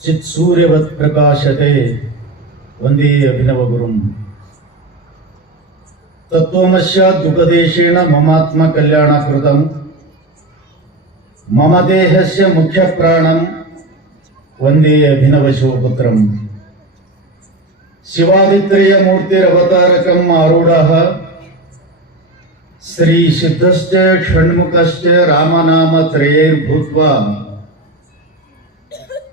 ಚಿತ್ಸೂರ್ಯವತ್ ಪ್ರಕಾಶತೆ ವಂದೇ ಅಭಿನವ ಗುರುಂ. ತತ್ವಮಸ್ಯಾದುಪದೇಶೇನ ಮಮಾತ್ಮ ಕಲ್ಯಾಣ ಕೃತಂ ಮಮ ದೇಹಸ್ಯ ಮುಖ್ಯ ಪ್ರಾಣಂ ವಂದೇ ಅಭಿನವ ಶಿವಪುತ್ರಂ. ಶಿವಾದಿತ್ರಯ ಮೂರ್ತಿರವತಾರಕಂ ಆರೂಢಃ ಶ್ರೀ ಸಿದ್ಧಶ್ಚ ಷಣ್ಮುಖಶ್ಚ ರಾಮನಾಮ ತ್ರಯೈರ್ಭೂತ್ವಾ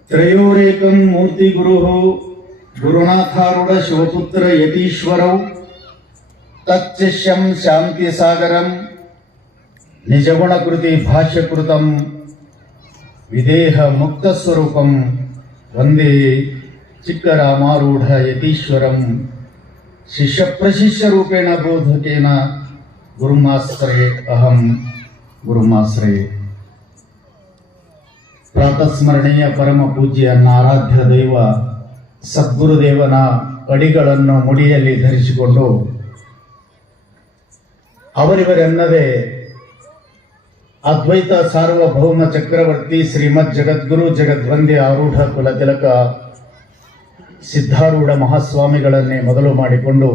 ತ್ರಯೋರೇಕಂ ಮೂರ್ತಿ ಗುರುಃ ಗುರುನಾಥಾರೂಢ ಶಿವಪುತ್ರ ಯತೀಶ್ವರೌ ತಚ್ಚಿಷ್ಯಂ ಶಾಂತಿ ಸಾಗರಂ ನಿಜಗುಣಕೃತಿ ಭಾಷ್ಯಕೃತಂ ವಿದೇಹ ಮುಕ್ತ ಸ್ವರೂಪಂ ವಂದೇ ಚಿಕ್ಕರಾಮಾರೂಢ ಯತೀಶ್ವರಂ. ಶಿಷ್ಯ ಪ್ರಶಿಷ್ಯ ರೂಪೇಣ ಬೋಧಕೇನ ಗುರುಮಾಶ್ರಯೇ ಅಹಂ ಗುರುಮಾಶ್ರಯೇ. ಪ್ರಾತಸ್ಮರಣೀಯ ಪರಮ ಪೂಜ್ಯ ಆರಾಧ್ಯ ದೈವ ಸದ್ಗುರುದೇವನ ಅಡಿಗಳನ್ನು ಮುಡಿಯಲ್ಲಿ ಧರಿಸಿಕೊಂಡು ಅವರಿವರೆನ್ನದೇ ಅದ್ವೈತ ಸಾರ್ವಭೌಮ ಚಕ್ರವರ್ತಿ ಶ್ರೀಮದ್ ಜಗದ್ಗುರು ಜಗದ್ವಂದ್ಯ ಆರೂಢ ಕುಲತಿಲಕ ಸಿದ್ಧಾರೂಢ ಮಹಾಸ್ವಾಮಿಗಳನ್ನೇ ಮೊದಲು ಮಾಡಿಕೊಂಡು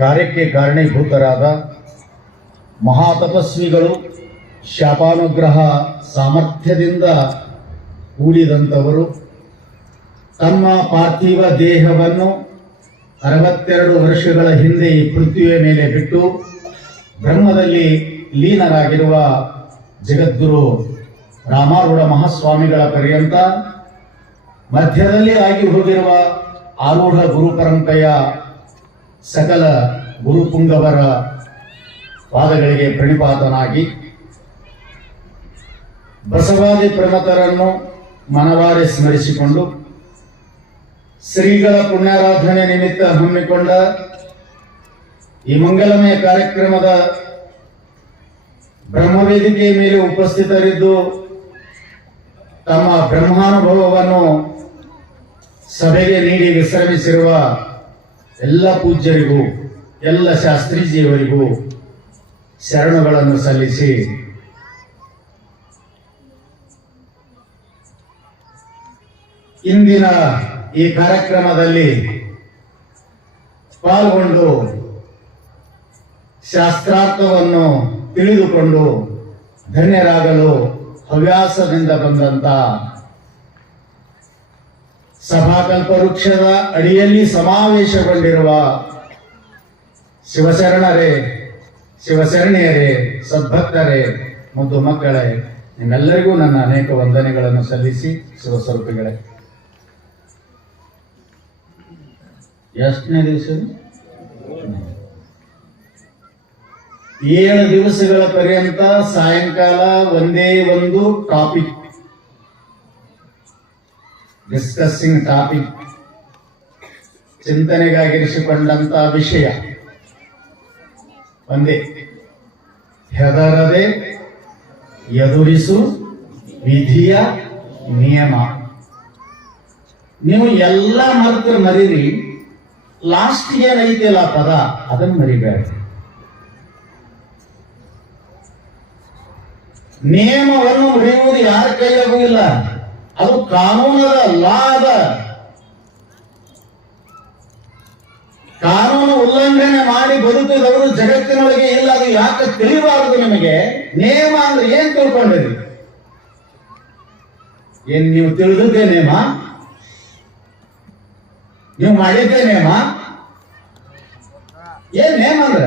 ಕಾರ್ಯಕ್ಕೆ ಕಾರಣೀಭೂತರಾದ ಮಹಾತಪಸ್ವಿಗಳು, ಶಾಪಾನುಗ್ರಹ ಸಾಮರ್ಥ್ಯದಿಂದ ಕೂಡಿದಂಥವರು, ತಮ್ಮ ಪಾರ್ಥಿವ ದೇಹವನ್ನು 62 ವರ್ಷಗಳ ಹಿಂದೆ ಈ ಪೃಥ್ವಿಯ ಮೇಲೆ ಬಿಟ್ಟು ಬ್ರಹ್ಮದಲ್ಲಿ ಲೀನರಾಗಿರುವ ಜಗದ್ಗುರು ರಾಮಾರೂಢ ಮಹಾಸ್ವಾಮಿಗಳ ಪರ್ಯಂತ ಮಧ್ಯದಲ್ಲಿ ಆಗಿ ಹೋಗಿರುವ ಆರೂಢ ಗುರು ಪರಂಪರೆಯ ಸಕಲ ಗುರುಪುಂಗವರ ಪಾದಗಳಿಗೆ ಪ್ರಣಿಪಾತನಾಗಿ ಬಸವಾದಿ ಪ್ರಮತರನ್ನು ಮನವಾರೆ ಸ್ಮರಿಸಿಕೊಂಡು ಶ್ರೀಗಳ ಪುಣ್ಯಾರಾಧನೆ ನಿಮಿತ್ತ ಹಮ್ಮಿಕೊಂಡ ಈ ಮಂಗಲಮಯ ಕಾರ್ಯಕ್ರಮದ ಬ್ರಹ್ಮವೇದಿಕೆಯ ಮೇಲೆ ಉಪಸ್ಥಿತರಿದ್ದು ತಮ್ಮ ಬ್ರಹ್ಮಾನುಭವವನ್ನು ಸಭೆಗೆ ನೀಡಿ ವಿಶ್ರಮಿಸಿರುವ ಎಲ್ಲ ಪೂಜ್ಯರಿಗೂ ಎಲ್ಲ ಶಾಸ್ತ್ರೀಜಿಯವರಿಗೂ ಶರಣುಗಳನ್ನು ಸಲ್ಲಿಸಿ, ಇಂದಿನ ಈ ಕಾರ್ಯಕ್ರಮದಲ್ಲಿ ಪಾಲ್ಗೊಂಡು ಶಾಸ್ತ್ರಾರ್ಥವನ್ನು ತಿಳಿದುಕೊಂಡು ಧನ್ಯರಾಗಲು ಹವ್ಯಾಸದಿಂದ ಬಂದಂತ ಸಭಾಕಲ್ಪ ವೃಕ್ಷದ ಅಡಿಯಲ್ಲಿ ಸಮಾವೇಶಗೊಂಡಿರುವ ಶಿವಶರಣರೇ, ಶಿವಶರಣಿಯರೇ, ಸದ್ಭಕ್ತರೇ, ಮುದ್ದು ಮಕ್ಕಳೇ, ನಿಮ್ಮೆಲ್ಲರಿಗೂ ನನ್ನ ಅನೇಕ ವಂದನೆಗಳನ್ನು ಸಲ್ಲಿಸಿ, ಶಿವಸ್ವರೂಪಿಗಳೇ, ಎಷ್ಟನೇ ದಿವಸ? 7 ದಿವಸಗಳ ಪರ್ಯಂತ ಸಾಯಂಕಾಲ ಒಂದೇ ಒಂದು ಟಾಪಿಕ್, ಡಿಸ್ಕಸ್ಸಿಂಗ್ ಟಾಪಿಕ್, ಚಿಂತನೆಗಾಗಿರಿಸಿಕೊಂಡಂತ ವಿಷಯ ಒಂದೇ: ಹೆದರದೆ ಎದುರಿಸು ವಿಧಿಯ ನಿಯಮ. ನೀವು ಎಲ್ಲ ಮರೀರಿ, ಲಾಸ್ಟ್ ಏನೈತಿಲ್ಲ ಪದ ಅದನ್ನು ಮರಿಬೇಡ. ನಿಯಮವನ್ನು ಮುರಿಯುವುದು ಯಾರ ಕೈಯಾಗೂ ಇಲ್ಲ, ಅದು ಕಾನೂನದ ಲಾ ಅದ. ಕಾನೂನು ಉಲ್ಲಂಘನೆ ಮಾಡಿ ಬದುಕಿದವರು ಜಗತ್ತಿನೊಳಗೆ ಇಲ್ಲ. ಅದು ಯಾಕೆ ತಿಳಿಬಾರದು ನಿಮಗೆ? ನೇಮ ಅಂದ್ರೆ ಏನ್ ತಿಳ್ಕೊಂಡಿರಿ? ಏನ್ ನೀವು ತಿಳಿದದ್ದೇ ನೇಮ? ನೀವು ಮಾಡಿದ್ದೇ ನೇಮ? ಏನ್ ನೇಮ ಅಂದ್ರೆ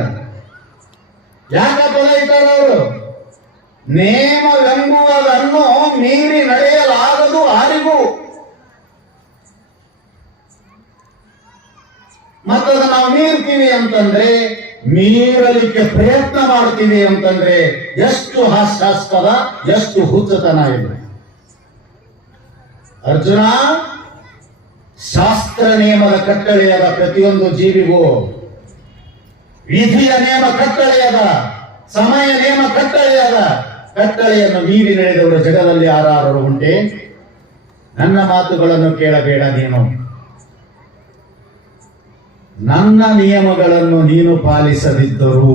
ಯಾಕ ಪದ ಇಟ್ಟಾರ ಅವರು? ನೇಮವೆಂಬುವುದನ್ನು ಮೀರಿ ನಡೆಯಲಾಗದು ಯಾರಿಗೂ. ಮತ್ತದ ನಾವು ಮೀರ್ತೀವಿ ಅಂತಂದ್ರೆ, ಮೀರಲಿಕ್ಕೆ ಪ್ರಯತ್ನ ಮಾಡ್ತೀವಿ ಅಂತಂದ್ರೆ ಎಷ್ಟು ಹಾಸ್ಯಾಸ್ಪದ, ಎಷ್ಟು ಹುಚ್ಚತನ ಇದೆ. ಅರ್ಜುನ, ಶಾಸ್ತ್ರ ನಿಯಮದ ಕಟ್ಟಳೆಯಾದ ಪ್ರತಿಯೊಂದು ಜೀವಿಗೂ ವಿಧಿಯ ನಿಯಮ ಕಟ್ಟಳೆಯಾದ, ಸಮಯ ನಿಯಮ ಕಟ್ಟಳೆಯಾದ, ಕಟ್ಟಳೆಯನ್ನು ಮೀರಿ ನಡೆದವರು ಜಗದಲ್ಲಿ ಯಾರು ಉಂಟೆ? ನನ್ನ ಮಾತುಗಳನ್ನು ಕೇಳಬೇಡ ನೀನು. ನನ್ನ ನಿಯಮಗಳನ್ನು ನೀನು ಪಾಲಿಸದಿದ್ದರೂ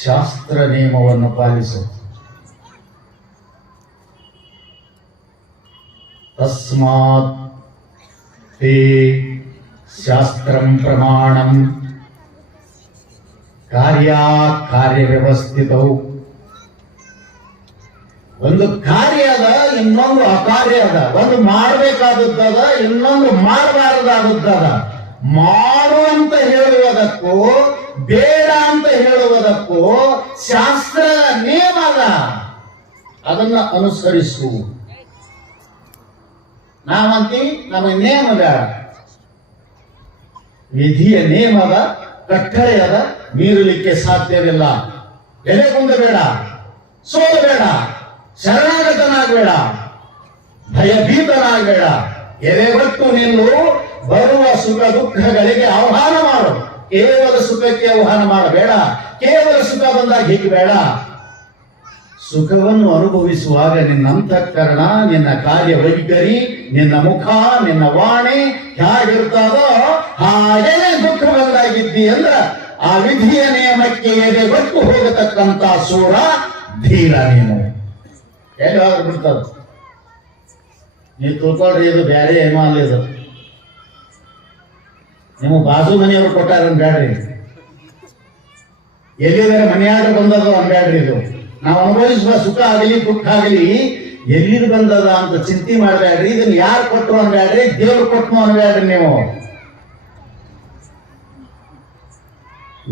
ಶಾಸ್ತ್ರ ನಿಯಮವನ್ನು ಪಾಲಿಸು. ತಸ್ಮಾತ್ ತೇ ಶಾಸ್ತ್ರಂ ಪ್ರಮಾಣಂ ಕಾರ್ಯವ್ಯವಸ್ಥಿತವು. ಒಂದು ಕಾರ್ಯ ಅದ, ಇನ್ನೊಂದು ಅಕಾರ್ಯ ಅದ. ಒಂದು ಮಾಡಬೇಕಾದದ್ದದ, ಇನ್ನೊಂದು ಮಾಡಬಾರದಾದದ್ದದ. ಮಾಡು ಅಂತ ಹೇಳುವುದಕ್ಕೂ ಬೇಡ ಅಂತ ಹೇಳುವುದಕ್ಕೂ ಶಾಸ್ತ್ರದ ನಿಯಮ ಅದ, ಅದನ್ನ ಅನುಸರಿಸು. ನಾವಂತಿ ನಮಗೆ ನೇಮ ಬೇಡ, ವಿಧಿಯ ನೇಮದ ಕಟ್ಟಳೆಯದ, ಮೀರಲಿಕ್ಕೆ ಸಾಧ್ಯವಿಲ್ಲ. ಎಲೆಗುಂದಬೇಡ, ಸೋಲಬೇಡ, ಶರಣಾಗತನಾಗಬೇಡ, ಭಯಭೀತನಾಗಬೇಡ. ಎಲೆಗೊಟ್ಟು ನಿಲ್ಲು, ಬರುವ ಸುಖ ದುಃಖಗಳಿಗೆ ಆಹ್ವಾನ ಮಾಡು. ಕೇವಲ ಸುಖಕ್ಕೆ ಆಹ್ವಾನ ಮಾಡಬೇಡ, ಕೇವಲ ಸುಖ ಬಂದಾಗ ಹೀಗಬೇಡ. ಸುಖವನ್ನು ಅನುಭವಿಸುವಾಗ ನಿನ್ನ ಅಂತಃಕರಣ, ನಿನ್ನ ಕಾರ್ಯವೈಖರಿ, ನಿನ್ನ ಮುಖ, ನಿನ್ನ ವಾಣಿ ಹೇಗಿರ್ತದೋ ಹಾಗೇನೆ ದುಃಖ ಬಂದಾಗಿದ್ದಿ ಅಂದ್ರ ಆ ವಿಧಿಯ ನಿಯಮಕ್ಕೆ ಎದೆಗೊಟ್ಟು ಹೋಗತಕ್ಕಂತ ಸೂರ ಧೀರ. ನೀನು ಎಲ್ಲಿ ಹೋಗಿ ಬಿಡ್ತದ? ನೀವು ತಿಳ್ಕೊಳ್ರಿ, ಇದು ಬೇರೆ ಏನೋ ಅಲ್ಲ. ಇದು ನಿಮಗೆ ಬಾಜು ಮನೆಯವರು ಕೊಟ್ಟಾರ ಅನ್ಬೇಡ್ರಿ, ಎಲ್ಲಿದ್ದಾರೆ ಮನೆಯಾಗ ಬಂದದು ಅನ್ಬೇಡ್ರಿ. ಇದು ನಾವು ಅನುಭವಿಸುವ ಸುಖ ಆಗಲಿ ದುಃಖ ಆಗಲಿ ಎಲ್ಲಿದ್ ಬಂದದ ಅಂತ ಚಿಂತೆ ಮಾಡಬೇಡ್ರಿ. ಇದನ್ನ ಯಾರು ಕೊಟ್ಟರು ಅನ್ಬೇಡ್ರಿ, ದೇವ್ರು ಕೊಟ್ಟನು ಅನ್ಬೇಡ್ರಿ. ನೀವು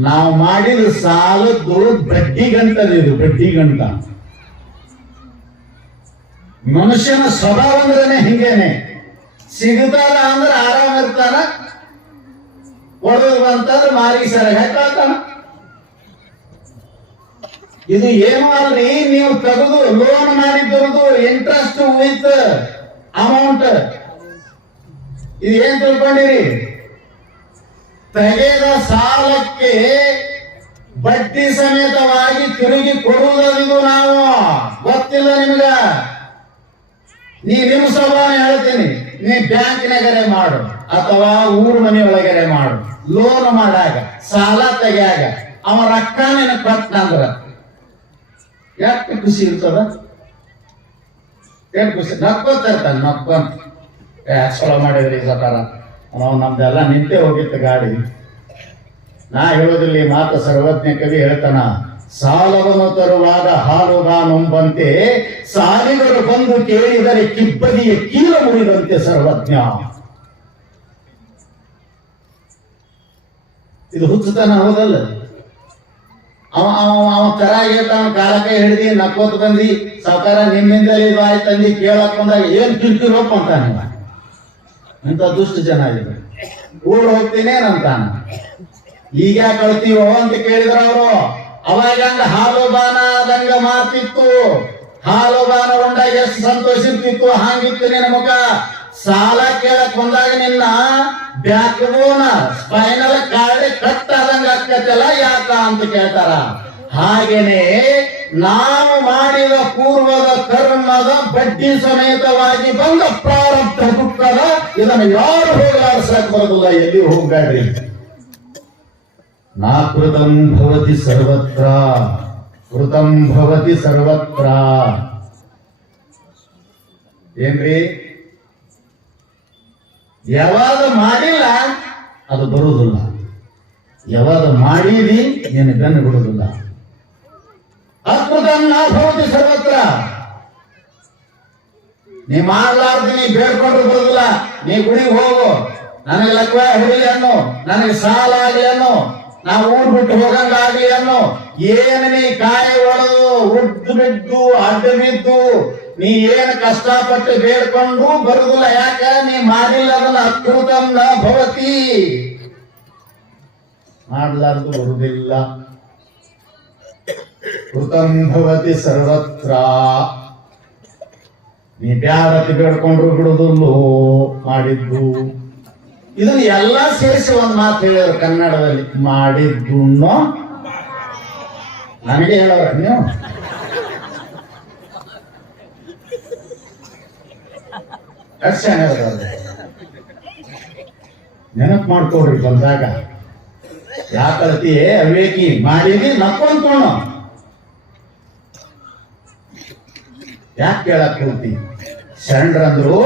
ನಾವು ಮಾಡಿದ ಸಾಲದ್ದು ಬಡ್ಡಿ ಗಂಟದ, ಇದು ಬಡ್ಡಿ ಗಂಟ. ಮನುಷ್ಯನ ಸ್ವಭಾವ ಅಂದ್ರೇನೆ ಹಿಂಗೇನೆ. ಸಿಗುತ್ತಾನ ಅಂದ್ರೆ ಆರಾಮ ಇರ್ತಾನ, ಹೊಡೆದು ಬಂತಂದ್ರೆ ಮಾರಿಗೆ ಸರ ಹಾಕಾನ. ಇದು ಏನು ಅಲ್ರಿ, ನೀವು ತೆಗೆದು ಲೋನ್ ಮಾಡಿದ್ದು ಇಂಟ್ರೆಸ್ಟ್ ವಿತ್ ಅಮೌಂಟ್. ಇದು ಏನ್ ತಿಳ್ಕೊಂಡಿರಿ? ತೆಗೆದ ಸಾಲಕ್ಕೆ ಬಡ್ಡಿ ಸಮೇತವಾಗಿ ತಿರುಗಿ ಕೊಡುವುದಿದು. ನಾವು ಗೊತ್ತಿಲ್ಲ ನಿಮ್ಗ? ನಿಮ್ಮ ಸ್ವಭಾವ ಹೇಳ್ತೀನಿ. ನೀ ಬ್ಯಾಂಕ್ನಾಗರೆ ಮಾಡು ಅಥವಾ ಊರ್ ಮನೆ ಒಳಗರೆ ಮಾಡು. ಲೋನ್ ಮಾಡಾಗ, ಸಾಲ ತೆಗಿಯಾಗ ಅವ ರೊಕ್ಕ ನಿನ್ನ ಕೊಟ್ಟನಂದ್ರ ಯಾಕೆ ಖುಷಿ ಇರ್ತದ? ಏನ್ ಖುಷಿ? ನಕ್ಕೊಂತ ಇರ್ತಾನೆ, ನಕ್ಕೊಂತ ಚಲೋ ಮಾಡಿದ್ರಿ ಸಕಾರ. ನಾವು ನಮ್ದೆಲ್ಲ ನಿಂತೆ ಹೋಗಿತ್ತು ಗಾಡಿ. ನಾ ಹೇಳೋದಿಲ್ಲ, ಈ ಮಾತು ಸರ್ವಜ್ಞ ಕವಿ ಹೇಳ್ತಾನ. ಸಾಲವನ್ನು ತರುವಾಗ ಹಾಲುಗಾನೊಂಬಂತೆ ಸಾಲಿಗರು ಬಂದು ಕೇಳಿದರೆ ಕಿಬ್ಬದಿಯ ಕೀಲ ಮುರಿದಂತೆ ಸರ್ವಜ್ಞ. ಇದು ಹುಚ್ಚುತನ ಹೌದಲ್ಲ? ಅವ ತರ ಹೇಳ್ತಾನ, ಕಾಲಕ್ಕೆ ಹಿಡಿದಿ ನಕ್ಕೋತ್ ಬಂದಿ, ಸಾವುಕಾರ ನಿಮ್ಮಿಂದಲೇ ಇದು ಆಯ್ತಂದಿ ಕೇಳಕ್ ಬಂದಾಗ ಏನ್ ಕಿರ್ಕಿರೋಪ್ ಅಂತಾನೆ. ಇಂಥ ದುಷ್ಟ ಜನ ಇದೆ. ಊರ್ ಹೋಗ್ತೀನೇನಂತಾನ. ಈಗ ಕಳ್ತೀವೋ ಅಂತ ಕೇಳಿದ್ರ ಅವರು. ಅವಾಗ ಹಂಗ ಹಾಲುಬಾನದಂಗ ಮಾತಿತ್ತು. ಹಾಲುಬಾನ ಉಂಡಾಗ ಎಷ್ಟು ಸಂತೋಷ ಇರ್ತಿತ್ತು, ಹಂಗಿತ್ತು ನಿನ್ನ ಮುಖ. ಸಾಲ ಕೇಳಕ್ ಬಂದಾಗ ನಿನ್ನ ಬ್ಯಾಕ್ಬೋನ ಸ್ಪೈನಲ್ ಕಾರ್ಡ್ ಕಟ್ ಆದಂಗ ಆಗ್ತೈತಲ್ಲ, ಯಾಕ ಅಂತ ಕೇಳ್ತಾರ. ಹಾಗೇನೆ ನಾವು ಮಾಡಿದ ಪೂರ್ವದ ಕರ್ಮದ ಬಡ್ಡಿ ಸಮೇತವಾಗಿ ಬಂದ ಪ್ರಾರಬ್ಧ ದುಃಖದ ಇದನ್ನು ಯಾರು ಹೋಗಾಡ್ಸಕ್ ಬರೋದಿಲ್ಲ. ಎಲ್ಲಿ ಹೋಗ್ಬೇಡ್ರಿ. ನಾ ಕೃತಂ ಭವತಿ ಸರ್ವತ್ರ, ಕೃತಂ ಭವತಿ ಸರ್ವತ್ರ. ಏನ್ರಿ? ಯಾವಾಗ ಮಾಡಿಲ್ಲ ಅದು ಬರುವುದಿಲ್ಲ, ಯಾವಾಗ ಮಾಡಿದಿ ನೀನು ಬೆನ್ನು ಬಿಡುವುದಿಲ್ಲ. ಅದ್ಭುತ ನಾ ಭವತಿ ಸರ್ವತ್ರ. ನೀ ಮಾಡ್ಲಾರ್ದು ನೀ ಬೇಡ್ಕೊಂಡ್ರು ಬರುದಿಲ್ಲ. ನೀ ಗುಡಿಗೆ ಹೋಗು, ನನಗೆ ಲಕ್ವ ಹೊಡಿಲಿ ಅನ್ನೋ, ನನಗೆ ಸಾಲ ಆಗಲಿ ಅನ್ನೋ, ನಾವು ಊರ್ ಬಿಟ್ಟು ಹೋಗಂಗಾಗ್ಲಿ ಅನ್ನೋ, ಏನು ನೀ ಕಾಯಿ ಒಡೆದು ಉದ್ದು ಬಿದ್ದು ಅಡ್ಡ ಬಿದ್ದು ನೀ ಏನು ಕಷ್ಟಪಟ್ಟು ಬೇಡ್ಕೊಂಡು ಬರುದಿಲ್ಲ. ಯಾಕ? ನೀ ಮಾಡಿಲ್ಲ ಅದನ್ನ. ಅಕೃತಂ ನ ಭವತಿ. ಮಾಡ್ಲಾರ್ದು ಬರುವುದಿಲ್ಲ. ಕೃತಂ ಭವತಿ ಸರ್ವತ್ರ. ನೀ ಬ್ಯಾಡತಿ ಬೇಡ್ಕೊಂಡ್ರು ಬಿಡುದಿಲ್ಲೋ ಮಾಡಿದ್ದು. ಇದನ್ನ ಎಲ್ಲ ಸೇರಿಸಿ ಒಂದ್ ಮಾತು ಹೇಳಿದ್ರು ಕನ್ನಡದಲ್ಲಿ. ಮಾಡಿದ್ದುಣ್ಣೋ ನನಗೆ ಹೇಳೋರ ನೀವು. ನೆನಪು ಮಾಡ್ಕೊಡ್ರಿ ಬಂದಾಗ. ಯಾಕಲ್ತಿ ಅವೇಕಿ ಮಾಡಿದಿ ನಕ್ಕೊಂಡ್ಕೊಂಡು ಯಾಕೆ ಕೇಳಕ್ ಹೋಗ್ತಿ? ಶರಣರಂದ್ರು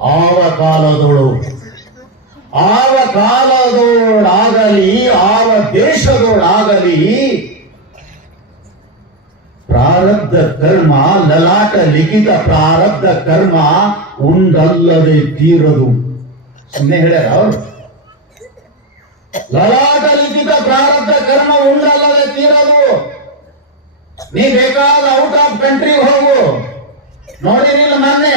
ಆವ ಕಾಲದೋಳಾಗಲಿ ಆವ ದೇಶದೋಳಾಗಲಿ ಪ್ರಾರಬ್ಧ ಕರ್ಮ ಲಲಾಟ ಲಿಖಿತ ಪ್ರಾರಬ್ಧ ಕರ್ಮ ಉಂಡಲ್ಲದೆ ತೀರದು. ಸುಮ್ಮನೆ ಹೇಳ್ಯಾರ ಅವರು. ಲಲಾಟ ಲಿಖಿತ ಪ್ರಾರಬ್ಧ ಕರ್ಮ ಉಂಡಲ್ಲದೆ ತೀರದು. ನೀ ಬೇಕಾದ ಔಟ್ ಆಫ್ ಕಂಟ್ರಿ ಹೋಗು. ನೋಡಿರಿಲ್ಲ ಮೊನ್ನೆ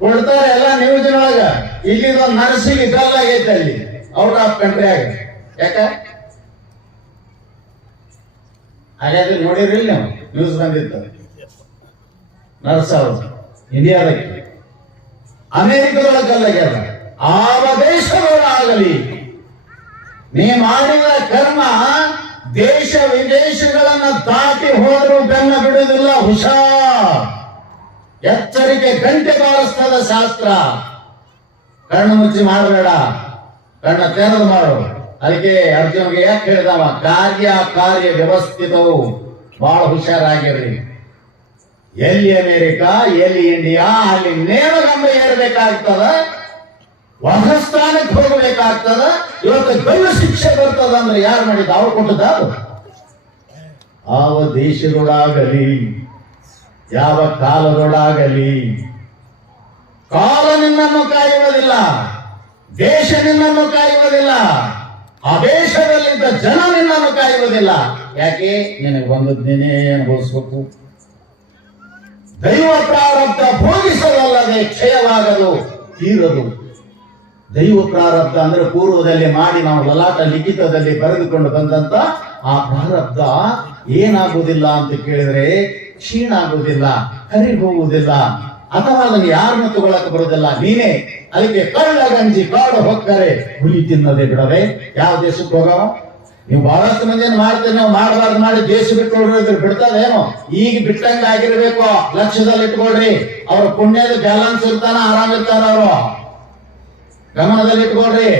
ಕೊಡ್ತಾರೆ ಎಲ್ಲ ನ್ಯೂಸ್ನೊಳಗ. ಇಲ್ಲಿದೊಂದು ನರ್ಸಿಗೆ ಕಲ್ಲಾಗೈತೆ ಅಲ್ಲಿ ಔಟ್ ಆಫ್ ಕಂಟ್ರಿ ಆಗ. ಯಾಕ ಹಾಗಾದ್ರೆ ನೋಡಿರಿಲ್ಲ ನೀವು? ನ್ಯೂಸ್ ಬಂದಿತ್ತು. ನರ್ಸ್ ಅವರು ಇಂಡಿಯಾದಕ್ಕೆ ಅಮೆರಿಕದೊಳಗೆ ಕಲ್ಲಾಗ್ಯಾರ. ಆವ ದೇಶದೊಳಗಾಗಲಿ ನೀ ಮಾಡಿದ ಕರ್ಮ ದೇಶ ವಿದೇಶಗಳನ್ನ ದಾಟಿ ಹೋದರೂ ಬೆನ್ನ ಬಿಡುವುದಿಲ್ಲ. ಹುಷಾರ್, ಎಚ್ಚರಿಕೆ ಗಂಟೆ ಬಾರಿಸ್ತದ ಶಾಸ್ತ್ರ. ಕಣ್ಣು ಮುಚ್ಚಿ ಮಾಡಬೇಡ, ಕಣ್ಣ ತೆರೆದು ಮಾಡು. ಅದಕ್ಕೆ ಅರ್ಜುನ್ಗೆ ಯಾಕೆ ಹೇಳಿದವ, ಕಾರ್ಯ ವ್ಯವಸ್ಥಿತವು, ಬಹಳ ಹುಷಾರಾಗಿರ್ರಿ. ಎಲ್ಲಿ ಅಮೆರಿಕ, ಎಲ್ಲಿ ಇಂಡಿಯಾ, ಅಲ್ಲಿ ನೇರಗಂಬ ಏರ್ಬೇಕಾಗ್ತದ, ವಾಸಸ್ಥಾನಕ್ಕೆ ಹೋಗಬೇಕಾಗ್ತದ. ಇವತ್ತು ಗಲ್ಲು ಶಿಕ್ಷೆ ಬರ್ತದ ಅಂದ್ರೆ ಯಾರು ಮಾಡಿದ? ಅವ್ರು ಕೊಟ್ಟದ. ಯಾವ ದೇಶದೊಳಾಗಲಿ ಯಾವ ಕಾಲದೊಳಾಗಲಿ ಕಾಲ ನಿನ್ನನ್ನು ಕಾಯುವುದಿಲ್ಲ, ದೇಶ ನಿನ್ನನ್ನು ಕಾಯುವುದಿಲ್ಲ, ಆ ದೇಶದಲ್ಲಿದ್ದ ಜನ ನಿನ್ನನ್ನು ಕಾಯುವುದಿಲ್ಲ. ಯಾಕೆ? ನಿನಗೆ ಬಂದದ್ದೇನೇ ಅನುಭವಿಸ್ಬೇಕು. ದೈವ ಪ್ರಾರಬ್ಧ ಭೋಗಿಸಲಲ್ಲದೆ ಕ್ಷಯವಾಗದು, ತೀರದು. ದೈವ ಪ್ರಾರಬ್ಧ ಅಂದ್ರೆ ಪೂರ್ವದಲ್ಲಿ ಮಾಡಿ ನಾವು ಲಲಾಟ ಲಿಖಿತದಲ್ಲಿ ಬರೆದುಕೊಂಡು ಬಂದಂತ ಆ ಪ್ರಾರಬ್ಧ ಏನಾಗುವುದಿಲ್ಲ ಅಂತ ಕೇಳಿದ್ರೆ ಕ್ಷೀಣ ಆಗುವುದಿಲ್ಲ, ಕರಿ ಹೋಗುವುದಿಲ್ಲ, ಅಥವಾ ಅದನ್ನು ಯಾರನ್ನು ತಗೊಳಕ್ಕೆ ಬರುವುದಿಲ್ಲ, ನೀನೇ. ಅದಕ್ಕೆ ಕಳ್ಳ ಗಂಜಿ ಕಾಡು ಹೊಕ್ಕರೆ ಹುಲಿ ತಿನ್ನದೆ ಬಿಡವೆ. ಯಾವ ದೇಶಕ್ಕೆ ಹೋಗವ? ನೀವು ಬಹಳಷ್ಟು ಮಂದಿನ ಮಾಡ್ತೀರಿ, ನಾವು ಮಾಡಬಾರ್ದು ಮಾಡಿ ದೇಶ ಬಿಟ್ಟು ಹೊಡ್ರಿದ್ರೆ ಬಿಡ್ತದೇನೋ? ಈಗ ಬಿಟ್ಟಂಗ ಆಗಿರ್ಬೇಕು. ಲಕ್ಷ್ಯದಲ್ಲಿ ಇಟ್ಕೊಳ್ರಿ. ಅವ್ರ ಪುಣ್ಯದ ಬ್ಯಾಲೆನ್ಸ್ ಇರ್ತಾನ, ಆರಾಮಿರ್ತಾರ. ಅವರು ಗಮನದಲ್ಲಿ ಇಟ್ಕೊಳ್ರಿ.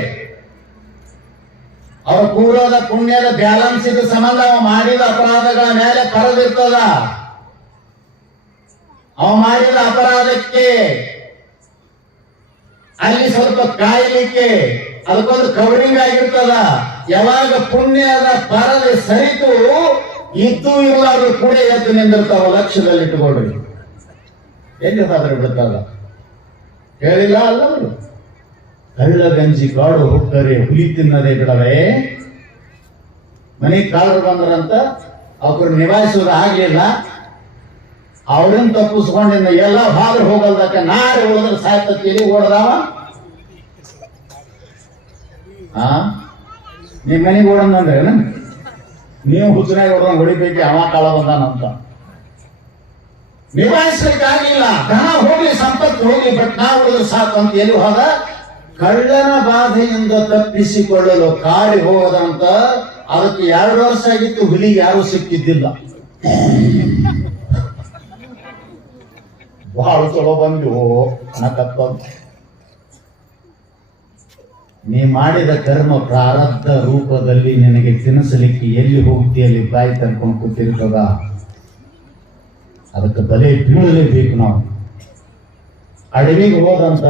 ಅವ್ರ ಪೂರ್ವದ ಪುಣ್ಯದ ಬ್ಯಾಲೆನ್ಸ್ ಇದ್ದ ಸಂಬಂಧ ಅವ ಮಾಡಿದ ಅಪರಾಧಗಳ ಮೇಲೆ ಪರದಿರ್ತದ. ಅವ ಮಾಡಿದ ಅಪರಾಧಕ್ಕೆ ಅಲ್ಲಿ ಸ್ವಲ್ಪ ಕಾಯಲಿಕ್ಕೆ ಅದಕ್ಕೊಂದು ಕವರಿಂಗ್ ಆಗಿರ್ತದ. ಯಾವಾಗ ಪುಣ್ಯದ ಪರದೆ ಸರಿತು ಇದ್ದು ಇರುವಾರು ಕೂಡ ಎದ್ದು ನಿಂದಿರ್ತಾವ. ಲಕ್ಷ್ಯದಲ್ಲಿ ಇಟ್ಟುಕೊಳ್ರಿ. ಎಲ್ಲಿ ಹೋದ್ರೆ ಬಿಡ್ತಲ್ಲ, ಹೇಳಿಲ್ಲ ಅಲ್ಲ ಅವರು. ಕಳ್ಳ ಗಂಜಿ ಕಾಡು ಹೋಗ್ತಾರೆ ಹುಲಿ ತಿನ್ನದೆ ಬಿಡವೆ. ಮನೆಗೆ ಕಾಳರು ಬಂದ್ರಂತ ಅವ್ರು ನಿಭಾಯಿಸೋದು ಆಗ್ಲಿಲ್ಲ. ಅವ್ರನ್ನ ತಪ್ಪಿಸ್ಕೊಂಡಿದ್ದ ಎಲ್ಲ ಹಾದ್ರೆ ಹೋಗಲ್ದಕ್ಕ ನಾಳೆ ಹೋದ್ರೆ ಸಾಯ್ತೀರಿ ಓಡದಾವ. ನಿಮ್ ಮನೆಗೆ ಓಡಂದ್ರೆ ನೀವು ಹುಚ್ಚನಾಗಿ ಓಡೋದ್ ಹೊಡಿಬೇಕು, ಅವ ಕಾಳ ಬಂದಾನಂತ. ನಿಭಾಯಿಸ್ಲಿಕ್ಕೆ ಆಗ್ಲಿಲ್ಲ. ಧನ ಹೋಗ್ಲಿ, ಸಂಪತ್ತು ಹೋಗ್ಲಿ, ಬಟ್ ನಾ ಉಳಿದ್ರೆ ಸಾಕು ಅಂತ ಎಲ್ಲಿ ಹೋದ? ಕಳ್ಳನ ಬಾಧೆಯಿಂದ ತಪ್ಪಿಸಿಕೊಳ್ಳಲು ಕಾಡಿ ಹೋಗದಂತ. ಅದಕ್ಕೆ 2 ವರ್ಷ ಆಗಿತ್ತು, ಹುಲಿ ಯಾರು ಸಿಕ್ಕಿದ್ದಿಲ್ಲ. ಬಹಳ ಚಲೋ ಬಂದು ಅನ್ನಕತ್ತ. ನೀ ಮಾಡಿದ ಕರ್ಮ ಪ್ರಾರಬ್ಧ ರೂಪದಲ್ಲಿ ನಿನಗೆ ತಿನ್ನಿಸಲಿಕ್ಕೆ ಎಲ್ಲಿ ಹೋಗ್ತಿಯಲ್ಲಿ ಬಾಯಿ ತರ್ಕೊಂಡು ಕೂತಿರ್ತದ. ಅದಕ್ಕೆ ಬಲೆ ಬೀಳಲೇಬೇಕು ನಾವು. ಅಡವಿಗೆ ಹೋದಂತ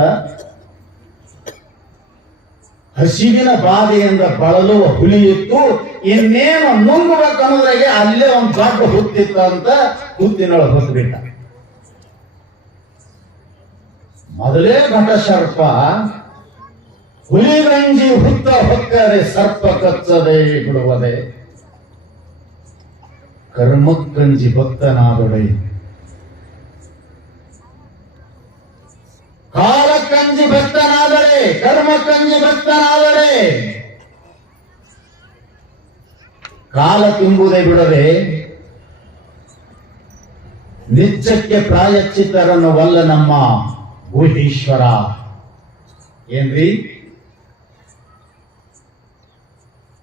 ಹಸಿವಿನ ಬಾಧೆಯಿಂದ ಬಳಲುವ ಹುಲಿ ಇತ್ತು. ಇನ್ನೇನು ನುಂಗಬೇಕನ್ನೋದ್ರಾಗೆ ಅಲ್ಲೇ ಒಂದು ದೊಡ್ಡ ಹುತ್ತಿತ್ತು ಅಂತ ಹುತ್ತಿನೊಳಗೆ ಹೊತ್ತುಬಿಟ್ಟ. ಮೊದಲೇ ಘಟ ಸರ್ಪ ಹುಲಿ ರಂಜಿ ಹುತ್ತ ಹೊಕ್ಕರೆ ಸರ್ಪ ಕಚ್ಚದೆ ಬಿಡುವುದೇ. ಕರ್ಮಕ್ಕಂಜಿ ಭಕ್ತನಾದೊಡೆ ಕಾಲಕ್ಕಂಜಿ ಭಕ್ತನಾದರೆ ಕರ್ಮಕ್ಕಂಜಿ ಭಕ್ತನಾದರೆ ಕಾಲ ತುಂಬುವುದೇ ಬಿಡದೆ ನಿತ್ಯಕ್ಕೆ ಪ್ರಾಯಶ್ಚಿತ್ತರನ್ನು ವಲ್ಲ ನಮ್ಮ ಗುಹೀಶ್ವರ. ಏನ್ರಿ?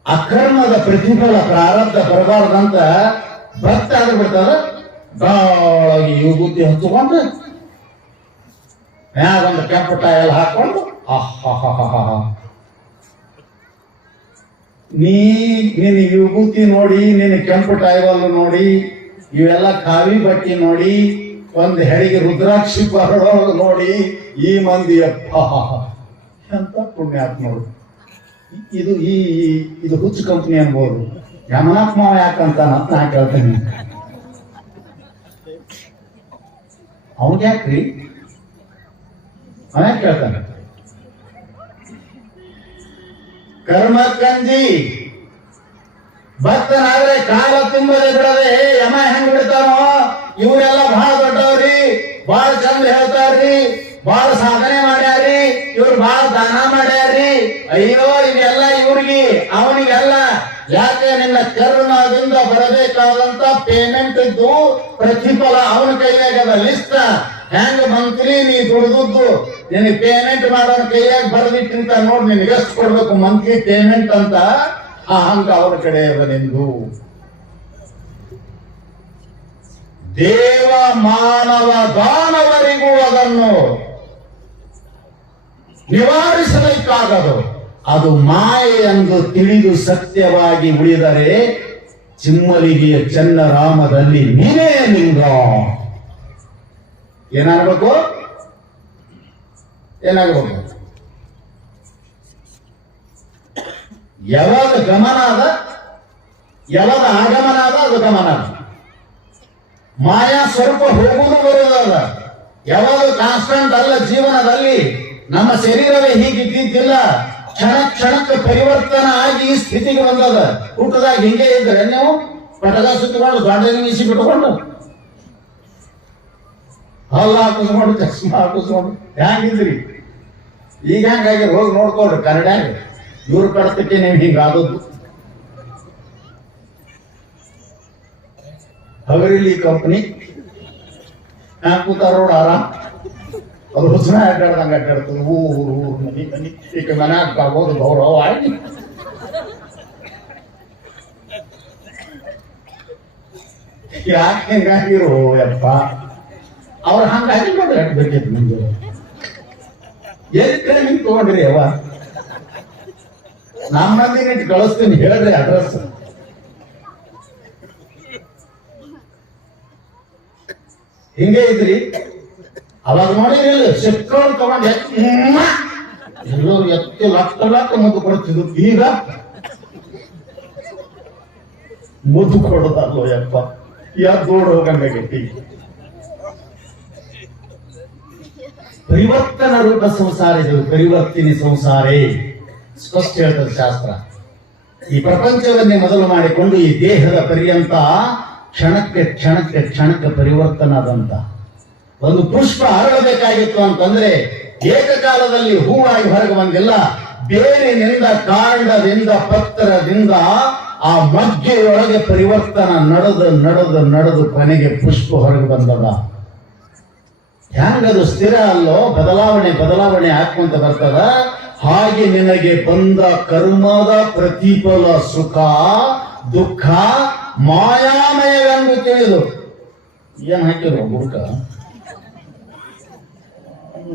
ಅಕರ್ಮದ ಪ್ರತಿಫಲ ಪ್ರಾರಬ್ಧ ಬರಬಾರ್ದಂತ ಭಕ್ತ ಆದ್ರೆ ಬಿಡ್ತಾರ. ಗಾಳಾಗಿ ಯುಗುತಿ ಹಚ್ಚಿಕೊಂಡು ಮ್ಯಾಗೊಂದು ಕೆಂಪು ಎಲ್ಲ ಹಾಕೊಂಡು ನಿನ್ನ ವಿಭೂತಿ ನೋಡಿ, ನಿನ್ನ ಕೆಂಪು ಟೈವಲ್ ನೋಡಿ, ಇವೆಲ್ಲ ಕಾವಿ ಬಟ್ಟೆ ನೋಡಿ, ಒಂದು ಹೆರಿಗೆ ರುದ್ರಾಕ್ಷಿ ಬರಡೊಳಗೆ ನೋಡಿ ಈ ಮಂದಿ ಅಪ್ಪ ಎಂತ ಪುಣ್ಯಾತ್ಮರು. ಇದು ಇದು ಹುಚ್ಚು ಕಂಪ್ನಿ ಅನ್ಬೋದು. ಯಮನಾತ್ಮ ಯಾಕಂತ ನಾ ಕೇಳ್ತೇನೆ. ಅವನ್ಗೆ ಯಾಕ್ರಿ ಅವನ್ಯಾಕೆ ಕೇಳ್ತಾನೆ? ಕರ್ಮಕ್ಕಂಜಿ ಭಕ್ತನಾದ್ರೆ ಕಾಲ ತುಂಬದೆ ಬಿಡದೆ ಯಮ ಹೆಂಗ್ ಬಿಡ್ತಾನೋ. ಇವರೆಲ್ಲ ಬಹಳ ದೊಡ್ಡವ್ರಿ, ಬಹಳ ಚಂದ ಹೇಳ್ತಾರ್ರಿ, ಬಹಳ ಸಾಧನೆ ಮಾಡ್ಯಾರಿ, ಇವ್ರು ಬಹಳ ದಾನ ಮಾಡ್ಯಾರಿ. ಅಯ್ಯೋ ಇದೆಲ್ಲ ಇವ್ರಿಗೆ ಅವನಿಗೆಲ್ಲ. ಯಾಕೆ? ನಿನ್ನ ಕರ್ಮದಿಂದ ಬರಬೇಕಾದಂತ ಪೇಮೆಂಟ್ ಇದ್ದು ಪ್ರತಿಫಲ ಅವನ ಕೈಯಾಗದ. ಲಿಸ್ಟ್ ಹೆಂಗ್ ಮಂತ್ಲಿ ನೀ ದುಡಿದದ್ದು ನಿನಗೆ ಪೇಮೆಂಟ್ ಮಾಡೋನ ಕೈಯಾಗ ಬರೆದಿಟ್ಟಿಂತ ನೋಡಿ ನಿನಗೆ ಎಷ್ಟು ಕೊಡ್ಬೇಕು ಮಂತ್ಲಿ ಪೇಮೆಂಟ್ ಅಂತ. ಹಂಗ ಅವರ ಕಡೆ ನಿಂದು ದೇವ ಮಾನವ ದಾನವರಿಗೂ ಅದನ್ನು ನಿವಾರಿಸಬೇಕಾಗದು. ಅದು ಮಾಯೆ ಎಂದು ತಿಳಿದು ಸತ್ಯವಾಗಿ ಉಳಿದರೆ ಚಿಮ್ಮಲಿಗೆಯ ಚನ್ನರಾಮದಲ್ಲಿ ನೀನೇ ಲಿಂಗ. ಏನಾಗಬೇಕು? ಏನಾಗಬೇಕು? ಯಾವಾಗ ಗಮನ ಅದ, ಯಾವಾಗ ಆಗಮನ ಅದ, ಅದು ಗಮನ ಅದ. ಮಾಯಾ ಸ್ವರೂಪ ಹೋಗುವುದು ಬರುವುದಲ್ಲ. ಯಾವಾಗ ಕಾನ್ಸ್ಟಂಟ್ ಅಲ್ಲ ಜೀವನದಲ್ಲಿ. ನಮ್ಮ ಶರೀರವೇ ಹೀಗಿದ್ದಿದ್ದಿಲ್ಲ, ಕ್ಷಣ ಕ್ಷಣಕ್ಕೆ ಪರಿವರ್ತನ ಆಗಿ ಈ ಸ್ಥಿತಿಗೆ ಬಂದದ. ಊಟದಾಗ ಹಿಂಗೆ ಇದ್ರೆ ನೀವು ಪಟಕ ಸುತ್ತಕೊಂಡು ದೊಡ್ಡ ಮೀಸಿ ಬಿಟ್ಟುಕೊಂಡು ಹಲ್ಲ ಹಾಕಿಸ್ಕೊಂಡು ಚಸ್ಮಾ ಹಾಕಿಸ್ಕೊಂಡು ಹೆಂಗಿದ್ರಿ? ಈಗ ಹೆಂಗಾಗಿ ಹೋಗಿ ನೋಡ್ಕೊಳ್ರಿ ಕನ್ನಡ. ಇವ್ರ ಕಡತಕ್ಕೆ ನೀವು ಹಿಂಗಾದದ್ದು. ಹಗರಿಲಿ ಕಂಪ್ನಿ ಕೂತಾರ ರೋಡ್ ಆರಾಮ್. ಅದು ಹುಸನ ಅಡ್ಡಾಡ್ದಂಗೆ ಅಡ್ಡಾಡ್ತದೆ. ಊರು ಮನಿ ಮನಿ ಈಗ ಮನ್ಯಾಗ ಆಗೋದು ಗೌರವ ಆಗಿ ಯಾಕೆ ಹೆಂಗಾಗಿರೋ ಯಪ್ಪ. ಅವ್ರ ಹಂಗಾಗಿ ನೋಡ್ರಿ ಅಡ್ಬೇಕಿತ್ತು ನಿಮ್ಗೆ. ಎಲ್ಲಿ ಕಡೆ ನಿಂಗೆ ತಗೊಂಡ್ರಿ ಅವ ನಮ್ಮ ಮಂದಿಗೆ ಕಳಿಸ್ತೀನಿ ಹೇಳ್ರಿ ಅಡ್ರೆಸ್. ಹಿಂಗೆ ಇದ್ರಿ ಅವಾಗ ನೋಡಿರಲಿಲ್ಲ. ಶೆಕ್ಕಳು ತಗೊಂಡು ಎಲ್ಲರೂ ಎತ್ತಿ ಲಕ್ಕ ಮುದ್ದು ಕೊಡ್ತಿದ್ರು. ಈಗ ಮುದ್ದು ಕೊಡೋದಲ್ಲೋ ಯಪ್ಪ. ಯಾದೋಡ್ ಹೋಗಂಗಾಗೈತಿ. ಪರಿವರ್ತನ ರೂಪ ಸಂಸಾರ ಇದು. ಪರಿವರ್ತಿನಿ ಸಂಸಾರೇ ಸ್ಪಷ್ಟ ಹೇಳ್ತದೆ ಶಾಸ್ತ್ರ. ಈ ಪ್ರಪಂಚವನ್ನೇ ಮೊದಲು ಮಾಡಿಕೊಂಡು ಈ ದೇಹದ ಪರ್ಯಂತ ಕ್ಷಣಕ್ಕೆ ಕ್ಷಣಕ್ಕೆ ಕ್ಷಣಕ್ಕೆ ಪರಿವರ್ತನ ಆದಂತ ಒಂದು ಪುಷ್ಪ ಅರಳಬೇಕಾಗಿತ್ತು ಅಂತಂದ್ರೆ ಏಕಕಾಲದಲ್ಲಿ ಹೂವಾಗಿ ಹೊರಗೆ ಬಂದಿಲ್ಲ. ಬೇರಿನಿಂದ, ಕಾಂಡದಿಂದ, ಪತ್ರದಿಂದ ಆ ಮಧ್ಯೆಯೊಳಗೆ ಪರಿವರ್ತನ ನಡೆದು ನಡೆದು ನಡೆದು ಕೊನೆಗೆ ಪುಷ್ಪ ಹೊರಗೆ ಬಂದದ. ಹ್ಯಾಂಗದು ಸ್ಥಿರ ಅಲ್ಲೋ, ಬದಲಾವಣೆ ಹಾಕುವಂತ ಬರ್ತದ. ಹಾಗೆ ನಿನಗೆ ಬಂದ ಕರ್ಮದ ಪ್ರತಿಫಲ ಸುಖ ದುಃಖ ಮಾಯಾಮಯವೆಂದು ತಿಳಿದು ಏನ್ ಹಾಕಿರೋ ಹುಡುಕ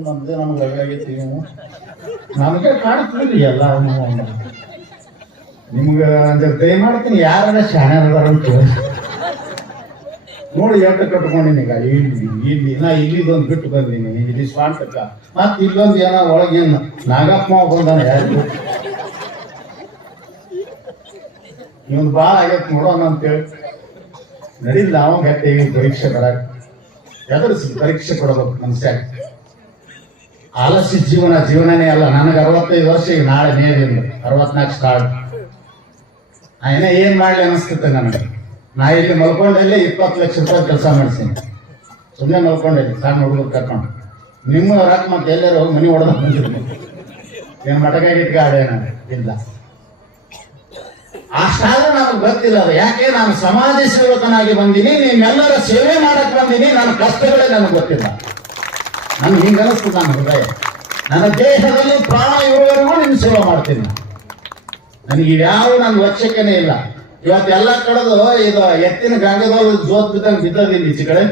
ನಮ್ದೇ ನಮ್ಗಾಗೈತಿ. ನೀವು ನಮ್ಗೆ ಕಾಣ್ತೀರಿ ಎಲ್ಲ. ನಿಮ್ಗೆ ದಯ ಮಾಡ್ತೀನಿ ಯಾರ ಶಾಣ್ಯದಾರ ಅಂತ ನೋಡಿ. ಎಟ್ಟ ಕಟ್ಕೊಂಡಿನಿ ಈಗ ಇಲ್ಲಿ ನಾ ಇಲ್ಲಿದೊಂದು ಬಿಟ್ಟು ಬಂದೀನಿ. ಇಲ್ಲಿ ಸ್ವಾಂತಕ್ಕ ಮತ್ ಇಲ್ಲೊಂದು ಏನೋ ಒಳಗೇನು ನಾಗಪ್ಪ ಬಂದಾನ. ಯಾರು ಇವನ್ ಬಾಳ ಆಗೈತ್ ನೋಡೋಣ ಅಂತೇಳಿ ನಡೀಲ್. ನಾವು ಗಟ್ಟಿಗೆ ಪರೀಕ್ಷೆ ಕೊಡಕ್ ಎದುರಿಸಿ ಪರೀಕ್ಷೆ ಕೊಡಬೇಕು ಮನುಷ್ಯ. ಆಲಸ್ಯ ಜೀವನನೇ ಅಲ್ಲ. ನನಗೆ 65 ವರ್ಷ, ಈಗ ನಾಳೆ ಮೇಲಿಂದ 64 ಸ್ಟಾರ್ಟ್. ಏನೇ ಏನ್ ಮಾಡ್ಲಿ ಅನಿಸ್ತೈತೆ ನನಗೆ. ನಾ ಇಲ್ಲಿ ಮಲ್ಕೊಂಡಲ್ಲಿ 20 ಲಕ್ಷ ರೂಪಾಯಿ ಕೆಲಸ ಮಾಡಿಸೀನಿ. ಸುಮ್ಮನೆ ಮಲ್ಕೊಂಡಲ್ಲಿ ಸಣ್ಣ ಹುಡುಗರು ಕರ್ಕೊಂಡು. ನಿಮ್ಮ ರಾಕ್ ಮತ್ತೆ ಎಲ್ಲರೂ ಹೋಗಿ ಮನೆ ಹೊಡೆದ ಬಂದಿರ್ತೀನಿ. ಏನ್ ಮಟಕಾಗಿಟ್ಕ ಆಡೇನ ಇಲ್ಲ. ಅಷ್ಟಾದ್ರೂ ನನಗೆ ಗೊತ್ತಿಲ್ಲ ಅದು. ಯಾಕೆ? ನಾನು ಸಮಾಜ ಸೇವಕನಾಗಿ ಬಂದೀನಿ, ನಿಮ್ಮೆಲ್ಲರ ಸೇವೆ ಮಾಡಕ್ ಬಂದೀನಿ. ನನ್ನ ಕಷ್ಟಗಳೇ ನನಗೆ ಗೊತ್ತಿಲ್ಲ. ನನ್ಗೆ ಹಿಂಗ ಅನಿಸ್ತದೆ. ನನ್ನ ಹೃದಯ, ನನ್ನ ದೇಹದಲ್ಲಿ ಪ್ರಾಣ ಇರುವವರೆಗೂ ನಿಮ್ ಸೇವೆ ಮಾಡ್ತೀನಿ. ನನಗೆ ಯಾವ ನನ್ನ ವಕ್ಷಕನೇ ಇಲ್ಲ. ಇವತ್ತೆಲ್ಲ ಕಳೆದು ಇದು ಎತ್ತಿನ ಗಂಗದವ್ರು ಜೋತ್ ಬಿದ್ದಂಗೆ ಬಿದ್ದದಿಲ್ಲ ಈಚೆ ಕಡೆ.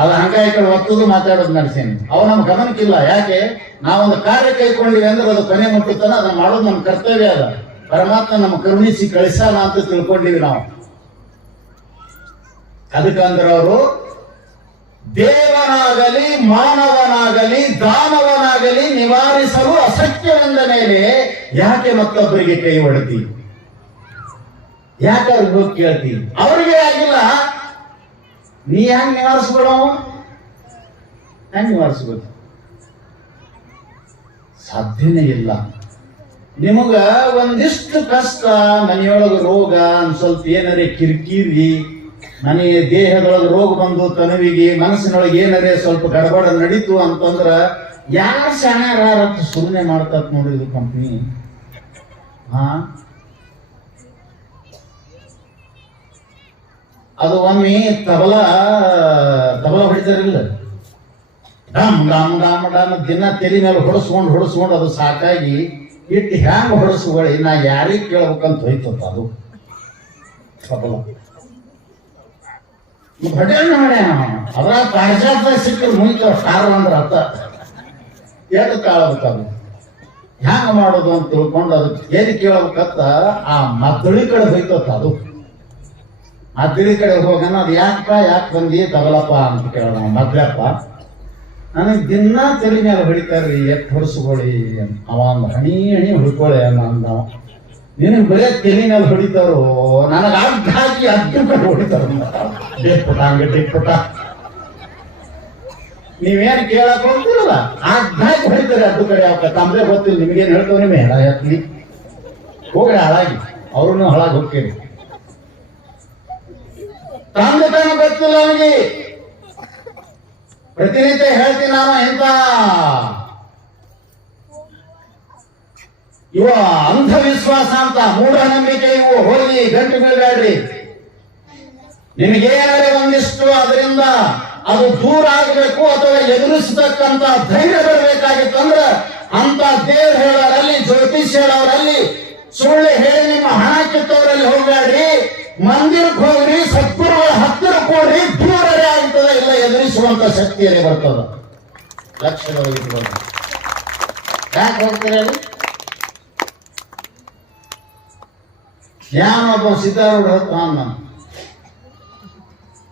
ಅದು ಹಂಗ ಈ ಕಡೆ ಒತ್ತದು ಮಾತಾಡೋದು ನಡೆಸೀನಿ. ಅವು ನಮ್ ಗಮನಕ್ಕಿಲ್ಲ. ಯಾಕೆ? ನಾವೊಂದು ಕಾರ್ಯ ಕೈಕೊಂಡಿವಿ ಅಂದ್ರೆ ಅದು ಕೊನೆ ಮುಟ್ಟುತ್ತಾನ. ಅದನ್ನ ಮಾಡೋದು ನಮ್ಮ ಕರ್ತವ್ಯ ಅದ. ಪರಮಾತ್ಮ ನಮ್ಮ ಕರುಣಿಸಿ ಕಳಿಸಾನ ಅಂತ ತಿಳ್ಕೊಂಡಿವಿ ನಾವು. ಅದಕ್ಕಂದ್ರೆ ಅವರು ದೇವನಾಗಲಿ ಮಾನವನಾಗಲಿ ದಾನವನಾಗಲಿ ನಿವಾರಿಸಲು ಅಸತ್ಯವೆಂದ ಮೇಲೆ ಯಾಕೆ ಮತ್ತೊಬ್ಬರಿಗೆ ಕೈ ಹೊಡ್ತಿ? ಯಾಕೆ ಅವ್ರಿಗೆ ಹೋಗಿ ಕೇಳ್ತಿ? ಅವ್ರಿಗೆ ಆಗಿಲ್ಲ, ನೀ ಹೆಂಗ್ ನಿವಾರಿಸ್ಬಿಡೋ? ಹೆಂಗ್ ನಿವಾರಿಸ್ಬೋದು? ಸಾಧ್ಯನೇ ಇಲ್ಲ. ನಿಮಗ ಒಂದಿಷ್ಟು ಕಷ್ಟ, ಮನೆಯೊಳಗ ರೋಗ, ಒಂದ್ ಸ್ವಲ್ಪ ಏನಾರೇ ಕಿರಿಕಿರಿ, ನನಗೆ ದೇಹದೊಳಗೆ ರೋಗ ಬಂದು ತನುವಿಗೆ ಮನಸ್ಸಿನೊಳಗೆ ಏನಾರೇ ಸ್ವಲ್ಪ ಗಡಬಡ ನಡೀತು ಅಂತಂದ್ರ ಯಾರು ಶಾಣ್ಯಾರ ಸುಮ್ಮನೆ ಮಾಡ್ತತ್ ನೋಡಿ ಇದು ಕಂಪ್ನಿ. ಅದು ಒಮ್ಮೆ ತಬಲ ಹೊಡಿತಾರಿಲ್ಲ, ಡಮ್ ಡಮ್ ಡಮ್ ಡಮ್ ದಿನ ತೆಲಿ ಮೇಲೆ ಹೊಡೆಸ್ಕೊಂಡು ಅದು ಸಾಕಾಗಿ ಇಟ್ಟು ಹ್ಯಾಂಗ ಹೊಡೆಸ್ಕೊಳ್ಳಿ, ನಾ ಯಾರಿಗೆ ಕೇಳ್ಬೇಕಂತ ಹೋಯ್ತಪ್ಪ ಅದು ತಬಲ. ಅದ್ರ ಪಾರಿಜಾತ ಸಿಕ್ಕರು ಮುಂಚೆ ಕಾರು ಅಂದ್ರೆ ಅರ್ಥ ಎದ್ದು ಕಾಳಬೇಕದು ಹ್ಯಾಂಗ ಮಾಡೋದು ಅಂತ ತಿಳ್ಕೊಂಡು ಅದಕ್ಕೆ ಎಲ್ಲಿ ಕೇಳಬೇಕತ್ತ ಆ ಮದ್ದಳಿ ಕಡೆ ಹೋಯ್ತತ್ತ ಅದು. ಮದ್ದಳಿ ಕಡೆ ಹೋಗೋಣ, ಅದು ಯಾಕೆ ಬಂದಿ ತಗಲಪ್ಪ ಅಂತ ಕೇಳೋಣ. ಮದ್ಲಪ್ಪ ನನಗೆ ದಿನ ತಲೆ ಮೇಲೆ ಹೊಡಿತಾರ್ರಿ, ಎತ್ತು ಹೊಡಿಸ್ಕೊಳ್ಳಿ ಅಂತ. ಅವ ಒಂದು ಹಣಿ ಹೊಡ್ಕೊಳ್ಳಿ ಅಂದ. ನಿನಗೆ ಬರೇ ತಲೆ ಮೇಲೆ ಹೊಡಿತಾರೋ, ನನಗೆ ಅಡ್ಡ ಹಾಕಿ ಅಡ್ಡು ಕಡೆ ಹೊಡಿತಾರ. ಟಿಪ್ಪುಟ ನೀವೇನು ಕೇಳಕ್ ಹೋಗ್ತಿರಲ್ಲ, ಅಡ್ಡ ಹಾಕಿ ಹೊಡಿತಾರೆ ಅಡ್ಡು ಕಡೆ. ಅವಕ್ಕ ತಮ್ಮದೇ ಗೊತ್ತಿಲ್ಲ, ನಿಮ್ಗೇನು ಹೇಳ್ತೇವೆ ನಿಮ್ಮ ಹೆಣ ಎತ್ಲಿ ಹೋಗ್ರಿ ಹಾಳಾಗಿ, ಅವ್ರನ್ನು ಹಾಳಾಗಿ ಹೋಗ್ತೀರಿ. ತಂದೆ ತಾನು ಗೊತ್ತಿಲ್ಲ ಅವನಿಗೆ. ಪ್ರತಿನಿತ್ಯ ಹೇಳ್ತೀನಿ ನಾನು, ಎಂತ ಇವ ಅಂಧವಿಶ್ವಾಸ ಅಂತ ಮೂಢನಂಬಿಕೆ ಇವು ಹೋಗಿ ಗಂಟು ಬೀಳ್ಬೇಡ್ರಿ. ನಿಮಗೇನಾದ್ರೆ ಒಂದಿಷ್ಟು ಅದರಿಂದ ಅದು ದೂರ ಆಗಬೇಕು ಅಥವಾ ಎದುರಿಸತಕ್ಕಂತ ಧೈರ್ಯ ಬರಬೇಕಾಗಿತ್ತಂದ್ರ ಅಂತ ದೇವ್ರು ಹೇಳೋರಲ್ಲಿ, ಜ್ಯೋತಿಷ್ ಹೇಳೋರಲ್ಲಿ, ಸುಳ್ಳು ಹೇಳಿ ನಿಮ್ಮ ಹಣ ಕಿತ್ತವರಲ್ಲಿ ಹೋಗ್ಬೇಡ್ರಿ. ಮಂದಿರಕ್ಕೆ ಹೋಗ್ರಿ, ಸದ್ಗುರುಗಳ ಹತ್ತಿರ ಕೂಡ್ರಿ, ದೂರವೇ ಆಗ್ತದೆ, ಇಲ್ಲ ಎದುರಿಸುವಂತ ಶಕ್ತಿಯಲ್ಲೇ ಬರ್ತದ. ಲಕ್ಷದವರೆಗೆ ಯಾಕೆ ಹೋಗ್ತೀರಲ್ಲಿ? ಯಾನೊಬ್ಬ ಸಿದ್ಧಾರೂಢ ಹತ್ರ ನಾನು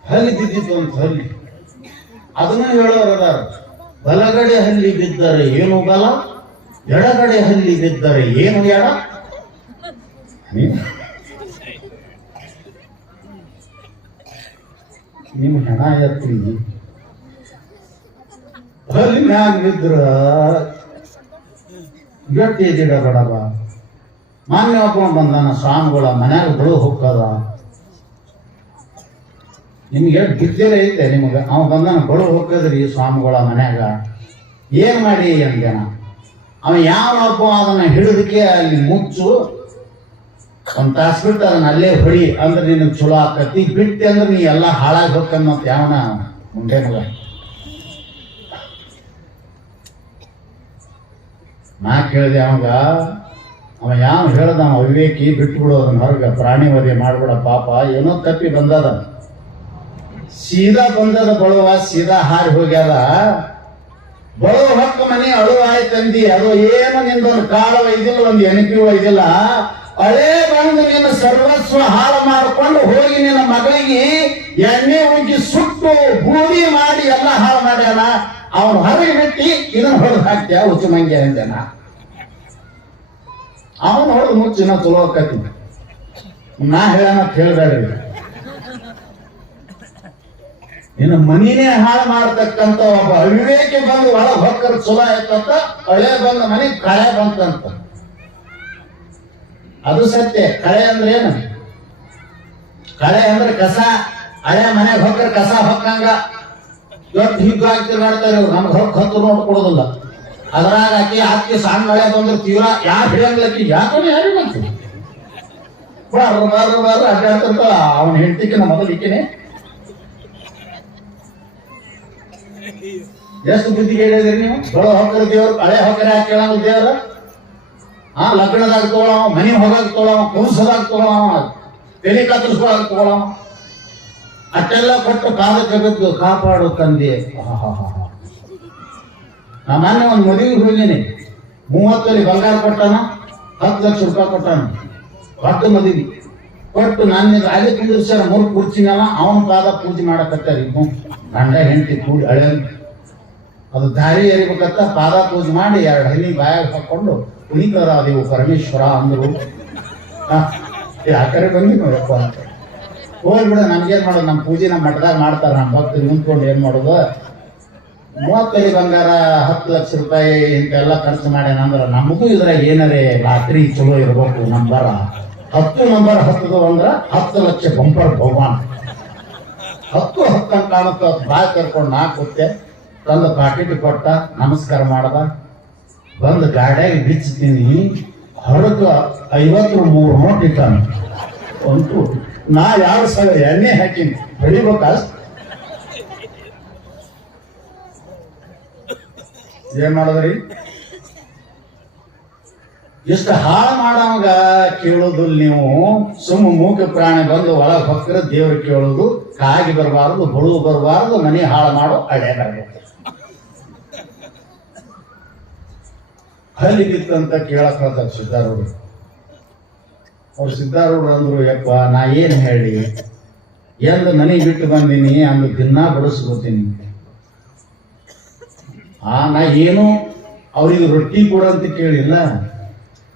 ಹಲ್ಲಿ ಬಿದ್ದಿತ್ತು ಅಂತ, ಹಲ್ಲಿ ಅದನ್ನು ಹೇಳೋರು ಅದಾರ. ಬಲಗಡೆ ಹಲ್ಲಿ ಬಿದ್ದರೆ ಏನು ಬಲ, ಎಡಗಡೆ ಹಲ್ಲಿ ಬಿದ್ದರೆ ಏನು ಎಡ. ನಿಮ್ಮ ಹೆಣ ಎತ್ತಿ ಹಲ್ಲಿ ಮ್ಯಾಗ ಬಿದ್ರ ಗಟ್ಟಿ ದಿಡ ಬಡವ. ಮಾನ್ಯ ಒಬ್ಬ ಬಂದಾನ ಸ್ವಾಮಿಗಳ ಮನ್ಯಾಗ ಬಳು ಹೋಗ್ತದ. ನಿಮ್ಗೆ ಬಿದ್ದರೆ ಐತೆ ನಿಮಗ. ಅವ ಬಂದಾನ ಬಳು ಹೋಗ್ತದ್ರಿ ಸ್ವಾಮಿಗಳ ಮನ್ಯಾಗ, ಏನ್ ಮಾಡಿ ಅಂದೇನ. ಅವ ಯಾವಪ್ಪ ಅದನ್ನ ಹಿಡಿದಕ್ಕೆ ಅಲ್ಲಿ ಮುಚ್ಚು, ಒಂದ್ ತಾಸು ಬಿಟ್ಟು ಅದನ್ನ ಅಲ್ಲೇ ಹೊಡಿ ಅಂದ್ರೆ ನಿನಗೆ ಚಲೋ ಆಕತಿ. ಬಿಟ್ಟೆ ಅಂದ್ರೆ ನೀ ಎಲ್ಲ ಹಾಳಾಗಿ ಹೋಗ್ಕನ್ನೋತ್ ಯಾವನ ಮುಂದೆ ಮಗ. ನಾ ಕೇಳಿದೆ ಅವಾಗ, ಅವ ಯಾವ ಹೇಳ್ದ, ಅವ ವಿವೇಕಿ ಬಿಟ್ಟು ಬಿಡು ಅದನ್ನ ಹೊರಗ, ಪ್ರಾಣಿ ವಧೆ ಮಾಡ್ಬಿಡ ಪಾಪ, ಏನೋ ತಪ್ಪಿ ಬಂದದ. ಸೀದಾ ಬಂದದ ಬಳುವ, ಸೀದಾ ಹಾರಿ ಹೋಗ್ಯಾದ. ಬಳುವ ಹೊಕ್ಕ ಮನೆ ಅಳುವ ಆಯ್ತಂದಿ, ಅದು ಏನು ನಿಂದೊಂದು ಕಾಲ ಒಯ್ದಿಲ್ಲ, ಒಂದು ಎಣಪಿ ಒಯ್ದಿಲ್ಲ. ಹಳೇ ಬಂದು ನಿನ್ನ ಸರ್ವಸ್ವ ಹಾಳು ಮಾಡಿಕೊಂಡು ಹೋಗಿ ನಿನ್ನ ಮಗಳಿಗೆ ಎಣ್ಣೆ ಉಗ್ಗಿ ಸುಟ್ಟು ಬೂದಿ ಮಾಡಿ ಎಲ್ಲ ಹಾಳು ಮಾಡ್ಯಾನ. ಅವನು ಹೊರಗೆ ಬಿಟ್ಟು ಇದನ್ನ ಹೊಡೆದು ಹಾಕ್ತ್ಯಾ ಹುಚ್ಚು ಮಂಗೆ ಅಂದೇನ. ಅವನು ಹೊಡೆದು ಮುಚ್ಚಿನ ಚಲೋ ಆಕತಿ. ನಾ ಹೇಳನತ್ ಹೇಳ್ಬೇಡ್ರಿ. ನಿನ್ನ ಮನಿನೇ ಹಾಳು ಮಾಡ್ತಕ್ಕಂತ ಒಬ್ಬ ಅವಿವೇಕಿ ಬಂದು ಒಳಗೆ ಹೊಕ್ಕರ್ ಚಲೋ ಆಯ್ತಂತ, ಹಳೆ ಬಂದ ಮನೆ ಕಳೆ ಬಂತಂತ. ಅದು ಸತ್ಯ. ಕಳೆ ಅಂದ್ರೆ ಏನು? ಕಳೆ ಅಂದ್ರೆ ಕಸ. ಹಳೆ ಮನೆಗೆ ಹೊಕ್ಕರ್ ಕಸ ಹೊಕ್ಕಂಗ ದೊಡ್ಡ ಹಿಗ್ಗು ಆಗ್ತಿರ್ ಮಾಡ್ತಾರೆ ಇವ್ರು. ನಮ್ಗೆ ಹೊಕ್ಕ ಹತ್ತು ನೋಡ್ ಕೊಡೋದಿಲ್ಲ. ಅದ್ರಾಗ ಅಕ್ಕಿ ಸಣ್ಣ ಮಳೆ ಬಂದ್ರೆ ತೀವ್ರ ಯಾರು ಹಿಡಿಯಂಗ್ಲಕ್ಕಿ ಯಾಕೆ ಯಾರು ಬಂತು ಬಾರು ಅಡ್ಡಾಡ್ತಂತ ಅವನ ಹೆಂಡತಿಗೆ ನಮ್ಮ ಮೊದಲು ಇಕ್ಕಿನೇ ಎಷ್ಟು ಬುದ್ಧಿಗೆ ಹೇಳಿದ್ರಿ ನೀವು. ಬಡ ಹೊಕ್ಕರ ದೇವ್ರು, ಹಳೆ ಹೊಕ್ಕರ ಯಾಕೆ ಕೇಳಂಗ ದೇವ್ರ? ಲಗ್ನದಾಗ ತಗೊಳವ, ಮನೆ ಹೋಗಾಗ ತಗೊಳವ, ಕುಂಸದಾಗ ತಗೊಳವ, ತೆಲಿ ಕತ್ತರಿಸ್ಕೊಳಕ್ ತಗೊಳವ, ಅಷ್ಟೆಲ್ಲ ಕೊಟ್ಟು ಕಾಲಕ್ಕೆ ಬಿದ್ದು ಕಾಪಾಡು ತಂದೆ. ನಾ ಮೊನ್ನೆ ಒಂದು ಮದುವೆಗೆ ಹೋಗಿನಿ. 30 ತೊಲಿ ಬಂಗಾರ ಕೊಟ್ಟಾನ, 10 ಲಕ್ಷ ರೂಪಾಯಿ ಕೊಟ್ಟಾನ. ದೊಡ್ಡ ಮದುವೆ ಕೊಟ್ಟು ನನ್ನ ಅಲ್ಲಿ ಕುಂದಿರ್ಸ್ಯಾರ 3 ಕುರ್ಚಿನಲ್ಲ. ಅವನ ಪಾದ ಪೂಜೆ ಮಾಡಕತ್ತಾರ. ಗಂಡ ಹೆಂಡತಿ ಕೂಡಿ ಅಳೆ ಅದು ದಾರಿ ಎರಿಬೇಕಂತ ಪಾದ ಪೂಜೆ ಮಾಡಿ 2 ಹನಿ ಬಾಯಾಗ ಹಾಕೊಂಡು ಕುಣಿತರಾದೆವು ಪರಮೇಶ್ವರ ಅಂದ್ರು. ಆ ಕಡೆ ಬಂದಿಪ್ಪ ಅಂತ ಹೋಗ್ಬಿಡ. ನಮ್ಗೇನ್ ಮಾಡೋದು, ನಮ್ಮ ಪೂಜೆ ನಮ್ಮ ಮಠದಾಗ ಮಾಡ್ತಾರ, ನಮ್ಮ ಭಕ್ತರು ನಿಂತ್ಕೊಂಡು ಏನ್ ಮಾಡೋದು, 30 ತೊಲಿ ಬಂಗಾರ 10 ಲಕ್ಷ ರೂಪಾಯಿ ಇಂತೆಲ್ಲ ಖರ್ಚು ಮಾಡ್ಯಾನಂದ್ರ ನಮಗೂ ಇದ್ರಾಗ ಏನಾರೇ ಲಾಟ್ರಿ ಚಲೋ ಇರ್ಬೇಕು. ನಂಬರ 10 ನಂಬರ್ ಹತ್ತದು ಅಂದ್ರ 10 ಲಕ್ಷ ಬಂಪರ್ ಬಹುಮಾನ. 10 ಅಂತ ಕಾಣುತ್ತ ಬಾಯ್ ಕರ್ಕೊಂಡು ನಾ ಕೂತೆ ತಂದು ಪಾಕಿಟ್ ಕೊಟ್ಟ, ನಮಸ್ಕಾರ ಮಾಡ್ದ. ಬಂದು ಗಾಡ್ಯಾಗ ಬಿಚ್ತೀನಿ, ಹೊರಗ 53 ನೋಟ್ ಇಟ್ಟಾನ. ಅಂತೂ ನಾ 2,000 ಎಣ್ಣೆ ಹಾಕಿನಿ, ಹೊಡಿಬೇಕ. ಏನ್ ಮಾಡಿದ್ರಿ? ಇಷ್ಟ ಹಾಳು ಮಾಡವಾಗ ಕೇಳೋದಿಲ್ಲ ನೀವು. ಮೂಕ ಪ್ರಾಣಿ ಬಂದು ಒಳಗೆ ಹೊಕ್ಕರ ದೇವ್ರು ಕೇಳೋದು, ಕಾಗಿ ಬರಬಾರದು, ಬಳು ಬರಬಾರದು, ಮನೆ ಹಾಳು ಮಾಡೋ ಹಳೆ ಬರಬೇಕು. ಹಲ್ಲಿಗಿತ್ತಂತ ಕೇಳಕ್ ಹೇಳ್ತಾರೆ ಸಿದ್ಧಾರೂಢರು. ಅವ್ರು ಸಿದ್ಧಾರೂಢರು ಅಂದ್ರು, ಯಪ್ಪ ನಾ ಏನ್ ಹೇಳಿ, ಎಂದು ಮನೆಗೆ ಬಿಟ್ಟು ಬಂದೀನಿ, ಅಂದು ದಿನಾ ಬಡಿಸ್ಕೋತೀನಿ. ನಾ ಏನು ಅವ್ರಿಗೆ ರೊಟ್ಟಿ ಕೊಡಂತ ಕೇಳಿಲ್ಲ,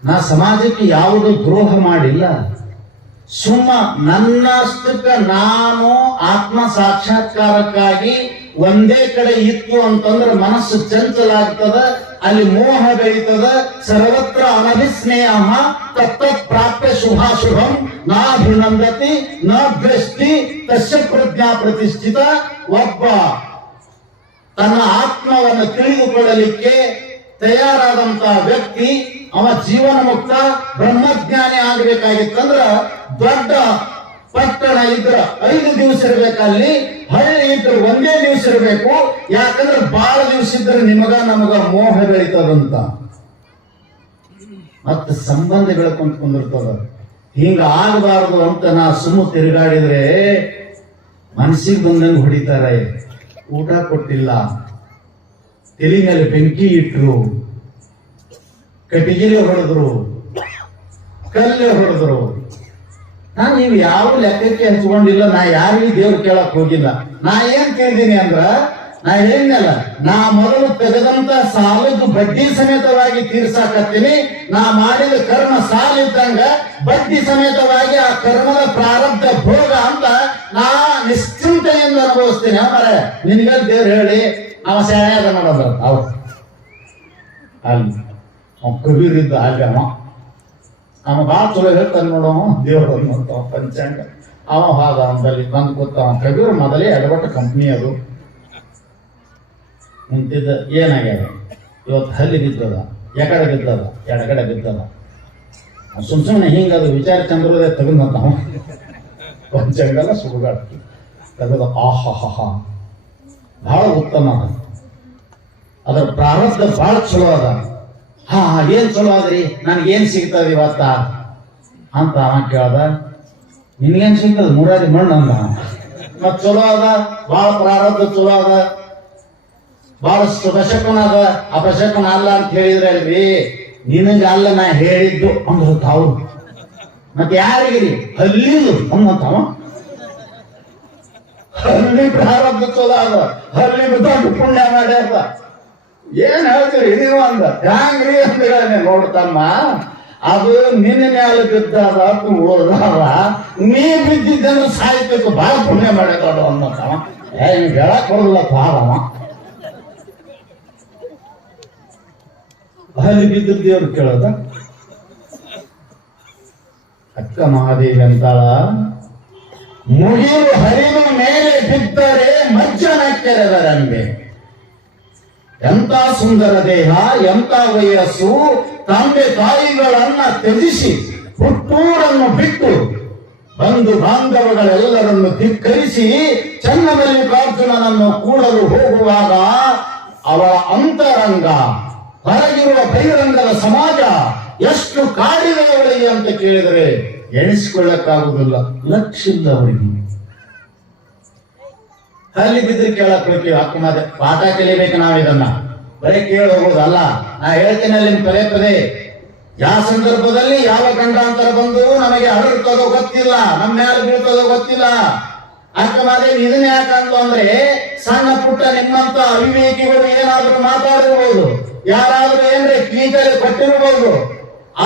ನಾ ಸಮಾಜಕ್ಕೆ ಯಾವುದು ದ್ರೋಹ ಮಾಡಿಲ್ಲ. ಸುಮ್ಮ ನನ್ನಷ್ಟಕ್ಕ ನಾನು ಆತ್ಮ ಸಾಕ್ಷಾತ್ಕಾರಕ್ಕಾಗಿ ಒಂದೇ ಕಡೆ ಇತ್ತು ಅಂತಂದ್ರೆ ಮನಸ್ಸು ಚಂಚಲಾಗ್ತದ, ಅಲ್ಲಿ ಮೋಹ ಬೆಳೀತದ. ಸರ್ವತ್ರ ಅನಭಿಸ್ನೇಹ ತತ್ತತ್ ಪ್ರಾಪ್ಯ ಶುಭಾಶುಭಂ ನಾಭಿನಂದತಿ ನ ದೃಷ್ಟಿ ತಸ್ಯ ಪ್ರಜ್ಞಾ ಪ್ರತಿಷ್ಠಿತ. ಒಬ್ಬ ತನ್ನ ಆತ್ಮವನ್ನು ತಿಳಿದುಕೊಳ್ಳಲಿಕ್ಕೆ ತಯಾರಾದಂತಹ ವ್ಯಕ್ತಿ ಅವ ಜೀವನ ಮುಕ್ತ ಬ್ರಹ್ಮಜ್ಞಾನಿ ಆಗಬೇಕಾಗಿತ್ತಂದ್ರ ದೊಡ್ಡ ಪಟ್ಟಣ ಇದ್ರ 5 ದಿವಸ ಇರ್ಬೇಕಲ್ಲಿ, ಹಳ್ಳಿ ಇದ್ರೆ 1 ದಿವಸ ಇರಬೇಕು. ಯಾಕಂದ್ರೆ ಬಹಳ ದಿವಸ ಇದ್ರೆ ನಮಗ ಮೋಹ ಬೆಳೀತದಂತ, ಮತ್ತೆ ಸಂಬಂಧ ಬೆಳ್ಕೊಂತ ಕುಂದಿರ್ತದ. ಹಿಂಗ ಆಗಬಾರದು ಅಂತ ನಾ ಸುಮ್ಮ ತಿರುಗಾಡಿದ್ರೆ ಮನಸ್ಸಿಗೆ ಬಂದಂಗೆ ಹೊಡಿತಾರೆ. ಊಟ ಕೊಟ್ಟಿಲ್ಲ, ತಲೆ ಮೇಲೆ ಬೆಂಕಿ ಇಟ್ರು, ಕಟ್ಟಿಗೆಲೆ ಹೊಡೆದ್ರು, ಕಲ್ಲೆ ಹೊಡೆದ್ರು. ನಾನು ನೀವು ಯಾವ ಲೆಕ್ಕಕ್ಕೆ ಹಚ್ಕೊಂಡಿಲ್ಲ. ನಾ ಯಾರಿಗೂ ದೇವ್ರು ಕೇಳಕ್ ಹೋಗಿಲ್ಲ. ನಾ ಏನ್ ಕೇಳಿದೀನಿ ಅಂದ್ರ, ನಾ ಹೇಳಿದ್ನಲ್ಲ, ನಾ ಮೊದಲು ತೆಗೆದಂತ ಸಾಲದ್ದು ಬಡ್ಡಿ ಸಮೇತವಾಗಿ ತೀರ್ಸಾಕತ್ತೀನಿ. ನಾ ಮಾಡಿದ ಕರ್ಮ ಸಾಲಿದ್ದಂಗ ಬಡ್ಡಿ ಸಮೇತವಾಗಿ ಆ ಕರ್ಮದ ಪ್ರಾರಬ್ಧ ಭೋಗ ಅಂತ ನಾ ನಿಶ್ಚಿಂತೆಯಿಂದ ಅನುಭವಿಸ್ತೀನಿ. ಆಮೇಲೆ ನಿನ್ಗೆ ದೇವ್ರು ಹೇಳಿ ಅವ ಸಹಾಯ ಮಾಡೋದ್ರ ಅವ್ರು ಅಲ್ಲಿ ಕಬೀರ್ ಇದ್ದ ಅಲ್ಲಿ ಅವ ಭಾಳ ಚಲೋ ಹೇಳ್ತಾನೆ ನೋಡವ ದೇವ್ರು ನೋಡ್ತಾವ ಪಂಚಾಂಗ. ಅವ ಹಾಗ ಅವನಲ್ಲಿ ಬಂದು ಕೂತಾವ. ಕಬೀರ್ ಮೊದಲೇ ಎಡಬಟ್ಟ ಕಂಪ್ನಿ ಅದು ಮುಂತಿದ್ದ. ಏನಾಗ್ಯದ ಇವತ್ತು ಹಲ್ಲಿ ಬಿದ್ದದ, ಎಕಡೆ ಬಿದ್ದದ, ಎಡಗಡೆ ಬಿದ್ದದ. ಸುಮ್ಮನೆ ಹಿಂಗದು ವಿಚಾರ ಚಂದ್ರೋದಯ ತೆಗೆದಂತ ಪಂಚಾಂಗಲ್ಲ ಸುಡುಗಾಡ ತೆಗೆದ. ಆಹಾ ಬಹಳ ಉತ್ತಮ ಅದ, ಅದರ ಪ್ರಾರಬ್ಧ ಬಹಳ ಚಲೋ ಅದ. ಏನ್ ಚಲೋ ಅದ್ರಿ, ನನ್ಗೇನ್ ಸಿಗ್ತದ ಇವತ್ತ ಅಂತ ಅವ ಕೇಳ್ದ. ನಿನ್ಗೇನ್ ಸಿಗ್ತದ? ಮುರಾರಿ ಮಣ್ಣು ಅಂದ. ಮತ್ ಚಲೋ ಅದ, ಬಹಳ ಪ್ರಾರಬ್ಧ ಚಲೋ ಅದ, ಬಹಳ ಅಪಶಕನ ಅದ. ಅಪಶಕನ ಅಲ್ಲ ಅಂತ ಹೇಳಿದ್ರೆ ಅಲ್ರಿ, ನಿನಗೆ ಅಲ್ಲ ನಾ ಹೇಳಿದ್ದು ಅಂದ್ರು ತಾವು. ಮತ್ತೆ ಯಾರಿಗಿರಿ ಅಲ್ಲಿದು ಅಂದಂತಾವ. ಅಲ್ಲಿ ಪ್ರಾರಬ್ಧ ಚಲೋ ಅದ, ಅಲ್ಲಿ ದೊಡ್ಡ ಪುಣ್ಯ ಮಾಡ್ಯಾರ. ಏನ್ ಹೇಳ್ತೀರಿ ನೀವು ಅಂದ. ಹ್ಯಾಂಗ್ರಿ ಅಂತ ನೋಡ್ತಮ್ಮ, ಅದು ನಿನ್ನ ಮ್ಯಾಲ ಬಿದ್ದಾದ ಉಳಿದಾವ, ನೀ ಬಿದ್ದಿದ್ದಂದ್ರೆ ಸಾಯ್ಬೇಕು, ಬಹಳ ಪುಣ್ಯ ಮಾಡ್ಯಾರ ಅನ್ನತಾವ. ಹಿಂಗ್ ಹೇಳಕ್ ಬರಲ್ಲ ಪಾರವ. ಅಲ್ಲಿ ಬಿದ್ದ ದೇವ್ರು ಕೇಳದ. ಅಕ್ಕ ಮಹಾದೇವಿ ಅಂತಾಳ, ಮುಗಿಲು ಹರಿದ ಮೇಲೆ ಬಿದ್ದರೆ ಮಜ್ಜನ ಕೆರೆದರಂಬೆ. ಎಂತ ಸುಂದರ ದೇಹ, ಎಂತ ವಯಸ್ಸು, ತಂದೆ ತಾಯಿಗಳನ್ನ ತ್ಯಜಿಸಿ ಹುಟ್ಟೂರನ್ನು ಬಿಟ್ಟು ಬಂಧು ಬಾಂಧವಗಳೆಲ್ಲರನ್ನು ಧಿಕ್ಕರಿಸಿ ಚನ್ನಮಲ್ಲಿಕಾರ್ಜುನನನ್ನು ಕೂಡಲು ಹೋಗುವಾಗ ಅವಳ ಅಂತರಂಗ, ಹೊರಗಿರುವ ಬಹಿರಂಗದ ಸಮಾಜ ಎಷ್ಟು ಕಾಡಿದೆ ಅವಳಿಗೆ ಅಂತ ಕೇಳಿದರೆ ಎಣಿಸಿಕೊಳ್ಳಕ್ಕಾಗುವುದಿಲ್ಲ. ಲಕ್ಷಿಲ್ಲ ಅವರಿಗೆ. ಅಲ್ಲಿ ಬಿದ್ದರೆ ಕೇಳಕ್ ಹೋಗ್ತೀವಿ. ಅಕ್ಕಮಾದ ಪಾಠ ಕಲಿಬೇಕು ನಾವು. ಇದನ್ನ ಬರೀ ಕೇಳಿ ಹೋಗೋದಲ್ಲ. ನಾ ಹೇಳ್ತೇನೆ ಅಲ್ಲಿ ಪದೇ ಯಾವ ಸಂದರ್ಭದಲ್ಲಿ ಯಾವ ಗಂಡಾಂತರ ಬಂದು ನಮಗೆ ಹರಡ್ತದೋ ಗೊತ್ತಿಲ್ಲ, ನಮ್ಮ ಯಾರು ಬೀಳ್ತದೋ ಗೊತ್ತಿಲ್ಲ. ಅಕ್ಕಮಾದೇವಿ ಇದನ್ನ ಯಾಕಂತ ಅಂದ್ರೆ ಸಣ್ಣ ಪುಟ್ಟ ನಿಮ್ಮಂತ ಅವಿವೇಕಿಗಳು ಏನಾದ್ರೂ ಮಾತಾಡಿರ್ಬೋದು, ಯಾರಾದ್ರೂ ಏನ್ರೆ ಕೀಟಲ್ಲಿ ಕೊಟ್ಟಿರ್ಬೋದು,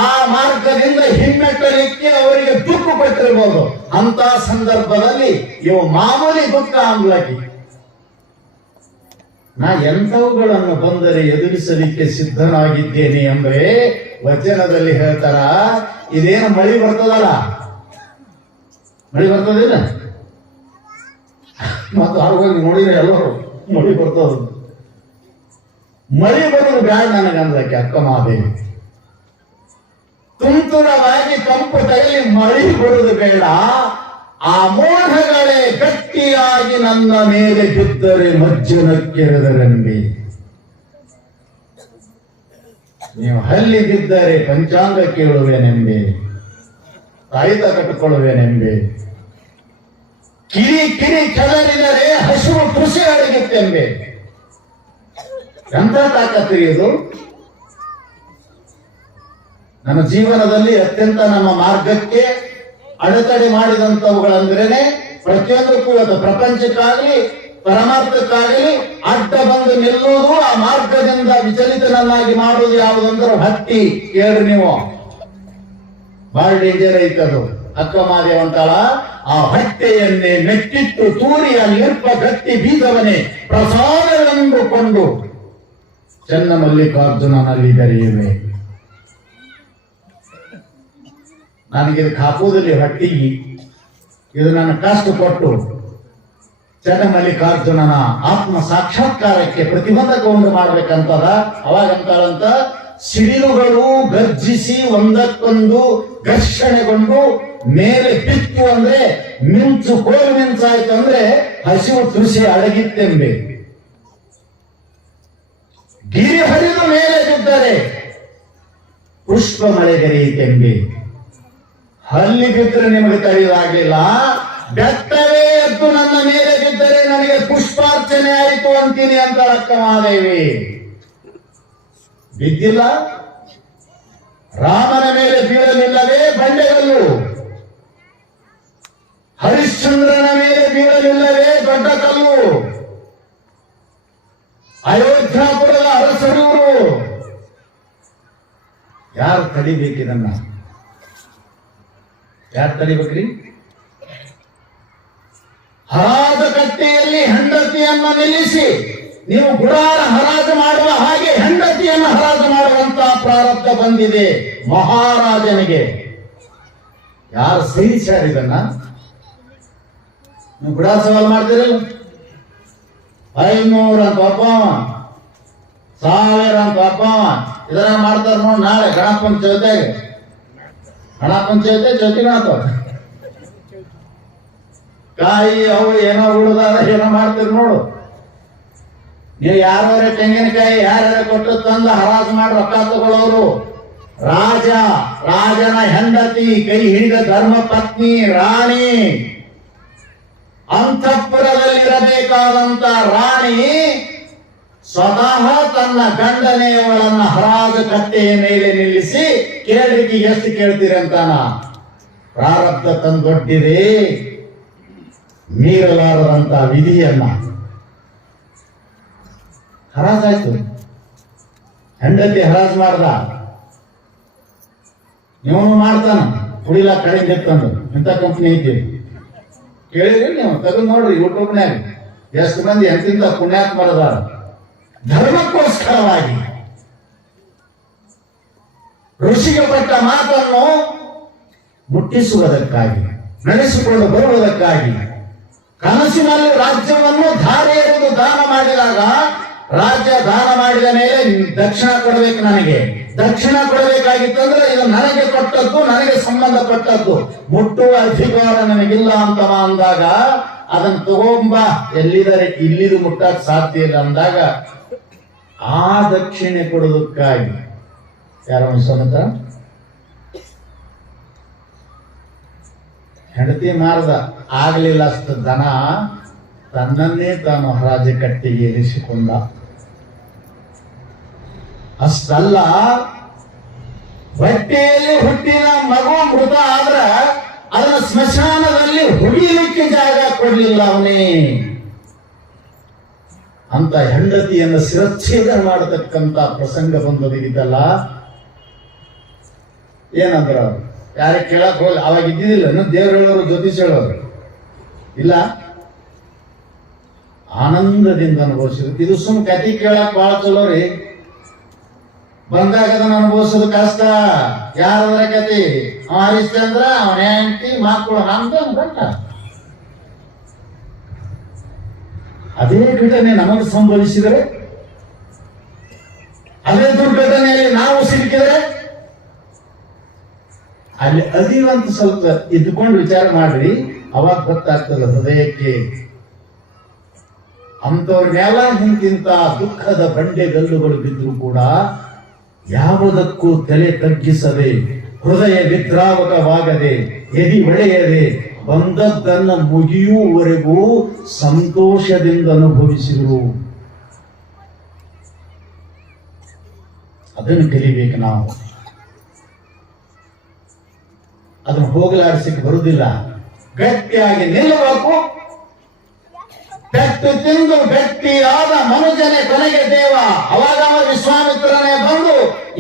ಆ ಮಾರ್ಗದಿಂದ ಹಿಮ್ಮೆಟ್ಟಲಿಕ್ಕೆ ಅವರಿಗೆ ದುಃಖ ಕೊಟ್ಟಿರ್ಬೋದು. ಅಂತ ಸಂದರ್ಭದಲ್ಲಿ ಇವು ಮಾಮೂಲಿ ದುಃಖ ಅಂದ್ಲಾಗಿ ನಾ ಎಂಥವುಗಳನ್ನು ಬಂದರೆ ಎದುರಿಸಲಿಕ್ಕೆ ಸಿದ್ಧನಾಗಿದ್ದೇನೆ ಅಂದ್ರೆ ವಚನದಲ್ಲಿ ಹೇಳ್ತಾರ. ಇದೇನು ಮಳಿ ಬರ್ತದಲ್ಲ, ಮಳಿ ಬರ್ತದಿಲ್ಲ, ಮತ್ತು ಆರೋಗ್ಯ ನೋಡಿದ್ರೆ ಎಲ್ಲರೂ ಮಳಿ ಬರ್ತದ. ಮಳಿ ಬರೋದು ಬ್ಯಾಡ ನನಗಂದ್ರಕ್ಕೆ ಅಕ್ಕ ಮಹಾದೇವಿ. ತುಂತುರವಾಗಿ ಕಂಪು ತಗಲಿ ಮಳಿ ಬರುವುದು ಬೇಡ, ಆ ಮೋಹಗಳೇ ಗಟ್ಟಿಯಾಗಿ ನನ್ನ ಮೇಲೆ ಬಿದ್ದರೆ ಮಜ್ಜನಕ್ಕೆರೆದರೆಂಬಿ. ನೀವು ಹಲ್ಲಿ ಬಿದ್ದರೆ ಪಂಚಾಂಗ ಕೇಳುವೇನೆಂಬೆ, ತಾಯಿತ ಕಟ್ಟಿಕೊಳ್ಳುವೇನೆಂಬೆ. ಕಿರಿ ಕಿರಿ ಕೆಳರಿದರೆ ಹಸಿವು ಕೃಷಿ ಅಡಗಿತ್ತೆಂಬೆ. ಎಂಥ ತಾಕತ್ತು ಇದು. ನಮ್ಮ ಜೀವನದಲ್ಲಿ ಅತ್ಯಂತ ನಮ್ಮ ಮಾರ್ಗಕ್ಕೆ ಅಡೆತಡೆ ಮಾಡಿದಂಥವುಗಳಂದ್ರೇನೆ ಪ್ರತಿಯೊಂದಕ್ಕೂ ಇವತ್ತು ಪ್ರಪಂಚಕ್ಕಾಗಲಿ ಪರಮಾರ್ಥಕ್ಕಾಗಲಿ ಅಡ್ಡ ಬಂದು ನಿಲ್ಲುವುದು, ಆ ಮಾರ್ಗದಿಂದ ವಿಚಲಿತನನ್ನಾಗಿ ಮಾಡುವುದು ಯಾವುದಂದ್ರೆ ಹಟ್ಟಿ. ಕೇಳ್ರಿ ನೀವು, ಬಹಳ ಡೇಂಜರ್ ಐತದು. ಅಕ್ಕ ಮಾದೇವ ಅಂತಾಳ, ಆ ಹೊಟ್ಟೆಯನ್ನೇ ನೆಟ್ಟಿಟ್ಟು ತೂರಿ ಅಲ್ಲಿರ್ಪ ಗಟ್ಟಿ ಬೀಜವನ್ನೇ ಪ್ರಸಾದವೆಂದುಕೊಂಡು ಚೆನ್ನ ಮಲ್ಲಿಕಾರ್ಜುನನಲ್ಲಿ ಬೆರೆಯುವೆ. ನನಗಿದು ಹಾಕುವುದಿಲ್ಲ ಹೊಟ್ಟಿಗೆ, ಇದು ನನ್ನ ಕಷ್ಟಪಟ್ಟು ಚೆನ್ನ ಮಲ್ಲಿಕಾರ್ಜುನನ ಆತ್ಮ ಸಾಕ್ಷಾತ್ಕಾರಕ್ಕೆ ಪ್ರತಿಬಂಧಕವನ್ನು ಮಾಡ್ಬೇಕಂತದ. ಅವಾಗಂತಾಳಂತ, ಸಿಡಿಲುಗಳು ಗರ್ಜಿಸಿ ಒಂದಕ್ಕೊಂದು ಘರ್ಷಣೆಗೊಂಡು ಮೇಲೆ ಬಿತ್ತು ಅಂದ್ರೆ ಮಿಂಚು ಕೋಲು ಮಿಂಚಾಯ್ತು ಅಂದ್ರೆ ಹಸಿವು ತೃಷಿ ಅಡಗಿತ್ತೆಂಬೆ. ಗಿರಿ ಹರಿದು ಮೇಲೆ ಬಿದ್ದರೆ ಪುಷ್ಪ ಮಳೆಗರೆಯಿತೆಂಬೆ. ಹಲ್ಲಿ ಬಿದ್ದರೆ ನಿಮಗೆ ತಡೆಯುವುದಾಗಲಿಲ್ಲ, ಬೆಟ್ಟವೇ ಎದ್ದು ನನ್ನ ಮೇಲೆ ಬಿದ್ದರೆ ನನಗೆ ಪುಷ್ಪಾರ್ಚನೆ ಆಯಿತು ಅಂತೀನಿ ಅಂತ ಅಕ್ಕ ಮಹಾದೇವಿ. ಬಿದ್ದಿಲ್ಲ, ರಾಮನ ಮೇಲೆ ಬೀಳಲಿಲ್ಲವೇ ಬಂಡೆಗಲ್ಲು, ಹರಿಶ್ಚಂದ್ರನ ಮೇಲೆ ಬೀಳಲಿಲ್ಲವೇ ದೊಡ್ಡ ಕಲ್ಲು, ಅಯೋಧ್ಯಾಪುರದ ಅರಸರೂರು. ಯಾರು ತಡಿಬೇಕಿದನ್ನ? ಯಾರು ತಡಿಬೇಕ್ರಿ? ಹರಾಜ ಕಟ್ಟೆಯಲ್ಲಿ ಹೆಂಡತಿಯನ್ನು ನಿಲ್ಲಿಸಿ ನೀವು ಗುಡಾರ ಹರಾಜು ಮಾಡುವ ಹಾಗೆ ಹೆಂಡತಿಯನ್ನು ಹರಾಜು ಮಾಡುವಂತಹ ಪ್ರಾರಬ್ಧ ಬಂದಿದೆ ಮಹಾರಾಜನಿಗೆ. ಯಾರು ಸಹಿಸ್ಯಾರಿದನ್ನ? ನೀವು ಗುಡಾರ ಸವಾಲ್ ಮಾಡ್ತೀರಿ, 500 ಅಂತ ಒಬ್ಬವ, 1000 ಅಂತ ಒಬ್ಬವ. ಇದನ್ನ ಮಾಡ್ತಾರ ನೋಡಿ. ನಾಳೆ ಗಣಪನ ಚೌತಿಯಾಗ, ಗಣಪನ ಚೌತಿ ಗಣಪ ಕಾಯಿ ಅವು ಏನೋ ಉಳಿದಾರ ಏನೋ ಮಾಡ್ತೀರಿ ನೋಡು. ನೀವು ಯಾರ ತೆಂಗಿನಕಾಯಿ ಯಾರ್ಯಾರ ಕೊಟ್ಟು ತಂದು ಹರಾಜು ಮಾಡಿ ರೊಕ್ಕ ತಗೊಳ್ಳೋರು. ರಾಜನ ಹೆಂಡತಿ, ಕೈ ಹಿಡಿದ ಧರ್ಮ ಪತ್ನಿ, ರಾಣಿ, ಅಂತಃಪುರದಲ್ಲಿರಬೇಕಾದಂತ ರಾಣಿ ಸ್ವತಃ ತನ್ನ ಗಂಡನೆಯವಳನ್ನ ಹರಾಜು ಕಟ್ಟೆಯ ಮೇಲೆ ನಿಲ್ಲಿಸಿ ಕೇಳಿಕೆ ಎಷ್ಟು ಕೇಳ್ತೀರಂತಾನ. ಪ್ರಾರಬ್ಧ ತಂದೊಡ್ಡಿದೆ ಮೀರಲಾರದಂತ ವಿಧಿಯನ್ನ. ಹರಾಜಾಯ್ತು, ಹೆಂಡತಿ ಹರಾಜ್ ಮಾಡ್ದ, ಇವನು ಮಾಡ್ತಾನ ಕುಡಿಲ ಕಡಿಮೆ ತಂದು. ಇಂಥ ಕಂಪ್ನಿ ಐತಿ ಕೇಳಿದ್ರಿ ನೀವು? ತೆಗೆದು ನೋಡ್ರಿ ಯೂಟ್ಯೂಬ್ನ್ಯಾಗ ಎಷ್ಟು ಮಂದಿ ಎಂತಿಂತ ಪುಣ್ಯಾತ್ಮರದಾರ. ಧರ್ಮಕ್ಕೋಸ್ಕರವಾಗಿ ಋಷಿಗೆ ಪಟ್ಟ ಮಾತನ್ನು ಮುಟ್ಟಿಸುವುದಕ್ಕಾಗಿ, ನಡೆಸಿಕೊಂಡು ಬರುವುದಕ್ಕಾಗಿ, ಕನಸಿನಲ್ಲಿ ರಾಜ್ಯವನ್ನು ಧಾರೆ ಎರೆದು ದಾನ ಮಾಡಿದಾಗ, ರಾಜ್ಯ ದಾನ ಮಾಡಿದ ಮೇಲೆ ದಕ್ಷಿಣ ಕೊಡಬೇಕು. ನನಗೆ ದಕ್ಷಿಣ ಕೊಡಬೇಕಾಗಿತ್ತಂದ್ರೆ ಇದು ನನಗೆ ಕೊಟ್ಟದ್ದು, ನನಗೆ ಸಂಬಂಧಪಟ್ಟದ್ದು, ಮುಟ್ಟುವ ಅಧಿಕಾರ ನನಗಿಲ್ಲ ಅಂತ ಅಂದಾಗ ಅದನ್ನು ತಗೊಂಬ, ಎಲ್ಲಿದರೆ ಇಲ್ಲಿದು ಮುಟ್ಟಕ್ಕೆ ಸಾಧ್ಯ ಇಲ್ಲ ಅಂದಾಗ ಆ ದಕ್ಷಿಣೆ ಕೊಡೋದಕ್ಕಾಗಿ ಯಾರ ಅನ್ಸೋನಂತ ಹೆಂಡತಿ ಮಾರ್ದ. ಆಗ್ಲಿಲ್ಲ ಅಷ್ಟು ದನ ತನ್ನನ್ನೇ ತಾನು ಹರಾಜು ಕಟ್ಟಿಗೆ ಇರಿಸಿಕೊಂಡ. ಅಷ್ಟಲ್ಲ, ಹೊಟ್ಟೆಯಲ್ಲಿ ಹುಟ್ಟಿದ ಮಗು ಮೃತ ಆದ್ರ ಅದನ್ನ ಸ್ಮಶಾನದಲ್ಲಿ ಹುಡಿಲಿಕ್ಕೆ ಜಾಗ ಕೊಡಲಿಲ್ಲ ಅವನೇ. ಅಂತ ಹೆಂಡತಿಯನ್ನು ಶಿರಚ್ಛೇದನ ಮಾಡತಕ್ಕಂತ ಪ್ರಸಂಗ ಬಂದದಿದ್ದಲ್ಲ. ಏನಂದ್ರ ಯಾರೇ ಕೇಳಕ್ ಹೋಗಿ ಅವಾಗ ಇದ್ದಿದ್ದಿಲ್ಲ, ದೇವ್ರು ಹೇಳೋರು ಜ್ಯೋತಿಷ್ ಹೇಳೋರು ಇಲ್ಲ, ಆನಂದದಿಂದ ಅನುಭವಿಸಿದ್ರು. ಇದು ಸುಮ್ ಕತಿ ಕೇಳಕ್ ಬಹಳ ಚಲೋ ರೀ, ಬಂದಾಗ ಅದನ್ನ ಅನುಭವಿಸೋದು ಕಷ್ಟ. ಯಾರದ್ರ ಕತಿ? ಅವ ಹರಿಶ್ಚಂದ್ರ, ಅವನ ಹೆಂಡತಿ, ಮಕ್ಕಳು, ನಮ್ದು ಗಂಟ. ಅದೇ ಘಟನೆ ನಮಗೆ ಸಂಭವಿಸಿದರೆ, ಅದೇ ದುರ್ಘಟನೆಯಲ್ಲಿ ನಾವು ಸಿಕ್ಕಿದರೆ ಅಲ್ಲಿ ಅದೀವಂತ ಸ್ವಲ್ಪ ಇದ್ದುಕೊಂಡು ವಿಚಾರ ಮಾಡ್ರಿ, ಅವಾಗ ಗೊತ್ತಾಗ್ತಲ್ಲ ಹೃದಯಕ್ಕೆ. ಅಂತವ್ರನ್ನೆಲ್ಲ ಹಿಂತಿಂತ ದುಃಖದ ಬಂಡೆಗಲ್ಲುಗಳು ಬಿದ್ದರೂ ಕೂಡ ಯಾವುದಕ್ಕೂ ತಲೆ ತಗ್ಗಿಸದೆ, ಹೃದಯ ವಿದ್ರಾವಕವಾಗದೆ, ಎದಿ ಒಳೆಯದೆ ಬಂದದ್ದನ್ನ ಮುಗಿಯುವವರೆಗೂ ಸಂತೋಷದಿಂದ ಅನುಭವಿಸಿದರು. ಅದನ್ನು ಕಲಿಬೇಕು ನಾವು. ಅದನ್ನು ಹೋಗಲಾಡಿಸಕ್ಕೆ ಬರುವುದಿಲ್ಲ. ಗಟ್ಟಿಯಾಗಿ ನಿಲ್ಲಬೇಕು. ಪೆಟ್ಟು ತಿಂದು ಗಟ್ಟಿಯಾದ ಮನುಜನೇ ಕೊನೆಗೆ ದೇವ. ಅವಾಗ ವಿಶ್ವಾಮಿತ್ರನೇ ಬಂದು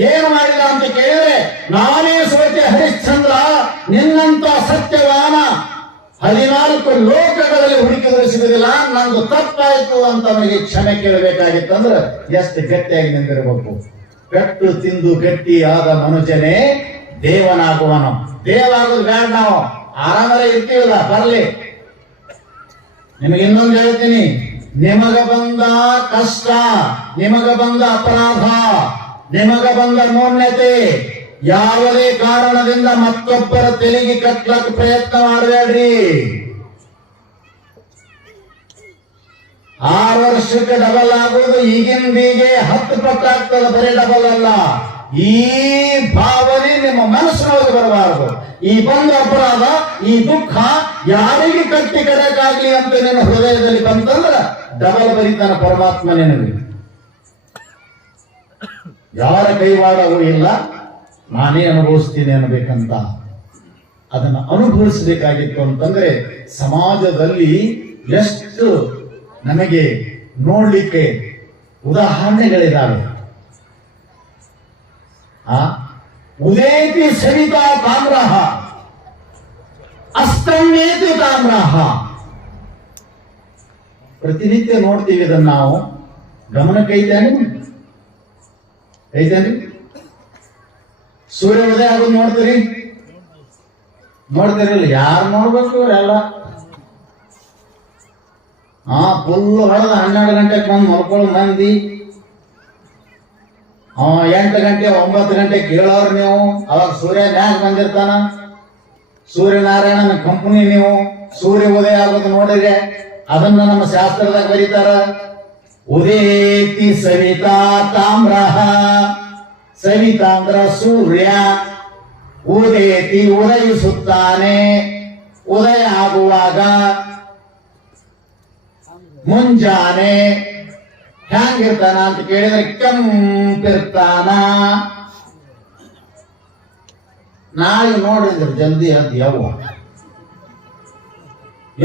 ಏನು ಮಾಡಿದ ಅಂತ ಕೇಳಿದ್ರೆ, ನಾನೇ ಸೋತೆ ಹರಿಶ್ಚಂದ್ರ, ನಿನ್ನಂತ ಸತ್ಯವಾನ 14 ಲೋಕಗಳಲ್ಲಿ ಹುಡುಕಿದರೂ ಸಿಗುದಿಲ್ಲ, ನಂದು ತಪ್ಪಾಯಿತು ಅಂತ ಅವನಿಗೆ ಕ್ಷಮೆ ಕೇಳಬೇಕಾಗಿತ್ತಂದ್ರೆ ಎಷ್ಟು ಗಟ್ಟಿಯಾಗಿ ನಿಂತಿರಬೇಕು. ಪೆಟ್ಟು ತಿಂದು ಗಟ್ಟಿಯಾದ ಮನುಜನೇ ದೇವನಾಗುವನು. ದೇವ ಆಗೋದು ಬೇಡ, ನಾವು ಆರಾಮರೇ ಇರ್ತೀವಲ್ಲ, ಬರ್ಲಿ. ನಿಮಗೆ ಇನ್ನೊಂದು ಹೇಳ್ತೀನಿ, ನಿಮಗ ಬಂದ ಕಷ್ಟ, ನಿಮಗ ಬಂದ ಅಪರಾಧ, ನಿಮಗ ಬಂದ ನ್ಯೂನ್ಯತೆ, ಯಾವುದೇ ಕಾರಣದಿಂದ ಮತ್ತೊಬ್ಬರ ತೆಲಿಗೆ ಕಟ್ಲಕ್ಕೆ ಪ್ರಯತ್ನ ಮಾಡಬೇಡ್ರಿ. 6 ವರ್ಷಕ್ಕೆ ಡಬಲ್ ಆಗುವುದು ಈಗಿಂದೀಗೆ 10 ಪಟ್ಟು ಆಗ್ತದೆ, ಬರೀ ಡಬಲ್ ಅಲ್ಲ. ಈ ಭಾವನೆ ನಿಮ್ಮ ಮನಸ್ಸಿನೊಳಗೆ ಬರಬಾರದು. ಈ ಬಂದ ಅಪರಾಧ, ಈ ದುಃಖ ಯಾರಿಗೆ ಕಟ್ಟಿ ಕಡೆಕಾಗ್ಲಿ ಅಂತ ನಿನ್ನ ಹೃದಯದಲ್ಲಿ ಬಂತಂದ್ರೆ ಡಬಲ್ ಬರೀತಾನ ಪರಮಾತ್ಮ ನಿನಗೆ. ಯಾರ ಕೈವಾಡವೂ ಇಲ್ಲ, ನಾನೇ ಅನುಭವಿಸ್ತೀನಿ ಅನ್ನಬೇಕಂತ. ಅದನ್ನು ಅನುಭವಿಸಬೇಕಾಗಿತ್ತು ಅಂತಂದ್ರೆ ಸಮಾಜದಲ್ಲಿ ಎಷ್ಟು ನಮಗೆ ನೋಡ್ಲಿಕ್ಕೆ ಉದಾಹರಣೆಗಳಿದ್ದಾವೆ. ಉದೇತಿ ಸವಿತಾ ತಾಮ್ರಹ ಅಸ್ತಮ್ಯೇತಿ ತಾಮ್ರಹ. ಪ್ರತಿನಿತ್ಯ ನೋಡ್ತೀವಿ ಇದನ್ನು ನಾವು. ಗಮನಕ್ಕೆ ಐತೇನ್ರಿ? ಸೂರ್ಯ ಉದಯ ಆಗೋದು ನೋಡ್ತೀರಿಲ್ಲ? ಯಾರು ನೋಡ್ಬೇಕು ಇವರೆಲ್ಲ? ಫುಲ್ ಹೊಡೆದ 12 ಗಂಟೆಗೆ ಬಂದು ಮಲ್ಕೊಳ್ಳೋ ಮಂದಿ, 8 ಗಂಟೆ 9 ಗಂಟೆ ಕೇಳೋರು ನೀವು. ಅವಾಗ ಸೂರ್ಯ ಮ್ಯಾಗ್ ಬಂದಿರ್ತಾನ. ಸೂರ್ಯನಾರಾಯಣನ ಕಂಪನಿ ನೀವು. ಸೂರ್ಯ ಉದಯ ಆಗೋದು ನೋಡಿದ್ರೆ ಅದನ್ನ ನಮ್ಮ ಶಾಸ್ತ್ರದಾಗ ಬರೀತಾರ. ಉದೇತಿ ಸವಿತಾ ತಾಮ್ರಹ. ಸವಿತಾ ಅಂದ್ರ ಸೂರ್ಯ. ಉದೇತಿ ಉದಯಿಸುತ್ತಾನೆ. ಉದಯ ಆಗುವಾಗ ಮುಂಜಾನೆ ಹ್ಯಾಂಗಿರ್ತಾನ ಅಂತ ಕೇಳಿದ್ರೆ ಕೆಂಪಿರ್ತಾನ. ನಾಳೆ ನೋಡಿದ್ರೆ ಜಲ್ದಿ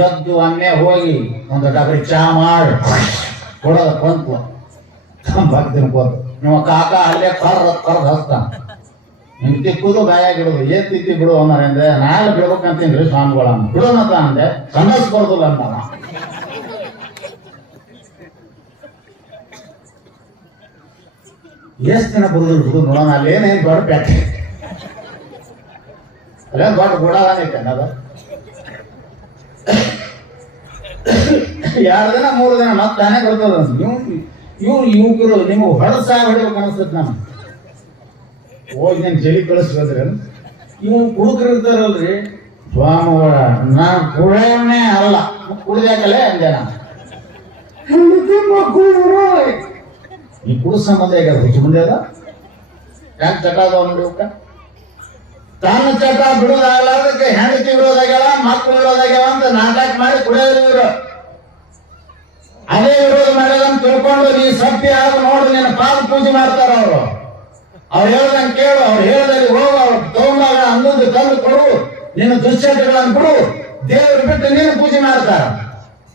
ಎದ್ದು ಒಮ್ಮೆ ಹೋಗಿ ಒಂದು ಡಬರಿ ಚಾ ಮಾಡಿ ಕೊಡೋದ ಕೊಂತು ಭಕ್ತಿನ ಕೂತು ನಿಮ್ಮ ಕಾಕ ಅಲ್ಲೇ ಕರ್ದು ಹಸ್ತಾನ. ನಿಂಗೆ ತಿಕ್ಕುದು ಗಾಯಾಗಿಡುದು. ಏನ್ ತಿಕ್ಕಿ ಬಿಡು ಅಂದ್ರೆ ನಾಳೆ ಬಿಡ್ಬೇಕಂತೀನ್ರಿ ಸ್ವಾಮಿಗಳ ಬಿಡೋನತ ಅಂದೆ. ಸಮಸ್ಯೆ ಬರೋದಿಲ್ಲ ಅಂತಾನ. ಎಷ್ಟು ದಿನ ಬರುದಿಲ್ಲ ಬಿಡು ನೋಡೋಣ. ಅಲ್ಲೇನೇನು ದೊಡ್ಡ ಪ್ಯಾಟೆ, ಅಲ್ಲೇನು ದೊಡ್ಡ ಗುಡಾನೈತೆ ಅನ್ನೋದು. 2 ದಿನ 3 ದಿನ ಮತ್ತೆ ತಾನೇ ಬರ್ತದ. ಯುವಕರು ನಿಮಗೆ ಹೊಡೆಸಾಗಿ ಹೊಡಿಬೇಕು ಅನಿಸ್ತದೆ. ನಾನು ಹೋಗಿ ನಾನು ಜಲಿ ಕಳಿಸ್ಬೋದ್ರಿ. ಇವು ಕುಡುಕರು ಇರ್ತಾರಲ್ರಿ, ಸ್ವಾಮಿಗಳ ನಾನು ಕುಡಿಯೋನೇ ಅಲ್ಲ, ಕುಡ್ದಾಕಲೇ ಅಂದೆ ನಾನು. ಈ ಕುಡ ಸಂಬಂಧ ಈಗ ಹುಚ್ಚು ಮುಂದೆ ಅದ. ಯಾಕೆ ಚಟ ಅದಾವ ನೋಡಿ. ತನ್ನ ಚಟ ಬಿಡೋದಾಗಲಾರ್ದಕ್ಕೆ ಹೆಂಡತಿ ಬಿಡೋದಾಗ್ಯಾವ, ಮಕ್ಕಳು ಬಿಡೋದಾಗ್ಯಾವ ಅಂತ ನಾಟಕ ಮಾಡಿ ಕುಡಿಯೋರು. ಅದೇ ವಿರೋಧ ಮಾಡೋದನ್ನ ತಿಳ್ಕೊಂಡು ನೀ ಸತ್ಯ ಆಗ ನೋಡು, ನಿನ್ನ ಪಾದ ಪೂಜೆ ಮಾಡ್ತಾರ ಅವರು. ಅವ್ರು ಹೇಳ್ದಂಗೆ ಕೇಳು, ಅವ್ರು ಹೇಳ್ದಲ್ಲಿ ಹೋಗು, ಅವ್ರು ತಗೊಂಡಾಗ ಅನ್ನೊಂದು ತಂದು ಕೊಡು. ನಿನ್ನ ದುಶ್ಚಟಗಳನ್ನು ಬಿಡು, ದೇವರು ಬಿಟ್ಟು ನೀನು ಪೂಜೆ ಮಾಡ್ತಾರ.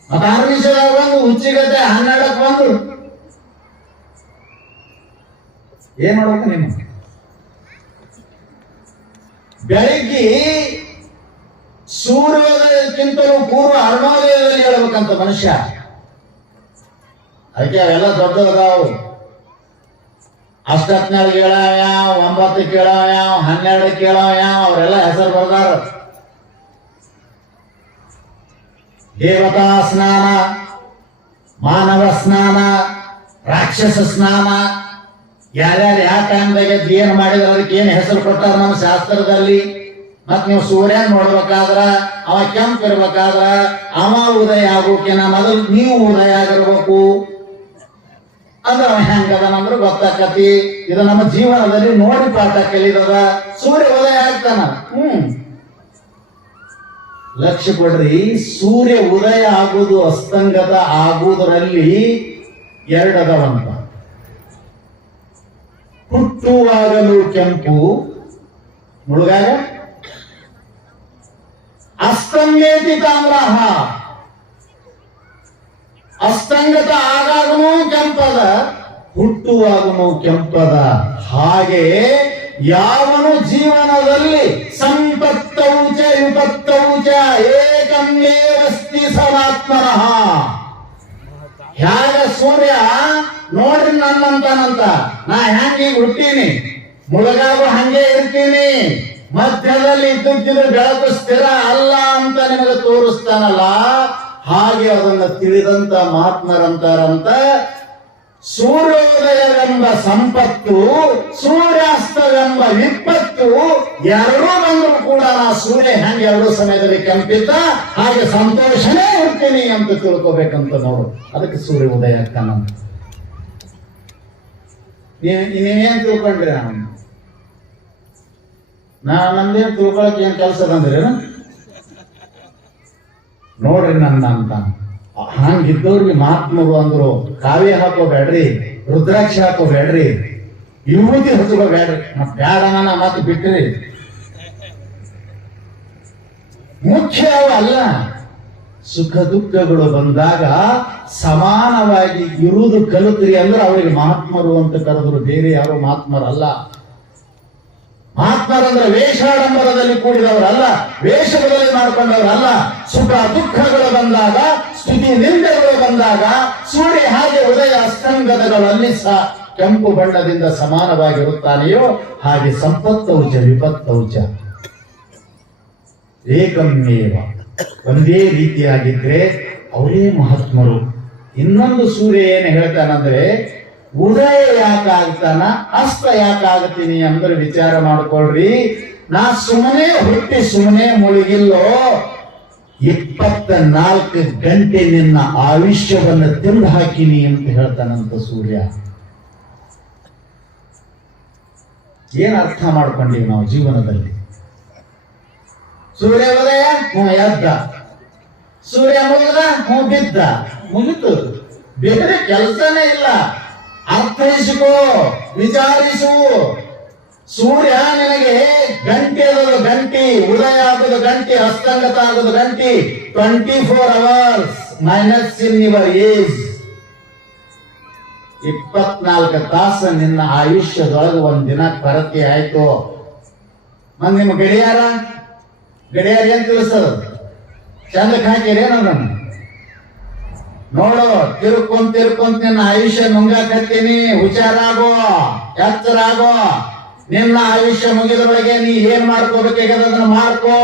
ಮತ್ತ 6 ನಿಮಿಷದಾಗ ಬಂದು ಹುಚ್ಚಿಗತೆ 12ಕ್ಕೆ ಬಂದು ಏನ್ ಮಾಡ್ಬೇಕು ನೀನು? ಬೆಳಿಗ್ಗೆ ಸೂರ್ಯೋದಯಕ್ಕಿಂತಲೂ ಪೂರ್ವ ಅರುಣೋದಯದಲ್ಲಿ ಹೇಳ್ಬೇಕಂತ ಮನುಷ್ಯ. ಅದಕ್ಕೆ ಅವೆಲ್ಲ ದೊಡ್ಡದಾವು. ಅಷ್ಟತ್ನಾಳು ಕೇಳಾವ, 9 ಕೇಳಾವ, 12 ಕೇಳಾವ, ಅವರೆಲ್ಲ ಹೆಸರು ಬರ್ದಾರ. ದೇವತಾ ಸ್ನಾನ, ಮಾನವ ಸ್ನಾನ, ರಾಕ್ಷಸ ಸ್ನಾನ, ಯಾರ್ಯಾರು ಯಾವ ಟೈಮ್ದಾಗ ಏನ್ ಮಾಡಿದ್ರೆ ಅದಕ್ಕೆ ಏನ್ ಹೆಸರು ಕೊಟ್ಟಾರ ನಮ್ಮ ಶಾಸ್ತ್ರದಲ್ಲಿ. ಮತ್ ನೀವು ಸೂರ್ಯ ನೋಡ್ಬೇಕಾದ್ರ ಅವ ಕೆಂಪ್ ಇರ್ಬೇಕಾದ್ರ ಅವ ಉದಯ ಆಗೋಕಿನ ಮೊದಲು ನೀವು ಉದಯ ಆಗಿರ್ಬೇಕು. ಅಂದ್ರೆ ಅವ ಹೆಂಗದನಂದ್ರೆ ಗೊತ್ತಾಕತಿ. ಇದು ನಮ್ಮ ಜೀವನದಲ್ಲಿ ನೋಡಿ ಪಾಠ ಕಲಿದದ. ಸೂರ್ಯ ಉದಯ ಆಗ್ತಾನ. ಲಕ್ಷ್ಯ ಕೊಡ್ರಿ, ಸೂರ್ಯ ಉದಯ ಆಗುವುದು ಅಸ್ತಂಗತ ಆಗುವುದರಲ್ಲಿ 2 ಅದಾವಂತ. ಹುಟ್ಟುವಾಗಲೂ ಕೆಂಪು, ಮುಳುಗಾಗ ಅಸ್ತಂಗೇತಿ ತಾಮ್ರಹ, ಅಸ್ತಂಗತ ಆಗಾಗನೂ ಕೆಂಪದ, ಹುಟ್ಟುವಾಗನೂ ಕೆಂಪದ. ಹಾಗೆ ಯಾವನು ಜೀವನದಲ್ಲಿ ಸಂಪತ್ತೌಚ ವಿಪತ್ತೌಚ ಏಕಮೇವಸ್ತಿ ಸನಾತ್ಮನಃ. ಹ್ಯಾಗ ಸೂರ್ಯ ನೋಡ್ರಿ ನನ್ನಂತಾನಂತ, ನಾ ಹೆಂಗೀಗ ಹುಟ್ಟೀನಿ, ಮುಳುಗಾಗು ಹಂಗೆ ಇರ್ತೀನಿ, ಮಧ್ಯದಲ್ಲಿ ಇದ್ದಿದ್ರೆ ಬೆಳಕು ಸ್ಥಿರ ಅಲ್ಲ ಅಂತ ನಿಮಗೆ ತೋರಿಸ್ತಾನಲ್ಲ. ಹಾಗೆ ಅದನ್ನ ತಿಳಿದಂತ ಮಹಾತ್ಮರಂತಾರಂತ, ಸೂರ್ಯೋದಯವೆಂಬ ಸಂಪತ್ತು, ಸೂರ್ಯಾಸ್ತವೆಂಬ ವಿಪತ್ತು ಎರಡೂ ಬಂದರೂ ಕೂಡ ನಾ ಸೂರ್ಯ ಹೆಂಗೆ 2 ಸಮಯದಲ್ಲಿ ಕೆಂಪಿದ್ದ ಹಾಗೆ ಸಂತೋಷನೇ ಇರ್ತೀನಿ ಅಂತ ತಿಳ್ಕೊಬೇಕಂತ ನೋಡು. ಅದಕ್ಕೆ ಸೂರ್ಯ ಉದಯ ಆಗ್ತಾನಂತ. ನೀವೇನ್ ತಿಳ್ಕೊಂಡ್ರಿ? ನಮ್ದೇನ್ ತಿಳ್ಕೊಳಕ್ ಏನ್ ಕೆಲಸ ಬಂದ್ರಿ? ನೋಡ್ರಿ ನನ್ನ ಅಂತ ಹಂಗಿದ್ದವ್ರಿಗೆ ಮಹಾತ್ಮರು ಅಂದ್ರು, ಕಾವ್ಯ ಹಾಕೋಬೇಡ್ರಿ, ರುದ್ರಾಕ್ಷಿ ಹಾಕೋಬೇಡ್ರಿ, ವಿಭೂತಿ ಹಚ್ಕೋಬೇಡ್ರಿ, ಮತ್ ಬ್ಯಾಡ ಮತ್ತೆ ಬಿಟ್ರಿ. ಮುಖ್ಯ ಅಲ್ಲ. ಸುಖ ದುಃಖಗಳು ಬಂದಾಗ ಸಮಾನವಾಗಿ ಇರುವುದು ಕಲಿತ್ರಿ ಅಂದ್ರೆ ಅವರಿಗೆ ಮಹಾತ್ಮರು ಅಂತ ಕರೆದ್ರು, ಬೇರೆ ಯಾರು ಮಹಾತ್ಮರಲ್ಲ. ಮಹಾತ್ಮರಂದ್ರೆ ವೇಷಾಡಂಬರದಲ್ಲಿ ಕೂಡಿದವರಲ್ಲ, ವೇಷ ಬದಲಿ ಮಾಡಿಕೊಂಡವರಲ್ಲ. ಸುಖ ದುಃಖಗಳು ಬಂದಾಗ, ಸ್ತುತಿ ನಿಂದೆಗಳು ಬಂದಾಗ ಸೂರ್ಯ ಹಾಗೆ ಉದಯ ಅಸ್ತಂಗತಗಳಲ್ಲಿ ಸಹ ಕೆಂಪು ಬಣ್ಣದಿಂದ ಸಮಾನವಾಗಿರುತ್ತಾನೆಯೋ ಹಾಗೆ ಸಂಪತ್ತೌಚ ವಿಪತ್ತೌಚ ಏಕಮೇವ, ಒಂದೇ ರೀತಿಯಾಗಿದ್ರೆ ಅವರೇ ಮಹಾತ್ಮರು. ಇನ್ನೊಂದು ಸೂರ್ಯ ಏನು ಹೇಳ್ತಾನಂದ್ರೆ, ಉದಯ ಯಾಕಾಗ್ತಾನ, ಅಸ್ತ ಯಾಕಾಗ್ತೀನಿ ಅಂದ್ರೆ ವಿಚಾರ ಮಾಡ್ಕೊಳ್ರಿ. ನಾ ಸುಮ್ಮನೆ ಹುಟ್ಟಿ ಸುಮ್ಮನೆ ಮುಳುಗಿಲ್ಲೋ, 24 ಗಂಟೆ ನಿನ್ನ ಆಯುಷ್ಯವನ್ನು ತಿಂದು ಹಾಕಿನಿ ಅಂತ ಹೇಳ್ತಾನಂತ ಸೂರ್ಯ. ಏನ್ ಅರ್ಥ ಮಾಡ್ಕೊಂಡೀವಿ ನಾವು ಜೀವನದಲ್ಲಿ? ಸೂರ್ಯ ಉದಯ ಎದ್ದ, ಸೂರ್ಯ ಮುಗಿದ ಬಿದ್ದ, ಮುಗಿತು, ಬೇರೆ ಕೆಲಸನೇ ಇಲ್ಲ. ಅರ್ಥೈಸಿಕೋ, ವಿಚಾರಿಸು. ಸೂರ್ಯ ನಿನಗೆ ಗಂಟೆ ಆಗೋದು ಗಂಟೆ, ಉದಯ ಆಗೋದು ಗಂಟೆ, ಅಸ್ತಂಗತ ಆಗೋದು ಗಂಟೆ. 24 hours minus in your age. 24 ತಾಸು ನಿನ್ನ ಆಯುಷ್ಯದೊಳಗೆ ಒಂದಿನ ಕೊರತೆ ಆಯ್ತು. ನಿಮ್ಮ ಗಡಿಯಾರ ಏನ್ ತಿಳಿಸೋದು? ಚಂದಕ್ಕೆ ಹಾಕಿರೇನ? ನೋಡು, ತಿರ್ಕೊಂತ ನಿನ್ನ ಆಯುಷ್ಯ ನುಂಗಾಕತ್ತೀನಿ. ಹುಷಾರಾಗೋ, ಎಚ್ಚರಾಗೋ. ನಿನ್ನ ಆಯುಷ್ಯ ಮುಗಿದೊಳಗೆ ನೀ ಏನ್ ಮಾಡ್ಕೋಬೇಕಾಗ್ಯದ ಅದನ್ನ ಮಾಡ್ಕೋ.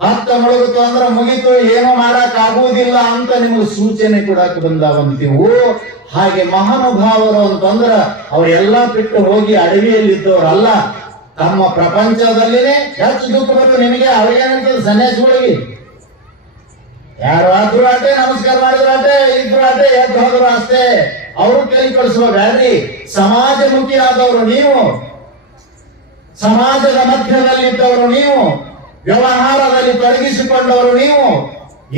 10 ಮುಳುಗಿತು ಅಂದ್ರೆ ಮುಗಿತು, ಏನೋ ಮಾಡಕ್ ಆಗುವುದಿಲ್ಲ ಅಂತ ನಿಮ್ಗೆ ಸೂಚನೆ ಕೊಡಕ್ ಬಂದಾವಂತೀವು. ಹಾಗೆ ಮಹಾನುಭಾವರು ಅಂತಂದ್ರ ಅವರೆಲ್ಲ ಬಿಟ್ಟು ಹೋಗಿ ಅಡವಿಯಲ್ಲಿದ್ದವರಲ್ಲ, ತಮ್ಮ ಪ್ರಪಂಚದಲ್ಲಿನೇ ಹೆಚ್ಚು ದುಃಖ ಬಂದು ನಿನಗೆ ಅವ್ರಿಗೇನಂತದ್ದು ಸನ್ಯಾಸಿಗಳಿಗೆ. ಯಾರು ಆದ್ರೂ ಆಟೆ, ನಮಸ್ಕಾರ ಮಾಡಿದ್ರು ಆಟೆ, ಇದ್ರು ಆಟೆ, ಎದ್ದು ಹೋದ್ರು ಅಷ್ಟೇ. ಅವರು ಕೈ ಕೊಡಿಸ್ಬೇಡ್ರಿ. ಸಮಾಜಮುಖಿ ಆದವರು ನೀವು, ಸಮಾಜದ ಮಧ್ಯದಲ್ಲಿದ್ದವರು ನೀವು, ವ್ಯವಹಾರದಲ್ಲಿ ತೊಡಗಿಸಿಕೊಂಡವರು ನೀವು.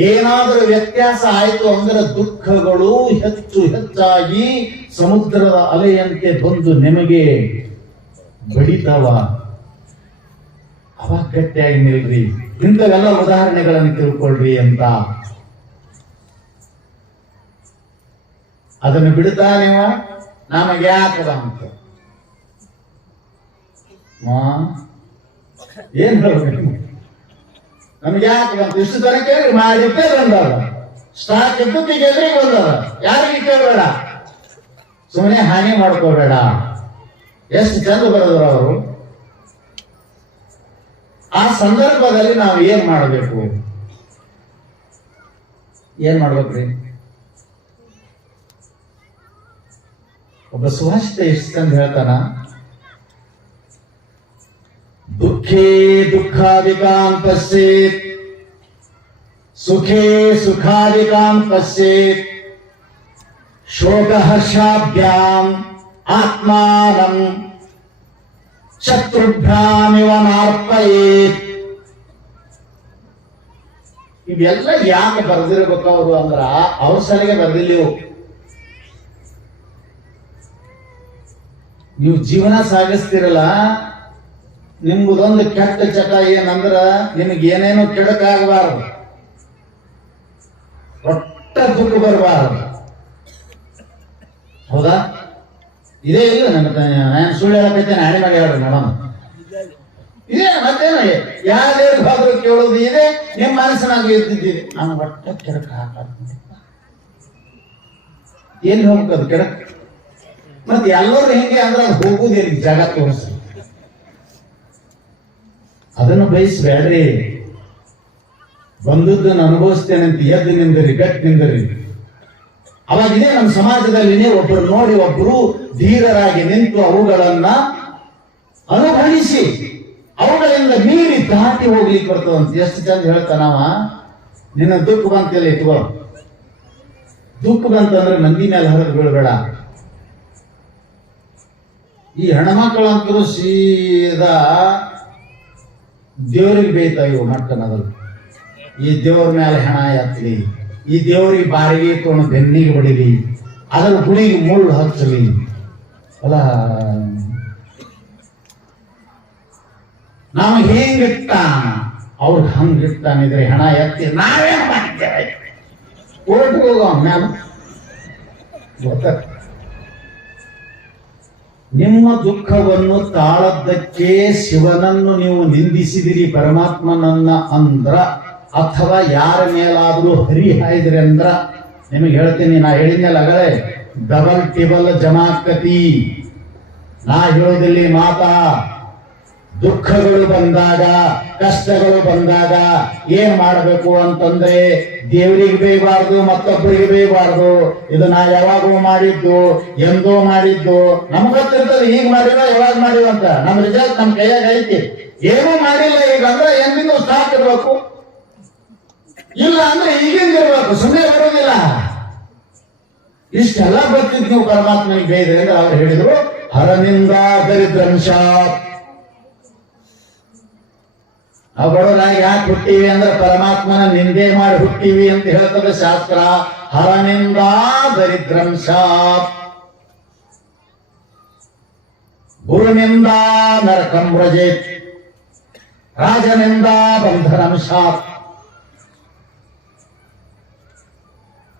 ಏನಾದರೂ ವ್ಯತ್ಯಾಸ ಆಯ್ತು ಅಂದ್ರೆ ದುಃಖಗಳು ಹೆಚ್ಚು ಹೆಚ್ಚಾಗಿ ಸಮುದ್ರದ ಅಲೆಯಂತೆ ಬಂದು ನಿಮಗೆ ಬಡಿತವ. ಅವಾಗ ಗಟ್ಟಿಯಾಗಿ ನಿಲ್ರಿ. ಇಂಥವೆಲ್ಲ ಉದಾಹರಣೆಗಳನ್ನು ತಿಳ್ಕೊಳ್ರಿ ಅಂತ. ಅದನ್ನು ಬಿಡ್ತಾ ನೀವ ನಮಗೆ ಯಾಕೆ ಬಂತ ಏನ್ ಹೇಳ್ಬೇಕು? ನಮ್ಗೆ ಯಾಕೆ ಬಂತು? ಇಷ್ಟು ತನಕ ಮಾಡಿದ್ದೇ ಬಂದವ, ಸ್ಟಾಕ್ ಇದ್ದಕ್ಕೆ ಎದುರಿಗೆ ಬಂದವ. ಯಾರಿಗೆ ಕೇಳಬೇಡ, ಸುಮ್ಮನೆ ಹಾನಿ ಮಾಡ್ಕೋಬೇಡ. ಎಷ್ಟು ಚಂದ ಬರೆದ್ರು ಅವರು. ಆ ಸಂದರ್ಭದಲ್ಲಿ ನಾವು ಏನ್ ಮಾಡಬೇಕು? ಏನ್ ಮಾಡ್ಬೇಕ್ರಿ? ಒಬ್ಬ ಸುಭಾಷಿತ ಎಷ್ಟು ಚಂದ ಹೇಳ್ತಾನ, ದುಃಖೇ ದುಃಖಾದಿಕಾನ್ ಪಶ್ಯೇತ್, ಸುಖೇ ಸುಖಾದಿಕಾನ್ ಪಶ್ಯೇತ್, ಶೋಕ ಹರ್ಷಾಭ್ಯಾಂ ಆತ್ಮಾನಂ ಶತ್ರುಭ್ಯಾಮಿವ ನಾರ್ಪಯೇತ್. ಇವೆಲ್ಲ ಯಾಕೆ ಬರೆದಿರ್ಬೇಕು ಅವರು ಅಂದ್ರ ಅವ್ರ ಸಲಿಗೆ ಬರೆದಿಲ್ಲ. ನೀವು ಜೀವನ ಸಾಗಿಸ್ತಿರಲ್ಲ, ನಿಮ್ದೊಂದು ಕೆಟ್ಟ ಚಟ ಏನಂದ್ರ ನಿಮ್ಗೆ ಏನೇನು ಕೆಡಕಾಗಬಾರದು, ಒಟ್ಟ ದುಃಖ ಬರಬಾರದು. ಹೌದಾ? ಇದೇ ಇಲ್ಲ ನಾನು ಸುಳ್ಳು ಹೇಳಕೈತೇನೆ. ಹಣೆ ಮಾಡಿ ಹೇಳ್ರಿ ನೋಡೋಣ. ಇದೇ ಮತ್ತೇನ ಯಾರು ಕೇಳೋದು ಇದೆ. ನಿಮ್ಮ ಮನಸ್ಸಿನಾಗ ಇರ್ತಿದ್ದೀರಿ, ನಾನು ಒಟ್ಟ ಕೆಡಕ ಹಾಕಿ ಎಲ್ಲಿ ಹೋಗ್ಬೇಕು ಕೆಡಕ್? ಮತ್ತೆ ಎಲ್ಲರೂ ಹೆಂಗೆ ಅಂದ್ರೆ ಅದು ಹೋಗುದೇನು ಜಾಗ ತೋರಿಸಿ. ಅದನ್ನು ಬಯಸ್ಬೇಡ್ರಿ. ಬಂದದ್ದನ್ನು ಅನುಭವಿಸ್ತೇನೆ ಅಂತ ಎದ್ದು ನಿಂದರಿ, ಗಟ್ಟಿ ನಿಂದರಿ. ಅವಾಗ ಇದೇ ನಮ್ಮ ಸಮಾಜದಲ್ಲಿ ಒಬ್ಬರು ನೋಡಿ ಒಬ್ಬರು ಧೀರರಾಗಿ ನಿಂತು ಅವುಗಳನ್ನ ಅನುಭವಿಸಿ ಅವುಗಳಿಂದ ಮೀರಿ ದಾಟಿ ಹೋಗ್ಲಿಕ್ಕೆ ಬರ್ತದಂತ. ಎಷ್ಟು ಚಂದ ಹೇಳ್ತಾನವ, ನಿನ್ನ ದುಃಖ ಬಂತೆಲ್ಲ ಇಟ್ಕೋ. ದುಃಖ ಬಂತಂದ್ರೆ ಮಂದಿ ಮೇಲೆ ಹರಿದು ಬೀಳ್ಬೇಡ. ಈ ಹೆಣ್ಮಕ್ಳಂತರೂ ಸೀದಾ ದೇವ್ರಿಗೆ ಬೇಯ್ತಾವ ಇವು ಮಟ್ಟನದಲ್ಲಿ. ಈ ದೇವ್ರ ಮೇಲೆ ಹೆಣ ಎತ್ತಲಿ, ಈ ದೇವ್ರಿಗೆ ಬಾರಿಗೆ ತೊಗೊಂಡು ಬೆನ್ನಿಗೆ ಹೊಡಿಲಿ, ಅದರ ಗುಡಿಗೆ ಮುಳ್ಳು ಹಚ್ಚಲಿ. ಅಲ್ಲ, ನಾವು ಹೆಂಗಿಟ್ಟಾನ ಅವ್ರಿಗೆ ಹಂಗಿಟ್ಟಾನಿದ್ರೆ ಹೆಣ ಎತ್ತಿ ನಾವೇನ್ ಮಾಡಿದ್ದೇವೆ ಕೋರ್ಟ್ ಹೋಗೋ ಮ್ಯಾಲ ಗೊತ್ತ. ನಿಮ್ಮ ದುಃಖವನ್ನು ತಾಳದ್ದಕ್ಕೆ ಶಿವನನ್ನು ನೀವು ನಿಂದಿಸಿದಿರಿ, ಪರಮಾತ್ಮನನ್ನ ಅಂದ್ರ, ಅಥವಾ ಯಾರ ಮೇಲಾದ್ರೂ ಹರಿ ಹಾಯ್ದ್ರಿ ಅಂದ್ರ, ನಿಮಗೆ ಹೇಳ್ತೀನಿ, ನಾ ಹೇಳಿದ್ನಲ್ಲ ಅಗಳೇ, ಡಬಲ್ ಟಿಬಲ್ ಜಮಾಕತಿ. ನಾ ಹೇಳೋದಿಲ್ಲಿ ಮಾತಾ. ದುಃಖಗಳು ಬಂದಾಗ, ಕಷ್ಟಗಳು ಬಂದಾಗ ಏನ್ ಮಾಡಬೇಕು ಅಂತಂದ್ರೆ, ದೇವರಿಗೆ ಬೇಯಬಾರ್ದು, ಮತ್ತೊಬ್ಬರಿಗೆ ಬೇಯಬಾರ್ದು. ಇದು ನಾ ಯಾವಾಗೂ ಮಾಡಿದ್ದು, ಎಂದೋ ಮಾಡಿದ್ದು. ನಮ್ಗೆ ಗೊತ್ತಿರ್ತದೆ ಈಗ ಮಾಡಿಲ್ಲ ಯಾವಾಗ ಮಾಡಿವ ಅಂತ. ನಮ್ಮ ರಿಸಲ್ಟ್ ನಮ್ ಕೈಯಾಗ ಐತಿ. ಏನೂ ಮಾಡಿಲ್ಲ ಈಗ ಅಂದ್ರೆ ಎಂದಿಗೂ ಸ್ಟಾಕ್ ಇರ್ಬೇಕು, ಇಲ್ಲ ಅಂದ್ರೆ ಈಗಿಂದ ಇರ್ಬೇಕು, ಸುಮ್ಮನೆ ಬರೋದಿಲ್ಲ. ಇಷ್ಟೆಲ್ಲ ಗೊತ್ತಿದ್ದು ನೀವು ಪರಮಾತ್ಮನಿಗೆ ಬೇಯಿದ್ರಿ ಅಂದ್ರೆ ಅವ್ರು ಹೇಳಿದ್ರು, ಹರನಿಂದ ದರಿದ್ರಂಶ. ನಾವು ಬಡವರಾಗಿ ಯಾಕೆ ಹುಟ್ಟಿವಿ ಅಂದ್ರೆ ಪರಮಾತ್ಮನ ನಿಂದೆ ಮಾಡಿ ಹುಟ್ಟಿವಿ ಅಂತ ಹೇಳ್ತದೆ ಶಾಸ್ತ್ರ. ಹರನಿಂದ ದರಿದ್ರಂಶ, ಗುರುನಿಂದ ನರಕಂ ವ್ರಜೇತ್, ರಾಜನಿಂದ ಬಂಧನಂಶಾತ್,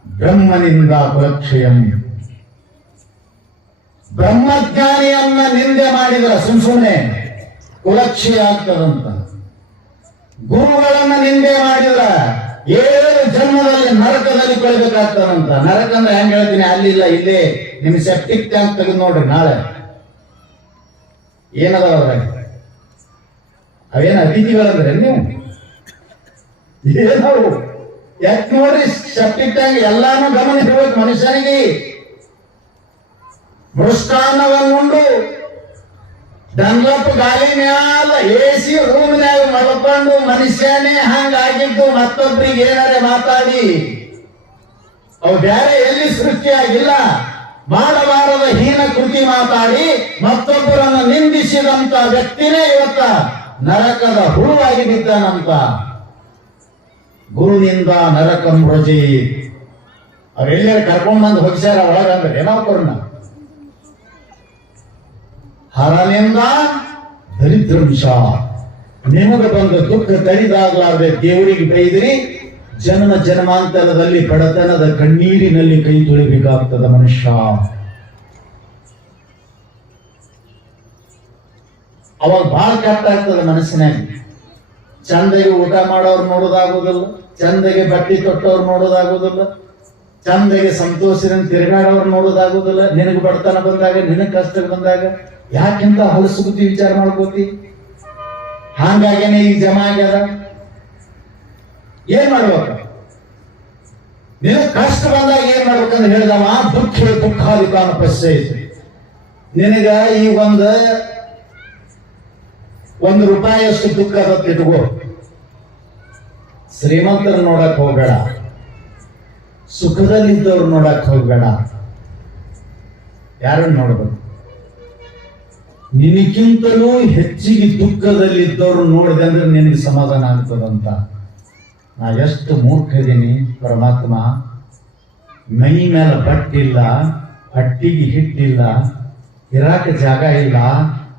ಬ್ರಹ್ಮನಿಂದ ಕುಲಕ್ಷಯಂ. ಬ್ರಹ್ಮಜ್ಞಾನಿಯನ್ನ ನಿಂದೆ ಮಾಡಿದ್ರ ಸುಮ್ಮನೆ ಕುಲಕ್ಷಯ ಆಗ್ತದಂತ. ಗುರುಗಳನ್ನ ನಿಂದೆ ಮಾಡಿದ್ರ 7 ಜನ್ಮದಲ್ಲಿ ನರಕದಲ್ಲಿ ಕೊಳ್ಬೇಕಾಗ್ತದಂತ. ನರಕ ಅಂದ್ರೆ ಹೆಂಗ್ ಹೇಳ್ತೀನಿ, ಅಲ್ಲಿಲ್ಲ ಇಲ್ಲೇ ನಿಮ್ ಸೆಪ್ಟಿಕ್ ಟ್ಯಾಂಕ್ ತೆಗೆದು ನೋಡ್ರಿ ನಾಳೆ ಏನದವ್ರೆ. ಅವೇನು ಅತಿಥಿಗಳಂದ್ರೆ ನೀವು ಏನವು ಯಾಕೆ ನೋಡ್ರಿ, ಸೆಪ್ಟಿಕ್ ಟ್ಯಾಂಕ್ ಎಲ್ಲಾನು ಗಮನ ಇರ್ಬೇಕು ಮನುಷ್ಯನಿಗೆ. ಮೃಷ್ಟಾನ್ನವನ್ನುಂಡು ಡನ್ಲಪ್ ಗಾಳಿ ಮ್ಯಾಲ AC ರೂಮ್ನ್ಯಾಗ ಮಲ್ಕೊಂಡು ಮನುಷ್ಯನೇ ಹಂಗಾಗಿದ್ದು ಮತ್ತೊಬ್ಬರಿಗೆ ಏನಾರೆ ಮಾತಾಡಿ ಅವು ಬೇರೆ ಎಲ್ಲಿ ಸೃಷ್ಟಿಯಾಗಿಲ್ಲ. ಮಾಡಬಾರದ ಹೀನ ಕೃತಿ ಮಾತಾಡಿ ಮತ್ತೊಬ್ಬರನ್ನು ನಿಂದಿಸಿದಂತ ವ್ಯಕ್ತಿನೇ ಇವತ್ತ ನರಕದ ಹುಳುವಾಗಿ ಬಿದ್ದಾನಂತ. ಗುರುನಿಂದ ನರಕಂ ವ್ರಜಿ. ಅವ್ರೆಲ್ಲರೂ ಕರ್ಕೊಂಡ್ ಬಂದು ಹೋಗಿಸ್ಯಾರ ಒಳಗಂದ್ರೆ ಏನೋಪರ್ನ. ಹರನಿಂದ ದರಿದ್ರಂಶ. ನಿಮಗೆ ಬಂದ ದುಃಖ ತಡಿದಾಗಲಾರದೆ ದೇವರಿಗೆ ಬೈದಿರಿ, ಜನ್ಮ ಜನ್ಮಾಂತರದಲ್ಲಿ ಬಡತನದ ಕಣ್ಣೀರಿನಲ್ಲಿ ಕೈ ತೊಳಿಬೇಕಾಗ್ತದ ಮನುಷ್ಯ. ಅವಾಗ ಬಹಳ ಕಷ್ಟ ಆಗ್ತದೆ ಮನಸ್ಸಿನಾಗ. ಚಂದಗೆ ಊಟ ಮಾಡೋರು ನೋಡೋದಾಗೋದಿಲ್ಲ, ಚಂದಗೆ ಬಟ್ಟೆ ತೊಟ್ಟವ್ರು ನೋಡೋದಾಗೋದಿಲ್ಲ, ಚಂದಗೆ ಸಂತೋಷದಿಂದ ತಿರುಗಾಡೋರು ನೋಡೋದಾಗೋದಿಲ್ಲ. ನಿನಗೆ ಬಡತನ ಬಂದಾಗ, ನಿನಗೆ ಕಷ್ಟ ಬಂದಾಗ ಯಾಕೆಂತ ಹೊಲಸು ಬುದ್ಧಿ ವಿಚಾರ ಮಾಡ್ಕೋತಿ. ಹಾಗಾಗೇನೆ ಈಗ ಜಮಾ ಆಗ್ಯಾರ. ಏನ್ ಮಾಡ್ಬೇಕು? ನಿನಗೆ ಕಷ್ಟ ಬಂದಾಗ ಏನ್ ಮಾಡ್ಬೇಕಂತ ಹೇಳಿದವ, ದುಃಖ ದುಃಖಾಧಿಕಾನ ಪಶ್ಯ. ನಿನಗ ಈ ಒಂದು ರೂಪಾಯಿಯಷ್ಟು ದುಃಖ ಅದಕ್ಕೆ ಇಟ್ಕೋ. ಶ್ರೀಮಂತರ ನೋಡಕ್ ಹೋಗ್ಬೇಡ, ಸುಖದಲ್ಲಿದ್ದವ್ರು ನೋಡಕ್ ಹೋಗ್ಬೇಡ. ಯಾರನ್ನು ನೋಡ್ಬೇಕು? ನಿನಗಿಂತಲೂ ಹೆಚ್ಚಿಗೆ ದುಃಖದಲ್ಲಿದ್ದವ್ರು ನೋಡಿದೆ ಅಂದ್ರೆ ನಿನಗೆ ಸಮಾಧಾನ ಆಗ್ತದಂತ. ನಾ ಎಷ್ಟು ಮೂರ್ಖ ಇದೀನಿ ಪರಮಾತ್ಮ. ಮೈ ಮೇಲೆ ಬಟ್ಟಿಲ್ಲ, ಹಟ್ಟಿಗೆ ಹಿಟ್ಟಿಲ್ಲ, ಇರಾಕ ಜಾಗ ಇಲ್ಲ,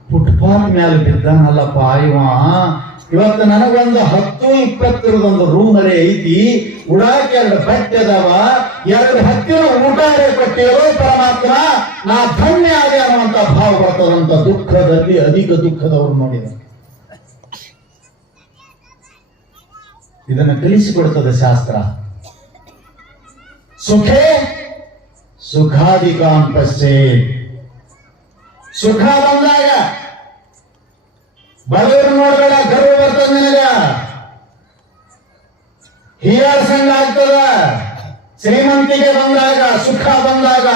ಫುಟ್ಪಾತ್ ಮೇಲೆ ಬಿದ್ದಾನಲ್ಲಪ್ಪ ಇವ. ಇವತ್ತು ನನಗೊಂದು 10-20 ರೂಮ್ ಅಲ್ಲೇ ಐತಿ, ಉಡಾಕ 2 ಬಟ್ಟೆ ಅದಾವ, 2 ಹತ್ತಿರ ಊಟ ಕೊಟ್ಟಿರೋ ಪರಮಾತ್ಮ, ನಾ ಧನ್ಯ ಆದೆ ಅನ್ನುವಂತ ಭಾವ ಬರ್ತದಂತ. ದುಃಖದಲ್ಲಿ ಅಧಿಕ ದುಃಖದವರು ನೋಡಿದ. ಇದನ್ನು ಕಲಿಸಿಕೊಡ್ತದೆ ಶಾಸ್ತ್ರ. ಸುಖೇ ಸುಖಾಧಿಕಾನ್ ಪಶ್ಯೇ. ಸುಖ ಬಂದಾಗ ಬಡವರು ನೋಡಬೇಡ, ಗರ್ವ ಬರ್ತದ ನಿನಗ, ಹೀಯಾಳ್ಸಂಗ ಆಗ್ತದ. ಶ್ರೀಮಂತಿಗೆ ಬಂದಾಗ, ಸುಖ ಬಂದಾಗ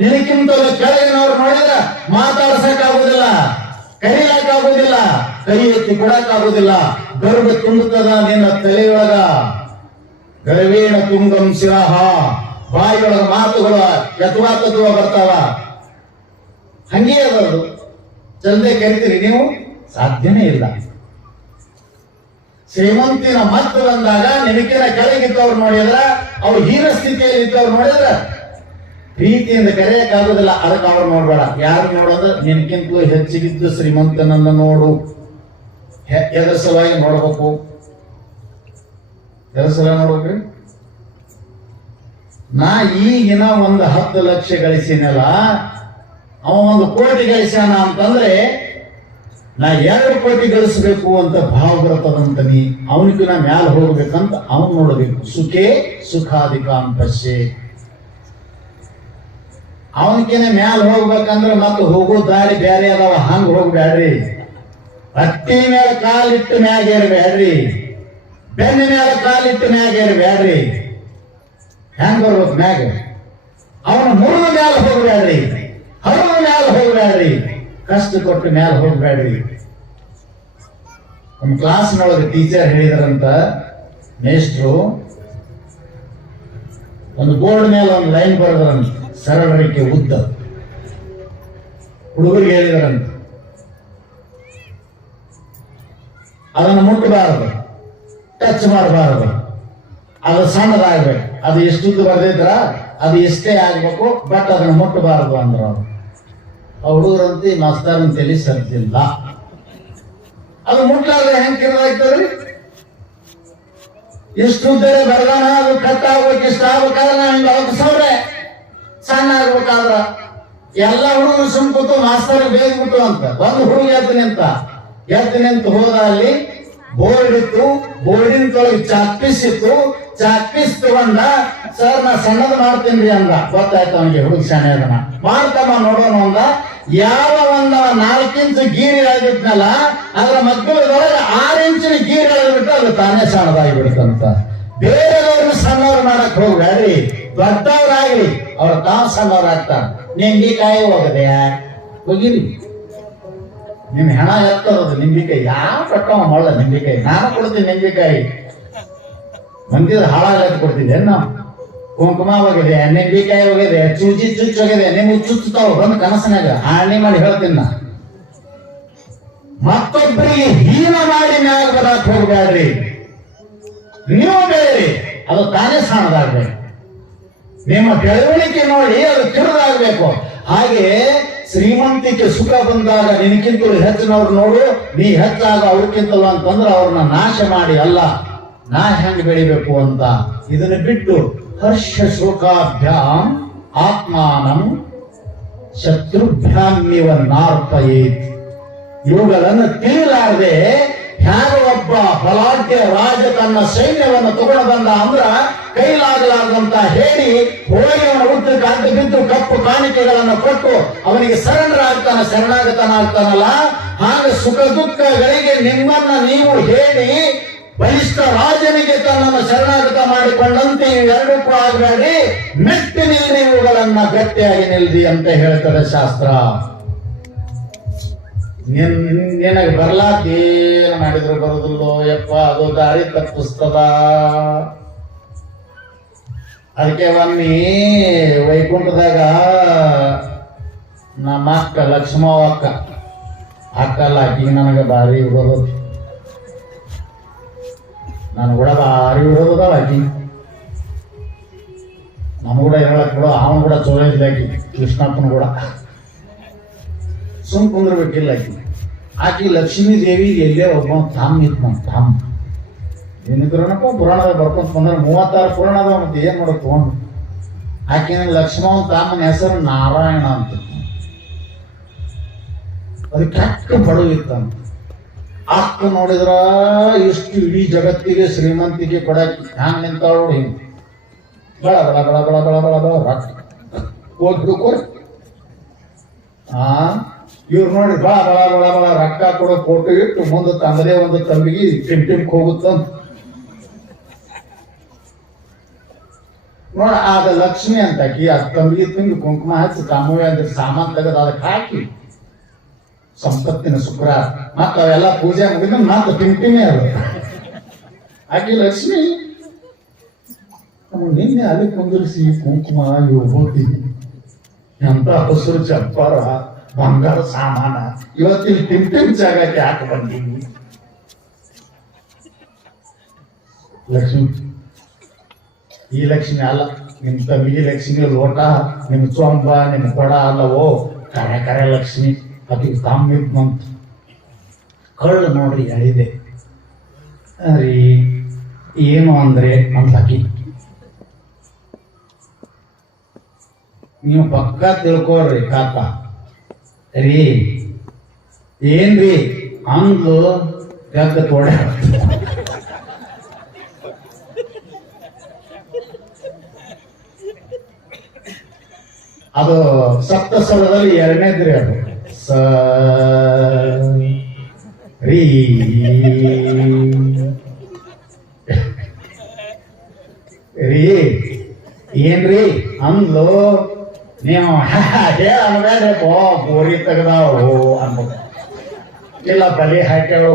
ನಿನಕ್ಕಿಂತಲೂ ಕೆಳಗಿನವ್ರು ನೋಡಿದ್ರೆ ಮಾತಾಡ್ಸಕ್ಕಾಗುದಿಲ್ಲ, ಕರೀಲಕ್ಕಾಗುದಿಲ್ಲ, ಕೈ ಎತ್ತಿ ಕೊಡಕ್ಕಾಗುದಿಲ್ಲ. ಗರ್ವ ತುಂಬುತ್ತದ ನಿನ್ನ ತಲೆಯೊಳಗ. ಗರ್ವೇಣ ತುಂಗಂ ಶಿರಹ. ಬಾಯಿಯೊಳಗ ಮಾತುಗಳು ಯಥಾತತ್ವ ಬರ್ತಾವ. ಹಂಗೆ ಅದದು. ಜಲ್ದಿ ಕರಿತೀರಿ ನೀವು? ಸಾಧ್ಯನೇ ಇಲ್ಲ. ಶ್ರೀಮಂತಿನ ಮದ್ದು ಬಂದಾಗ ನಿನಕಿನ ಕೆಳಗಿದ್ದವ್ರು ನೋಡಿದ್ರ, ಅವ್ರು ಹೀನ ಸ್ಥಿತಿಯಲ್ಲಿ ಇದ್ದವ್ರು ನೋಡಿದ್ರ ಪ್ರೀತಿಯಿಂದ ಕರೆಯಕ್ಕಾಗುದಿಲ್ಲ. ಅದಕ್ಕೆ ಅವ್ರು ನೋಡ್ಬೇಡ. ಯಾರು ನೋಡೋದು? ನಿನಕ್ಕಿಂತಲೂ ಹೆಚ್ಚಿಗಿದ್ದು ಶ್ರೀಮಂತನನ್ನ ನೋಡು. ಎದರ ಸಲುವಾಗಿ ನೋಡ್ಬೇಕು? ಎದರ ಸಲುವಾಗಿ ನೋಡ್ಬೇಕ್ರಿ? ನಾ ಈಗಿನ 10 ಲಕ್ಷ ಗಳಿಸಿನಲ್ಲ, ಅವ 1 ಕೋಟಿ ಗಳಿಸ್ಯಾನ ಅಂತಂದ್ರೆ ನಾ 2 ಕೋಟಿ ಗಳಿಸ್ಬೇಕು ಅಂತ ಭಾವ ಬರ್ತದಂತ. ನೀ ಅವನಿಗೆ ನಾ ಮ್ಯಾಲ ಹೋಗ್ಬೇಕಂತ ಅವನ್ ನೋಡ್ಬೇಕು. ಸುಖೇ ಸುಖಾಧಿಕಾನ್ ಪಶ್ಯೇ. ಅವನಿಗೇನೆ ಮ್ಯಾಲ ಹೋಗ್ಬೇಕಂದ್ರೆ ಮತ್ತೆ ಹೋಗೋ ದಾರಿ ಬೇರೆ ಅದಾವ. ಹಂಗ ಹೋಗ್ಬ್ಯಾಡ್ರಿ. ಹತ್ತಿ ಮೇಲೆ ಕಾಲಿಟ್ಟು ಮ್ಯಾಗೇರ್ಬ್ಯಾಡ್ರಿ, ಬೆನ್ನ ಮೇಲೆ ಕಾಲಿಟ್ಟು ಮ್ಯಾಗೇರ್ಬ್ಯಾಡ್ರಿ. ಹೆಂಗ್ ಬರ್ಬೇಕು ಮ್ಯಾಗ? ಅವನ ಮುರಿದ ಮ್ಯಾಲ ಹೋಗ್ಬ್ಯಾಡ್ರಿ, ಹರಿದ ಮ್ಯಾಲ ಹೋಗ್ಬ್ಯಾಡ್ರಿ, ಕಷ್ಟ ಕೊಟ್ಟು ಮ್ಯಾಲ ಹೋಗ್ಬ್ಯಾಡ್ರಿ. ಒಂದು ಕ್ಲಾಸ್ನೊಳಗೆ ಟೀಚರ್ ಹೇಳಿದ್ರಂತ, ಮೇಷ್ಟ್ರು ಒಂದು ಬೋರ್ಡ್ ಮೇಲೆ ಒಂದು ಲೈನ್ ಬರೆದ್ರಂತ, ಸರಳ ರೇಖೆ ಉದ್ದ. ಹುಡುಗರಿಗೆ ಹೇಳಿದ್ರಂತ, ಅದನ್ನು ಮುಟ್ಟಬಾರದು, ಟಚ್ ಮಾಡಬಾರದು, ಅದು ಸಣ್ಣದಾಗ್ಬೇಕು. ಅದು ಎಷ್ಟುದ್ದು ಬರ್ದಿದ್ರ ಅದು ಎಷ್ಟೇ ಆಗ್ಬೇಕು, ಬಟ್ ಅದನ್ನು ಮುಟ್ಟಬಾರದು ಅಂದ್ರ ಅವ್ರು. ಆ ಹುಡುಗರಂತೆ ಮಾಸ್ತರ್ನ ತಲೆ ಸರ್ತಿಲ್ಲ. ಅದು ಮುಟ್ಲಾದ್ರೆ ಹೆಂಗ್ ಕಿರದಾಗ್ತದ್ರಿ? ಎಷ್ಟು ಉದ್ದರೆ ಬರ್ದಾನ, ಅದು ಕಟ್ ಆಗ್ಬೇಕು, ಇಷ್ಟ ಆಗ್ಬೇಕಾದ್ರೆ ನಾವು ಹಿಂಗ ಅವಕ್ಸವ್ರೆ ಸಣ್ಣ ಆಗ್ಬೇಕಾದ್ರ ಎಲ್ಲ ಹುಡುಗರು ಸುಮ್ ಕೂತು ಮಾಸ್ತರ್ ಬೇಯ್ಬಿಟ್ಟು ಅಂತ. ಒಂದು ಹುಡುಗ ಎದ್ದು ನಿಂತು ಹೋದ. ಅಲ್ಲಿ ಬೋರ್ಡ್ ಇತ್ತು, ಬೋರ್ಡಿನ ತೊಳಗೆ ಚಾಕ್ಪೀಸ್ ಇತ್ತು. ಚಾಕ್ಪೀಸ್ ತಗೊಂಡ, ಸರ್ ನಾ ಸಣ್ಣದ್ ಮಾಡ್ತೀನಿ ಅಂದ. ಗೊತ್ತಾಯ್ತು ಅವನಿಗೆ, ಹುಡುಗ ಶಾಣೆ ಅದನ್ನ ಮಾಡ್ತಮ್ಮ ನೋಡೋಣ ಅಂದ. ಯಾವ 4 ಇಂಚು ಗೀರಿ ಎಳೆದಿದ್ನಲ್ಲ, ಅದರ ಮಕ್ಕಳದೊಳಗೆ 6 ಇಂಚಿನ ಗೀರಿ ಎಳೆದ್ಬಿಟ್ಟು ಅದು ತಾನೇ ಸಣ್ಣದಾಗಿ ಬಿಡುತ್ತಂತ. ಬೇರೆಯವ್ರನ್ನ ಸಣ್ಣವ್ರು ಮಾಡಕ್ ಹೋಗ್ಬೇಡ್ರಿ, ದೊಡ್ಡವ್ರಾಗ್ರಿ, ಅವ್ರ ತಾವು ಸಣ್ಣವ್ರಾಗ್ತಾರ. ನಿಂಬಿಕಾಯಿ ಹೋಗದೆ ಹೋಗಿರಿ, ನಿಮ್ ಹೆಣ ಎತ್ತರದು ನಿಂಬಿಕಾಯಿ. ಯಾವ ಕಟ್ಟವ ಮಾಡ ನಿಂಬಿಕಾಯಿ? ನಾನು ಕೊಡ್ತೀನಿ ನಿಂಬಿಕಾಯಿ. ಮಂದಿರ ಹಾಳಾಗ ಕೊಡ್ತಿದ್ದೆ. ನಾವು ಕುಂಕುಮ ಹೋಗಿದೆ, ನಿಂಬಿಕಾಯಿ ಹೋಗಿದೆ, ಚುಚ್ಚು ಹೋಗಿದೆ. ನಿಮ್ಗೆ ಚುಚ್ಚುತ್ತಾವ ಬಂದು ಕನಸನಾಗ ಹಾಣಿ ಮಾಡಿ ಹೇಳ್ತೀನಿ ನಾ. ಮತ್ತೊಬ್ಬರಿಗೆ ಹೀನ ಮಾಡಿ ಮ್ಯಾಗ ಬರಕ್ ಹೋಗ್ಬೇಡ್ರಿ. ನೀವು ಬೇರೆ, ಅದು ತಾನೇ ಸಣ್ಣದಾಗ್ಬೇಕು. ನಿಮ್ಮ ಬೆಳವಣಿಗೆ ನೋಡಿ ಅದು ಕಿರಿದಾಗಬೇಕು. ಹಾಗೆ ಶ್ರೀಮಂತಿಕೆ ಸುಖ ಬಂದಾಗ ನಿನಕ್ಕಿಂತಲೂ ಹೆಚ್ಚಿನವ್ರು ನೋಡು, ನೀ ಹೆಚ್ಚಾಗ ಅವ್ರಿಗಿಂತಲೂ ಅಂತಂದ್ರೆ ಅವ್ರನ್ನ ನಾಶ ಮಾಡಿ ಅಲ್ಲ, ನಾ ಹೆಂಗ್ ಬೆಳಿಬೇಕು ಅಂತ. ಇದನ್ನ ಬಿಟ್ಟು ಹರ್ಷ ಶೋಕಾಭ್ಯಾಂ ಆತ್ಮಾನಂ ಶತ್ರುಭ್ಯಾನ್ನಿವ ನಾರ್ಪಯೇತ್, ಇವುಗಳನ್ನು ತಿಳಿಲಾರದೆ ಹ್ಯಾಗ ಒಬ್ಬ ಬಲಾಢ್ಯ ರಾಜ ತನ್ನ ಸೈನ್ಯವನ್ನು ತಗೊಂಡು ಬಂದ ಅಂದ್ರ ಕೈಲಾಗಲಾರ್ದಂತ ಹೇಳಿ ಹೋಗಿ ಅವನ ಉದ್ದಕ್ಕೆ ಅಡ್ಡ ಬಿದ್ದು ಕಪ್ಪು ಕಾಣಿಕೆಗಳನ್ನು ಕೊಟ್ಟು ಅವನಿಗೆ ಶರಣಾಗತನಾಗ್ತಾನಲ್ಲ, ಹಾಗೆ ಸುಖ ದುಃಖಗಳಿಗೆ ನಿಮ್ಮನ್ನ ನೀವು ಹೇಳಿ ಬಲಿಷ್ಠ ರಾಜನಿಗೆ ತನ್ನನ್ನು ಶರಣಾಗತ ಮಾಡಿಕೊಂಡಂತೆ ಇವೆರಡಕ್ಕೂ ಆಗಬೇಡಿ, ಮೆಟ್ಟಿ ನಿಲ್ಲಿ, ಇವುಗಳನ್ನ ಗಟ್ಟಿಯಾಗಿ ನಿಲ್ದಿ ಅಂತ ಹೇಳ್ತದೆ ಶಾಸ್ತ್ರ. ನಿನಗೆ ಬರ್ಲಾಕೇನು ಮಾಡಿದ್ರು ಬರುದಿಲ್ಲೋ ಯಪ್ಪ, ಅದು ದಾರಿ ತಪ್ಪಿಸ್ತದ. ಅದಕ್ಕೆ ಒಮ್ಮೆ ವೈಕುಂಠದಾಗ ನಮ್ಮ ಅಕ್ಕ ಲಕ್ಷ್ಮವ್ವ ಅಕ್ಕಲ್ಲ, ಆಕಿಗೆ ನನಗೆ ಭಾರಿ ಬರೋದು, ನಾನು ಕೂಡ ಭಾರಿ ಬಿಡೋದಲ್ಲ ಆಕಿ, ನಮ್ ಕೂಡ ಹೇಳಕ್ ಬಿಡೋ, ಅವನು ಕೂಡ ಚಲೋ ಇದ್ದ ಆಕಿ, ಕೃಷ್ಣಪ್ಪನ ಕೂಡ ಸುಮ್ ಕುಂದ್ರಬೇಕಿಲ್ಲ ಆಕಿ. ಆಕಿ ಲಕ್ಷ್ಮೀ ದೇವಿಗೆ ಎಲ್ಲೇ ಒಬ್ಬ ತಾಮ್ ಇತ್ತು, ತಾಮ್ ಏನಿದ್ರನಪ್ಪ ಪುರಾಣದಾಗ ಬರ್ಕೊಂತ ಬಂದ್ರೆ 36 ಪುರಾಣ ಅದಾವ, ಮತ್ತೆ ಏನ್ ಮಾಡೋದು ತಗೊಂಡು. ಆಕಿನ ಲಕ್ಷ್ಮವನ್ ತಾಮನ ಹೆಸರು ನಾರಾಯಣ ಅಂತ, ಅದು ಕೆಟ್ಟ ಬಡವಿತ್ತಂತ. ಅಕ್ಕ ನೋಡಿದ್ರ ಇಷ್ಟು ಇಡೀ ಜಗತ್ತಿಗೆ ಶ್ರೀಮಂತಿಗೆ ಕೊಡಕ್ಕೆ ಹ್ಯಾಂಗ್ ನಿಂತಾಳು, ಹಿಂಗ್ ಬಳ ಬಳ ಬಳ ಬಳ ಬಳ ಬಳ ಬಳ ರೊಕ್ಕ ಹೋಗ್ಬಿಡ್ಕೋರಿ. ಇವ್ರು ನೋಡಿ ಬಳ ಬಳ ಬಳ ಬಳ ರೊಕ್ಕ ಕೊಡೋ ಫೋಟೋ ಇಟ್ಟು ಮುಂದೆ ತಮ್ಮದೇ ಒಂದು ತಂಬಿಗೆ ಟಿಮ್ಕ್ ಹೋಗುತ್ತಂತ ನೋಡ. ಆದ ಲಕ್ಷ್ಮಿ ಅಂತಾಕಿ ಆ ತಂಬಿಗೆ ತುಂಬಿ ಕುಂಕುಮ ಹಚ್ಚಿ ಕಾಮುವೆ ಅಂದ್ರೆ ಸಾಮಾನ್ ತೆಗೆದು ಅದಕ್ಕೆ ಹಾಕಿ ಸಂಪತ್ತಿನ ಶುಕ್ರ ಮತ್ತ ಅವೆಲ್ಲ ಪೂಜೆ ಮುಗಿದ ಮಾತ್ರ ಟಿಮ್ಟಿಮೇ ಅಲ್ಲ ಆಕಿ ಲಕ್ಷ್ಮಿ. ನಿನ್ನೆ ಅಲ್ಲಿ ಕುಂದಿರಿಸಿ ಕುಂಕುಮ ವಿಭೂತಿ ಎಂತ ಹಸಿರು ಚಪ್ಪರ ಬಂಗಾರ ಸಾಮಾನ, ಇವತ್ತಿನ ಟಿಮ್ ಜಾಗಕ್ಕೆ ಯಾಕೆ ಬಂದೀವಿ ಲಕ್ಷ್ಮಿ? ಈ ಲಕ್ಷ್ಮಿ ಅಲ್ಲ, ನಿಮ್ ತಂಬಿಗೆ ಲಕ್ಷ್ಮಿ ಲೋಟ, ನಿಮ್ ಚೊಂಬ, ನಿಮ್ ಕೊಡ ಅಲ್ಲವೋ, ಕರೆ ಕರೆ ಲಕ್ಷ್ಮಿ. ಅದಕ್ಕೆ ತಾಮ್ಮಿದ್ಮಂತ ಕಳ್ಳು ನೋಡ್ರಿ ಹೇಳಿದೆ ರೀ, ಏನು ಅಂದ್ರೆ ಅಂತಾಕಿ ನೀವು ಪಕ್ಕ ತಿಳ್ಕೊಳ್ರಿ ಕಾಕ ರೀ, ಏನ್ರಿ ಅಂದು ಗದ್ದ ತೋಡೆ ಅದು ಸಪ್ತ ಸ್ವರದಲ್ಲಿ ಎರಡನೇದ್ರಿ, ಅದು ಸ ರೀ ರೀ ಏನ್ರಿ ಅಂದ್ಲು. ನೀವು ಹೇಳಬೇಡಪ್ಪ, ಬೋರಿ ತೆಗ್ದಾವು ಅನ್ಬೇಕು, ಇಲ್ಲ ಬಲಿ ಹಾಕ್ಯಾಳು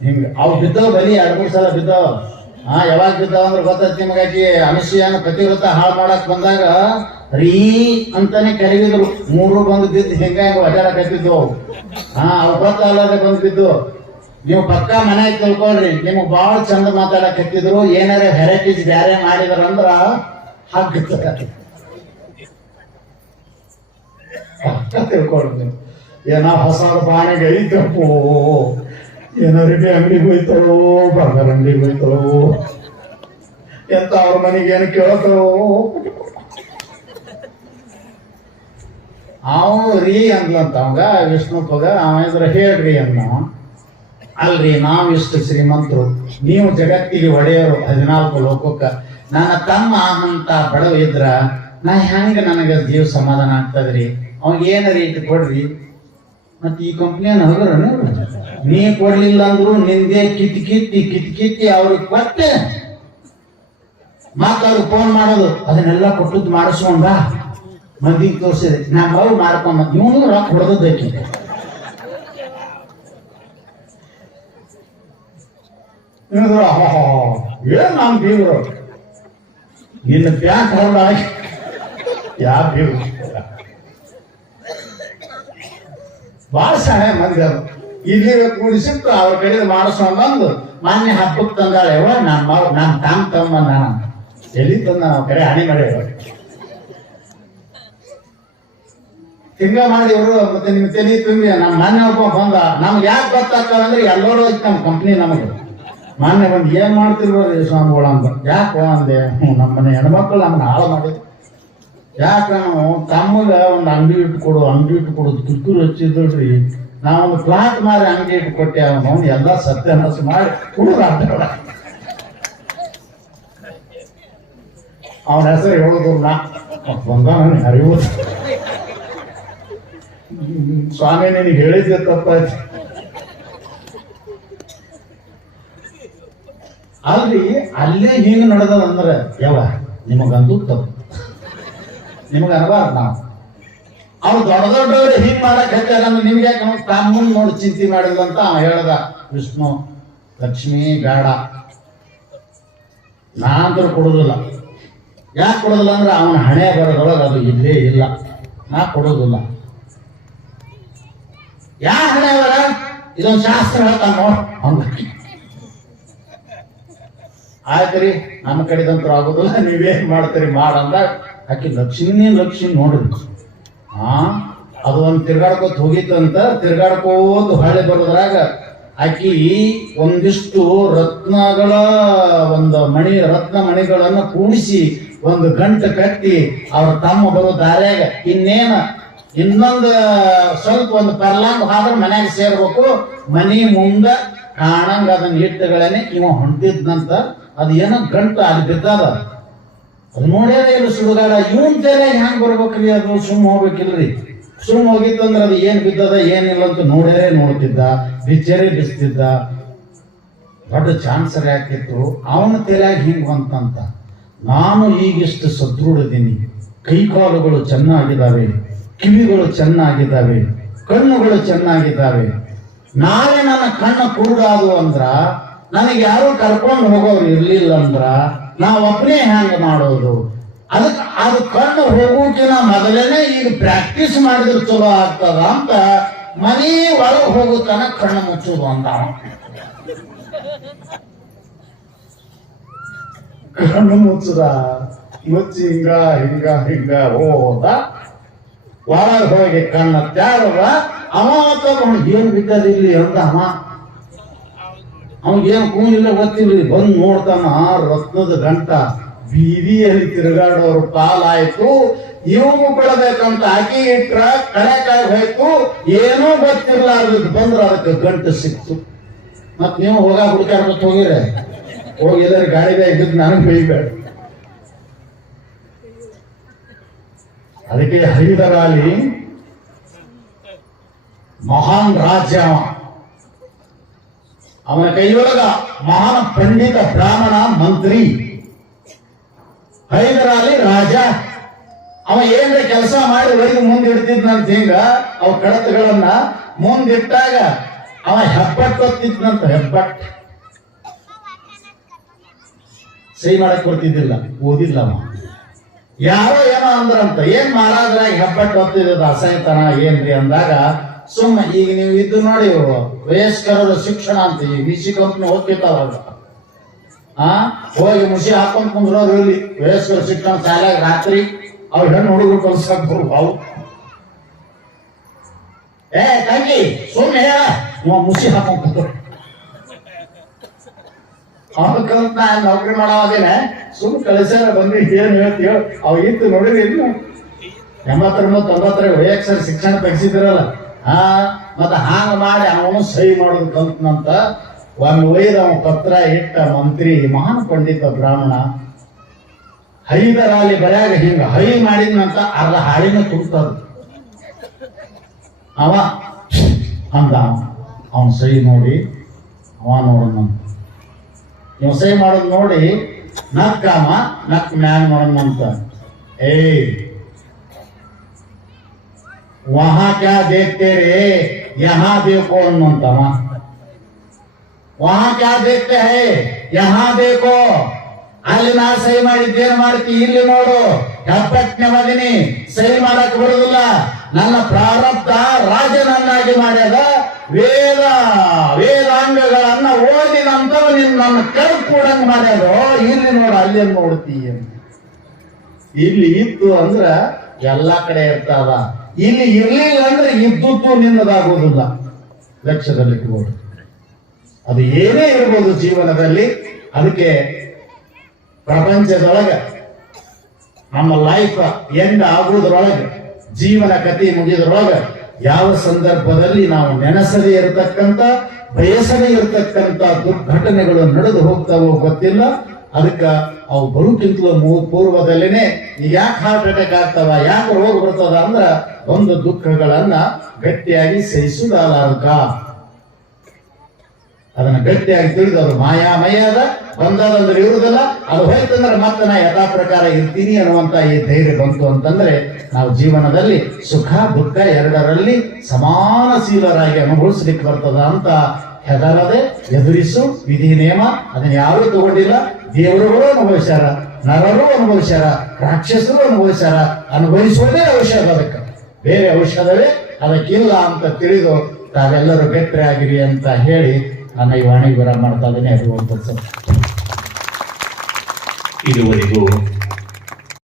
ಹಿಂಗ ಅವು ಬಿದ್ದಾವ, ಬಲಿ 2-3 ಸಲ ಬಿದ್ದಾವ. ಯಾವಾಗ ಬಿದ್ದಾವ ಅಂದ್ರೆ ಗೊತ್ತೈತಿ ನಿಮಗಾಕಿ ಅನುಸೂಯನ ಪತಿವ್ರತ ಹಾಳು ಮಾಡಕ್ ಬಂದಾಗ ರೀ ಅಂತಾನೆ ಕರೆಗಿದ್ರು. 3 ಬಂದು ಬಿದ್ದು ಹೆಂಗ ಒಡ್ಯಾಡಕತ್ತಿದ್ವು. ಅವು ಗೊತ್ತಲ್ಲದೆ ಬಂದು ಬಿದ್ದು. ನೀವು ಪಕ್ಕ ಮನೆ ತಿಳ್ಕೊಳ್ರಿ, ನಿಮ್ಗೆ ಬಾಳ ಚಂದ ಮಾತಾಡಕತ್ತಿದ್ರು, ಏನಾರ ವೆರೈಟೀಸ್ ಬ್ಯಾರೆ ಮಾಡಿದ್ರಂದ್ರ ಹಾಕ್ತದ. ಪಕ್ಕ ತಿಳ್ಕೊಳ್ರಿ ನೀವು, ಏನೋ ಹೊಸ ಬಾಣಿಗೆ ಐತಪ್ಪೋ, ಏನೋ ರೆಡಿ ಅಂಗಡಿಗೆ ಹೋಯ್ತಾಳೋ, ಬಂಗಾರ ಅಂಗಡಿಗೆ ಹೋಯ್ತಾಳೋ, ಎಂತ ಅವ್ರ ಮನೆಗೆ ಏನು ಕೇಳ್ತಾಳೋ. ಅವ ರೀ ಅಂದ್ಲಂತ ಅವಂಗ ವಿಷ್ಣುಪ್ಪಗ, ಅವ ಇದ್ರ ಹೇಳ್ರಿ ಅನ್ನ. ಅಲ್ರಿ, ನಾವು ಇಷ್ಟು ಶ್ರೀಮಂತರು, ನೀವು ಜಗತ್ತಿಗೆ ಒಡೆಯರು 14 ಲೋಕಕ್ಕ, ನನ್ನ ತಮ್ಮ ಅಂತ ಬಡವ ಇದ್ರ ನಾ ಹೆಂಗ ನನಗ ಜೀವ ಸಮಾಧಾನ ಆಗ್ತದ್ರಿ? ಅವಾಗ ಏನ ರೇಟ್ ಕೊಡ್ರಿ, ಮತ್ತೆ ಈ ಕಂಪ್ನಿಯನ್ನ ಹೋಗ್ರ ನೀ ಕೊಡ್ಲಿಲ್ಲ ಅಂದ್ರು ನಿಂದೆ ಕಿತ್ತಿ ಅವ್ರಿಗೆ ಕೊಟ್ಟೆ, ಮತ್ತ ಅವ್ರಿಗೆ ಫೋನ್ ಮಾಡೋದು, ಅದನ್ನೆಲ್ಲ ಕೊಟ್ಟದ್ದು ಮಾಡಿಸ್ಕೊಂಡ ಮಂದಿಗೆ ತೋರಿಸಿದೆ, ನಮ್ಮ ಅವ್ರು ಮಾಡ್ಕೊಂಡ ಇವನು ರೊಕ್ಕ ಹೊಡೆದಕ್ಕೆ. ಏನ್ ನಮ್ ಬೀವ್ರು ನಿನ್ನ ಬ್ಯಾಂಕ್ ಹೊರಡ ಯಾವ ಬೀವ್ರು ಬಹಳ ಸಹಾಯ ಮಂದಿ ಅದು. ಇಲ್ಲಿ ಕೂಡಿಸಿಟ್ಟು ಅವ್ರ ಕಡೆ ಮಾಡಿಸ್ಕೊಂಡ್ ಬಂದು ಮೊನ್ನೆ ಹಬ್ಬಕ್ಕೆ ತಂದಾಳೆ, ನಮ್ಮ ತಾಮ್ ತಮ್ಮ ಎಲ್ಲಿ ತಂದ ನಾವು ಕರೆ ಹಾನಿ ಮಾಡ್ಯಾರ ಹಿಂಗ ಮಾಡಿ ಇವರು ಮತ್ತೆ ನಿಮ್ ತಲೆ ತುಂಬಿ ನಮ್ಮ ಮಾನ್ಯ ಒಬ್ಬ ಬಂದ ನಮ್ಗೆ ಯಾಕೆ ಗೊತ್ತಾಗ್ತಾವ ಅಂದ್ರೆ ಎಲ್ಲರೂ ನಮ್ಮ ಕಂಪ್ನಿ ನಮಗೆ ಮಾನ್ಯ ಬಂದು ಏನ್ ಮಾಡ್ತಿರ್ಬೋದು ಸ್ವಾಮಿಗಳ ಅಂತ ಯಾಕೆ ಅಂದೆ ನಮ್ಮ ಮನೆ ಹೆಣ್ಮಕ್ಳು ನಮ್ಗೆ ಹಾಳು ಮಾಡಿದ್ರು ಯಾಕ ನಾವು ತಮ್ಮಗ ಒಂದು ಅಂಗಡಿ ಇಟ್ಟು ಕೊಡೋದು ಕಿರ್ಕಿರು ಹಚ್ಚಿದ್ರಿ ನಾವೊಂದು ಪ್ಲಾಟ್ ಮಾರಿ ಅಂಗಡಿ ಇಟ್ಟು ಕೊಟ್ಟೆ ಅವನು ಎಲ್ಲ ಸತ್ಯನಾಶ ಮಾಡಿ ಕುಡಿದು ಅಡ್ಡ ಅವನ ಹೆಸರು ಹೇಳೋದಿಲ್ಲ ಬಂದ ಅರಿವು ಸ್ವಾಮಿ ನಿನಗೆ ಹೇಳಿದ್ದೆ ತಪ್ಪಾಯ್ತು ಅಲ್ರಿ ಅಲ್ಲೇ ಹಿಂಗ ನಡೆದಂದ್ರೆ ನಿಮಗಂತೂ ತಪ್ಪು ನಿಮಗ ಅನ್ಬಾರ್ದು ನಾವು ಅವ್ರು ದೊಡ್ಡ ದೊಡ್ಡವ್ರು ಹಿಂಗ್ ಮಾಡಕ್ ಹೇಳ್ತಾರೆ ನಿಮ್ಗೆ ತಮ್ಮನ್ ನೋಡಿ ಚಿಂತೆ ಮಾಡಿದಂತ ಅವ ಹೇಳ್ದ ವಿಷ್ಣು ಲಕ್ಷ್ಮೀ ಬೇಡ ನಾನಂತೂ ಕೊಡುದಿಲ್ಲ ಯಾಕೆ ಕೊಡೋದಿಲ್ಲ ಅಂದ್ರೆ ಅವನ ಹಣೆ ಬರೋದ್ರೊಳಗೆ ಅದು ಇಲ್ಲೇ ಇಲ್ಲ ನಾ ಕೊಡೋದಿಲ್ಲ ಯಾ ಹಣೆ ಬರ ಇದೊಂದು ಶಾಸ್ತ್ರ ಹೇಳ್ತಾನ ನೋಡ್ ಹಂಗ ಆಯ್ತ್ರಿ ನಮ್ಮ ಕಡೆದಂತೂ ಆಗೋದಿಲ್ಲ ನೀವೇನ್ ಮಾಡ್ತೀರಿ ಮಾಡಂದಾಗ ಆಕಿ ಲಕ್ಷ್ಮೀ ನೋಡ್ರಿ ಅದು ಒಂದು ತಿರ್ಗಾಡ್ಕೋತ ಹೋಗಿತ್ತಂತ ತಿರ್ಗಾಡ್ಕೋತ ಹೊಳೆ ಬರೋದ್ರಾಗ ಆಕಿ ಒಂದಿಷ್ಟು ರತ್ನಗಳ ಒಂದು ರತ್ನ ಮಣಿಗಳನ್ನ ಕೂಡಿಸಿ ಒಂದು ಗಂಟು ಕಟ್ಟಿ ಅವ್ರ ತಮ್ಮ ಬರೋ ದಾರ್ಯಾಗ ಇನ್ನೊಂದು ಸ್ವಲ್ಪ ಒಂದು ಪರ್ಲಾಂಗ್ ಆದ್ರೆ ಮನ್ಯಾಗ ಸೇರ್ಬೇಕು ಮನಿ ಮುಂದ ಕಾಣಂಗ ಅದನ್ನ ಇಟ್ಟಗಳನ್ನೇ ಇವ ಹೊಂಟಿದ್ನಂತ ಅದು ಏನೋ ಗಂಟು ಅಲ್ಲಿ ಬಿದ್ದದ ಅದು ನೋಡ್ಯಾರ ಇಲ್ಲ ಸುಡುಗಾಡ ಇವನ್ ತಲೆಯಾಗ ಹೆಂಗ್ ಬರ್ಬೇಕ್ರಿ ಅದು ಸುಮ್ ಹೋಗ್ಬೇಕಿಲ್ರಿ ಸುಮ್ ಹೋಗಿತ್ತಂದ್ರೆ ಅದು ಏನ್ ಬಿದ್ದದ ಏನಿಲ್ಲ ಅಂತ ನೋಡ್ತಿದ್ದ ಬಿಸ್ತಿದ್ದ ದೊಡ್ಡ ಚಾನ್ಸರ್ ಯಾಕಿತ್ತು ಅವನ ತಲೆಯಾಗ ಹಿಂಗ್ ಬಂತಂತ ನಾನು ಈಗಿಷ್ಟು ಸದೃಢದೀನಿ ಕೈಕಾಲುಗಳು ಚೆನ್ನಾಗಿದ್ದಾವೆ ಕಿವಿಗಳು ಚೆನ್ನಾಗಿದ್ದಾವೆ ಕಣ್ಣುಗಳು ಚೆನ್ನಾಗಿದ್ದಾವೆ ನಾಳೆ ನನ್ನ ಕಣ್ಣ ಕುರುಡಾದು ಅಂದ್ರ ನನಗೆ ಯಾರು ಕರ್ಕೊಂಡು ಹೋಗೋರು ಇರ್ಲಿಲ್ಲ ಅಂದ್ರ ನಾವ್ ಒಬ್ಬನೇ ಹ್ಯಾಂಗ ಮಾಡೋದು ಅದಕ್ಕೆ ಅದು ಕಣ್ಣು ಹೋಗೋಕಿನ ಮೊದಲೇನೆ ಈಗ ಪ್ರಾಕ್ಟೀಸ್ ಮಾಡಿದ್ರೆ ಚಲೋ ಆಗ್ತದ ಅಂತ ಮನಿ ಒಳಗೆ ಹೋಗುತ್ತಾನ ಕಣ್ಣು ಮುಚ್ಚೋದು ಅಂತ ಕಣ್ಣು ಮುಚ್ಚಿ ಹಿಂಗ ಹೋದ ಹೊರಗೆ ಹೋಗಿ ಕಣ್ಣ ತ್ಯಾರದ ಅವ ಏನ್ ಬಿದ್ದದಿರ್ಲಿ ಅಂತ ಅವನಿಗೇನು ಕೂನಿಲ್ಲ ಗೊತ್ತಿರ್ಲಿ ಬಂದು ನೋಡ್ತಾನ ರತ್ನದ ಗಂಟ ಬೀದಿಯಲ್ಲಿ ತಿರುಗಾಡೋರು ಪಾಲಾಯ್ತು ಇವು ಬಿಡಬೇಕಂತ ಹಾಕಿ ಇಟ್ರ ಕಳೆಕಾಯಿ ಹೋಯ್ತು ಏನೂ ಗೊತ್ತಿರ್ಲಾರ್ದು ಬಂದ್ರ ಅದಕ್ಕೆ ಗಂಟು ಸಿಕ್ತು ಮತ್ ನೀವು ಹುಡುಕಾಡ್ಕೊತ ಹೋಗಿರೆ ಹೋಗಿ ಎಲ್ಲರೂ ಗಾಡಿಗೆ ಇದ್ದದ್ದು ನನಗೆ ಬೈಬೇಡ ಅದಕ್ಕೆ ಹೈದರಾಲಿ ಮಹಾನ್ ರಾಜ್ಯ ಅವನ ಕೈಯೊಳಗ ಮಹಾನ್ ಪಂಡಿತ ಬ್ರಾಹ್ಮಣ ಮಂತ್ರಿ ಹೈದರಾಲಿ ರಾಜ ಅವ ಏನ್ರ ಕೆಲಸ ಮಾಡಿ ಒಳಗೆ ಮುಂದಿಡ್ತಿದ್ನಂತ ಹಿಂಗ ಅವ ಕಡತಗಳನ್ನ ಮುಂದಿಟ್ಟಾಗ ಅವ ಹೆಬ್ಬಟ್ಟು ಹೊತ್ತಿದ್ನಂತ ಹೆಬ್ಬಟ್ಟು ಸಹಿ ಮಾಡಕ್ ಬರ್ತಿದ್ದಿಲ್ಲ ಓದಿಲ್ಲ ಅವ ಯಾರೋ ಏನೋ ಅಂದ್ರಂತ ಏನ್ ಮಹಾರಾಜರಾಗ ಹೆಬ್ಬಟ್ಟು ಹೊತ್ತಿದ ಅಸಹ್ಯತನ ಏನ್ರಿ ಅಂದಾಗ ಸುಮ್ಮ ಈಗ ನೀವು ಇದು ನೋಡಿ ವಯಸ್ಕರ ಶಿಕ್ಷಣ ಅಂತ ಈ ವಿಸಿ ಕಂಪ್ನಿ ಹೋಗ್ತಿರ್ತಾವಲ್ಲ ಹೋಗಿ ಮುಸಿ ಹಾಕೊಂಡ್ ಕುಂದ್ರೋರು ಇಲ್ಲಿ ವಯಸ್ಕರ ಶಿಕ್ಷಣ ಶಾಲೆಯಾಗ ರಾತ್ರಿ ಅವ್ರ ಹೆಣ್ಣು ಹುಡುಗರು ಕಲ್ಸಕ್ ಅವು ತಂಗಿ ಸುಮ್ಮನೆ ಹೇಳ ನೀವು ಮುಸಿ ಹಾಕೊಂಡ್ ಕುಂದ್ರು ಅವ್ರ ಕಲ್ತ ನಾನು ನೌಕರಿ ಮಾಡೋದೇನೆ ಸುಮ್ ಕಳಿಸ್ಯಾರ ಬಂದ್ರಿ ಏನ್ ಹೇಳ್ತೀವ ಅವ್ ಇತ್ತು ನೋಡಿರಿ ಇನ್ನು 89 ವಯಸ್ಕರ ಶಿಕ್ಷಣ ತೆಗಿಸಿದ್ರಲ್ಲ ಮತ್ತ ಹಾಂಗ ಮಾಡಿ ಅವನು ಸಹಿ ಮಾಡೋದು ಕಲ್ತನಂತ ಒಂದು ಒಯ್ದ ಅವ ಪತ್ರ ಇಟ್ಟ ಮಂತ್ರಿ ಮಹಾನ್ ಪಂಡಿತ ಬ್ರಾಹ್ಮಣ ಹೈದರಾಲಿ ಬರ್ಯಾಗ ಹಿಂಗ ಹೈ ಮಾಡಿದ್ನಂತ ಅರ್ಧ ಹಾಳಿನ ತುರ್ತದ ಅವ ಅಂದ ಅವನ್ ಸಹಿ ನೋಡಿ ಅವ ನೋಡೋಣಂತ ನೀವು ಸಹಿ ಮಾಡೋದು ನೋಡಿ ನಕ್ ಮ್ಯಾನ್ ಮಾಡೋಣಂತ वहां क्या देखते रे यहाँ देखो अन्नंतवा वहां क्या देखते हैं यहाँ देखो ಅಲ್ಲಿ ನಾ ಸಹಿ ಮಾಡಿದ್ದೇನು ಮಾಡ್ತಿ ಇಲ್ಲಿ ನೋಡು ಹೆಬ್ಬಟ್ಟನೆ ಮಗನಿ ಸಹಿ ಮಾಡಕ್ ಬರುದಿಲ್ಲ ನನ್ನ ಪ್ರಾರಬ್ಧ ರಾಜನನ್ನಾಗಿ ಮಾಡ್ಯದ ವೇದಾಂಗಗಳನ್ನ ಓದಿ ನಂತರ ನೀನು ನನ್ನ ಕೈ ಕೂಡಂಗ್ ಮಾಡ್ಯಾರೋ ಇಲ್ಲಿ ನೋಡ ಅಲ್ಲಿ ನೋಡ್ತೀಯ. ಇಲ್ಲಿ ಇತ್ತು ಅಂದ್ರ ಎಲ್ಲಾ ಕಡೆ ಇರ್ತಾವ, ಇಲ್ಲಿ ಇರ್ಲಿಲ್ಲ ಅಂದ್ರೆ ಇದ್ದದ್ದು ನಿನ್ನದಾಗೋದಿಲ್ಲ. ಲಕ್ಷ್ಯದಲ್ಲಿ ಇಟ್ಕೊಂಡು ಅದು ಏನೇ ಇರ್ಬೋದು ಜೀವನದಲ್ಲಿ. ಅದಕ್ಕೆ ಪ್ರಪಂಚದೊಳಗ ನಮ್ಮ ಲೈಫ್ ಎಂಡ್ ಆಗುವುದರೊಳಗೆ, ಜೀವನ ಕಥೆ ಮುಗಿದ್ರೊಳಗ ಯಾವ ಸಂದರ್ಭದಲ್ಲಿ ನಾವು ನೆನೆಸದೇ ಇರತಕ್ಕಂತ, ಬಯಸದೇ ಇರತಕ್ಕಂತ ದುರ್ಘಟನೆಗಳು ನಡೆದು ಹೋಗ್ತಾವೋ ಗೊತ್ತಿಲ್ಲ. ಅದಕ್ಕ ಅವು ಬರುಕ್ಕಿಂತಲೂ ಪೂರ್ವದಲ್ಲೇನೆ ಯಾಕೆ ಹಾರ್ಟ್ ಅಟ್ಯಾಕ್ ಆಗ್ತಾವ, ಯಾಕೆ ರೋಗ ಬರ್ತದ ಅಂದ್ರ ಒಂದು ದುಃಖಗಳನ್ನ ಗಟ್ಟಿಯಾಗಿ ಸಹಿಸುವುದಲ್ಲ. ಅದನ್ನ ಗಟ್ಟಿಯಾಗಿ ತಿಳಿದು ಅದು ಮಾಯಾಮಯ ಅದ, ಬಂದದಂದ್ರೆ ಇರುವುದಿಲ್ಲ. ಅದು ಹೋಯ್ತಂದ್ರೆ ಮತ್ತೆ ನಾ ಯಥಾ ಪ್ರಕಾರ ಇರ್ತೀನಿ ಅನ್ನುವಂತ ಈ ಧೈರ್ಯ ಬಂತು ಅಂತಂದ್ರೆ ನಾವು ಜೀವನದಲ್ಲಿ ಸುಖ ದುಃಖ ಎರಡರಲ್ಲಿ ಸಮಾನಶೀಲರಾಗಿ ಅನುಭವಿಸ್ಲಿಕ್ಕೆ ಬರ್ತದ ಅಂತ ಹೆದರದೆ ಎದುರಿಸು. ವಿಧಿ ನಿಯಮ ಅದನ್ನ ಯಾರು ತಗೊಂಡಿಲ್ಲ. ದೇವರುಗಳು ಅನುಭವಿಸ್ಯಾರ, ನರರು ಅನುಭವಿಸ್ಯಾರ, ರಾಕ್ಷಸರು ಅನುಭವಿಸ್ಯಾರ. ಅನುಭವಿಸುವುದೇ ಔಷಧ, ಅದಕ್ಕೆ ಬೇರೆ ಔಷಧವೇ ಅದಕ್ಕಿಲ್ಲ ಅಂತ ತಿಳಿದು ತಾವೆಲ್ಲರೂ ಗಟ್ಟಿಯಾಗಿರಿ ಅಂತ ಹೇಳಿ ನನ್ನ ಈ ವಾಣಿ ವಿರಾಮ ಮಾಡ್ತಾ ಇದ್ದೇನೆ. ಅದು ಒಂದು ಇದುವರೆಗೂ